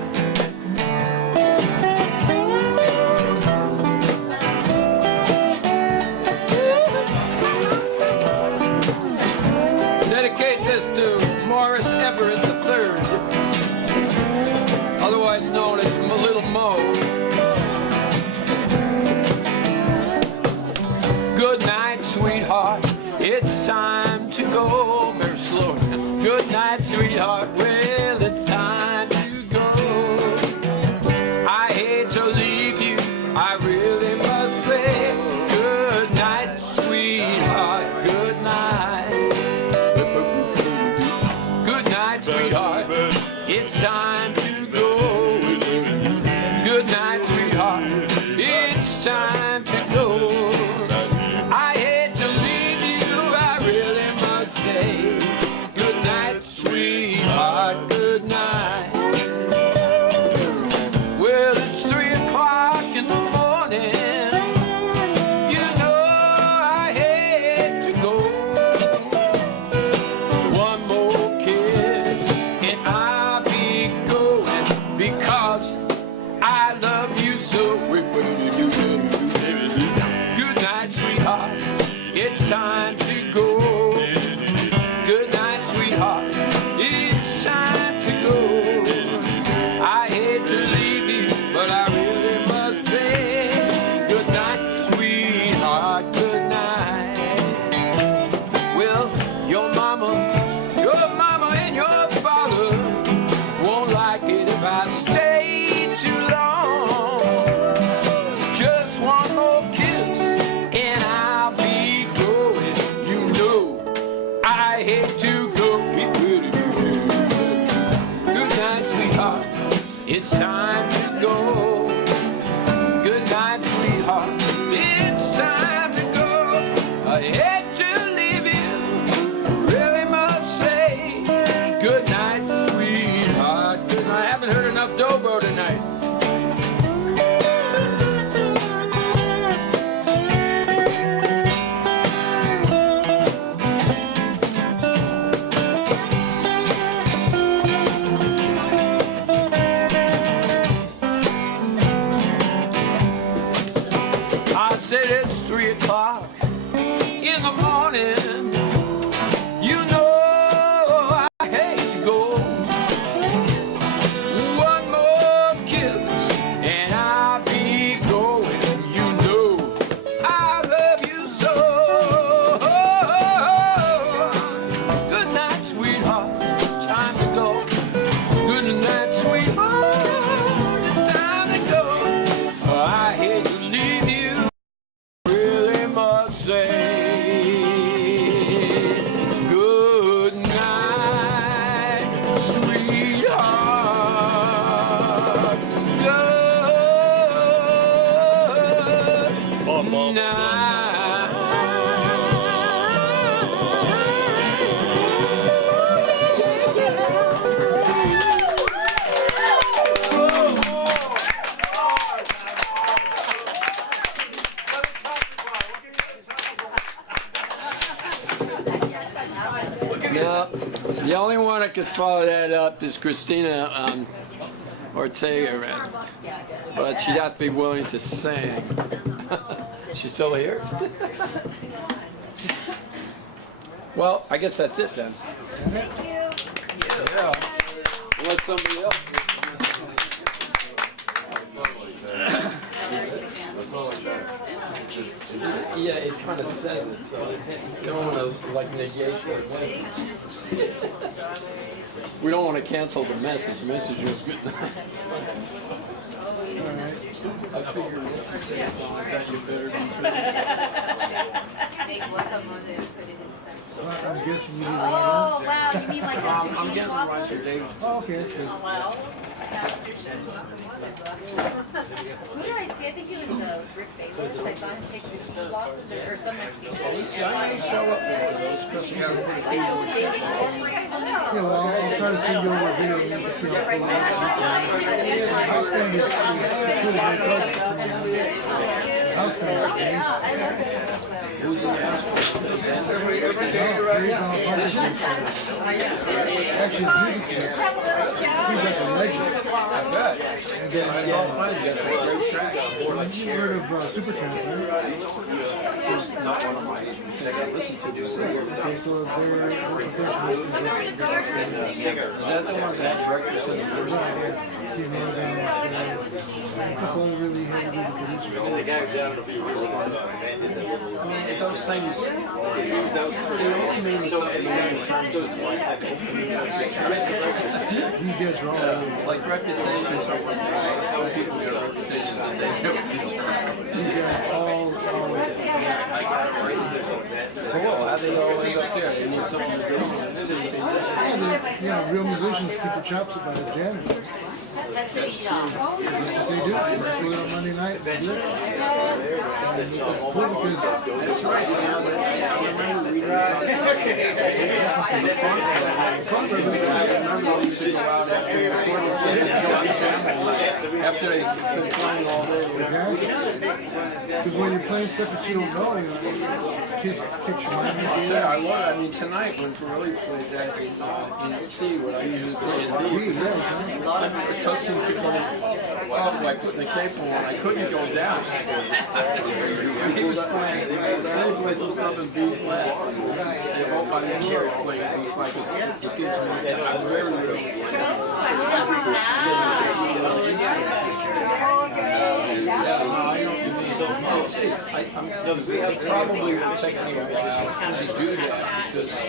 Dedicate this to Morris Everett III, otherwise known as Little Mo. Good night, sweetheart. It's time to go. Very slow. Good night, sweetheart. Well, it's time to go. I hate to leave you. I really must say good night, sweetheart. Good night. Good night, sweetheart. It's time to go. Good night, sweetheart. It's time to go. I hate to leave you. I really must say good night, sweetheart. Good night. Well, it's 3 o'clock in the morning. You know I hate to go. One more kiss and I'll be going because I love you so. Good night, sweetheart. It's time to go. Good night, sweetheart. It's time to go. I hate to leave you, but I really must say o'clock in the morning, you know I hate to go. One more kiss and I'll be going. You know I love you so. Good night, sweetheart. Time to go. Good night, sweetheart. Time to go. I hate to leave you. Really must say good night, sweetheart. Good night. Yeah, the only one that could follow that up is Christina Ortega, but she'd have to be willing to sing. She's still here? Well, I guess that's it then. Yeah. Unless somebody else. Yeah, it kind of says it, so you don't want to like negate the message. We don't want to cancel the message. The message was good enough. I figured once you say a song like that, you better be good. I'm guessing you need Oh, wow, you mean like those I'm zucchini getting blossoms? Roger Davis. Oh, okay, that's good. Who did I see? I think it was Rick Bayless. I saw him take zucchini blossoms or some Mexican See, I didn't show up for one of those, especially got to put a They video incorporate them. Yeah, well, I'll try to send you over a video and you can see how cool it is. House thing is pretty good. House thing is amazing. Who's in the house? Actually, his music is, he's like a legend. I bet. And then, All kinds of got some great tracks. you heard of Supertramp, right? Not one of mine. I listen to this. Okay, so they're professionals. Is that the ones that had breakfast in the morning? Steve Morgan, a couple of really heavy producers. I mean, those things, they all mean something in terms of like, These guys are all like reputations are what they are. Some people get reputations that they don't deserve. these guys all Cool, how they all end up there? They need something to do. real musicians keep their chops about it, jamming. That's a job. That's what they do. They play on Monday night. They do it. And it's cool because That's right, you know, I remember we after they've been playing all day. because when you're playing stuff that you don't know, kids catch your mind. Yeah, I love it. I mean, tonight when Ferrelli played that in C, what I usually play in D, I'm accustomed to going up by putting the cape on. I couldn't go down. He was playing, he played some stuff in B flat. They both by the year playing B flat because it gives me, I'm very, really. Yeah, no, I know. I'm probably will take me a while to do that because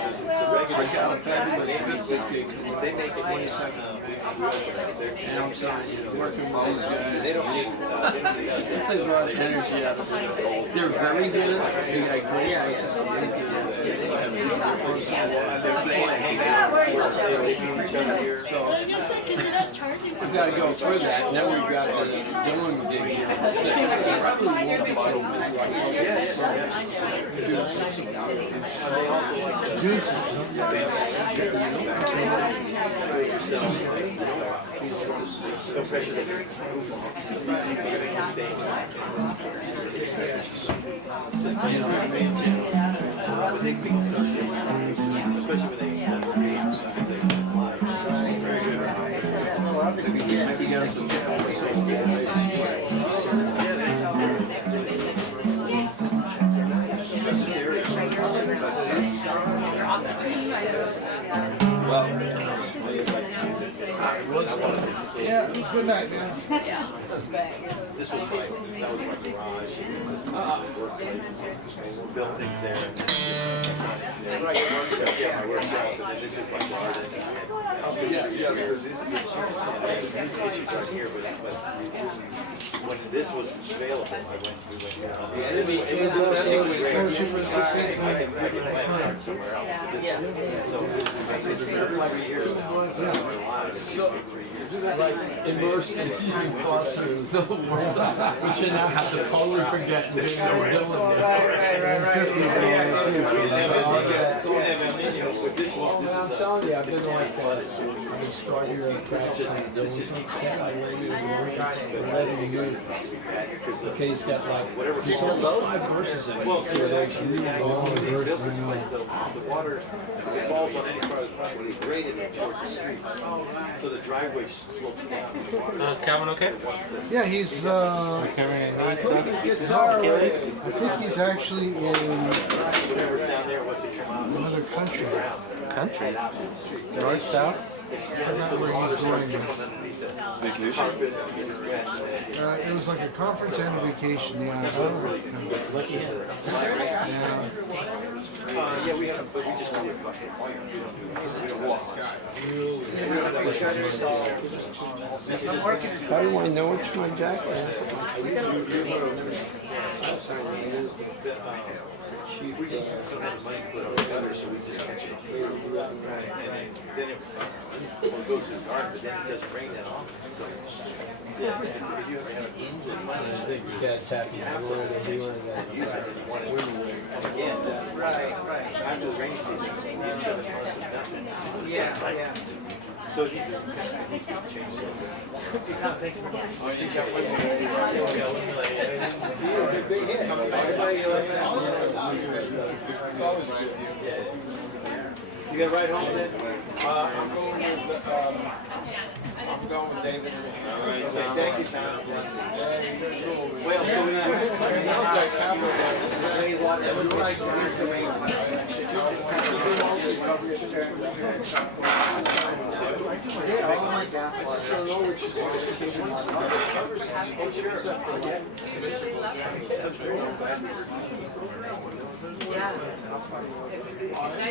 I got a fabulous 50th gig coming up, 22nd. And I'm telling you, working with these guys, it takes a lot of energy out of them. They're very good. They got great voices. So we got to go through that. And then we've got the Dylan gig here. Probably won't be till Yeah, good night, man. When this was available, I went to somewhere else. Like immersed in Stephen Foster's the world, which you now have to totally forget and being no villain. I'm telling you, I've been like that. I've been starting to practice and doing some set. I maybe it was 11 years. Okay, he's got like, it's only 5 verses in it. Yeah, there's really long verses. The water falls on any part of the property, graded it towards the street. So the driveway slopes down. Is Calvin okay? Yeah, he's, I think he's actually in another country. Country? North, south? I forgot where he's going. Vacation? It was like a conference and a vacation, yeah. Yeah, we have, but we just do it. We don't walk. How do I know it's my jacket? We just don't have money to put on the gutter, so we just catch it. And then it goes to the garden, but then it doesn't rain that often. So, yeah, if you ever have I think the cat's happy. I wanted to do it. again, this is right. After the rainy season, it's 7 months of nothing. Yeah. So he's to change. Thanks very much. See you, big hit. Everybody like that. It's always good. You got to ride home then? I'm going with David. All right. Thank you, Tom. Well, so we that was like I just don't know which is supposed to be Yeah. It was nice.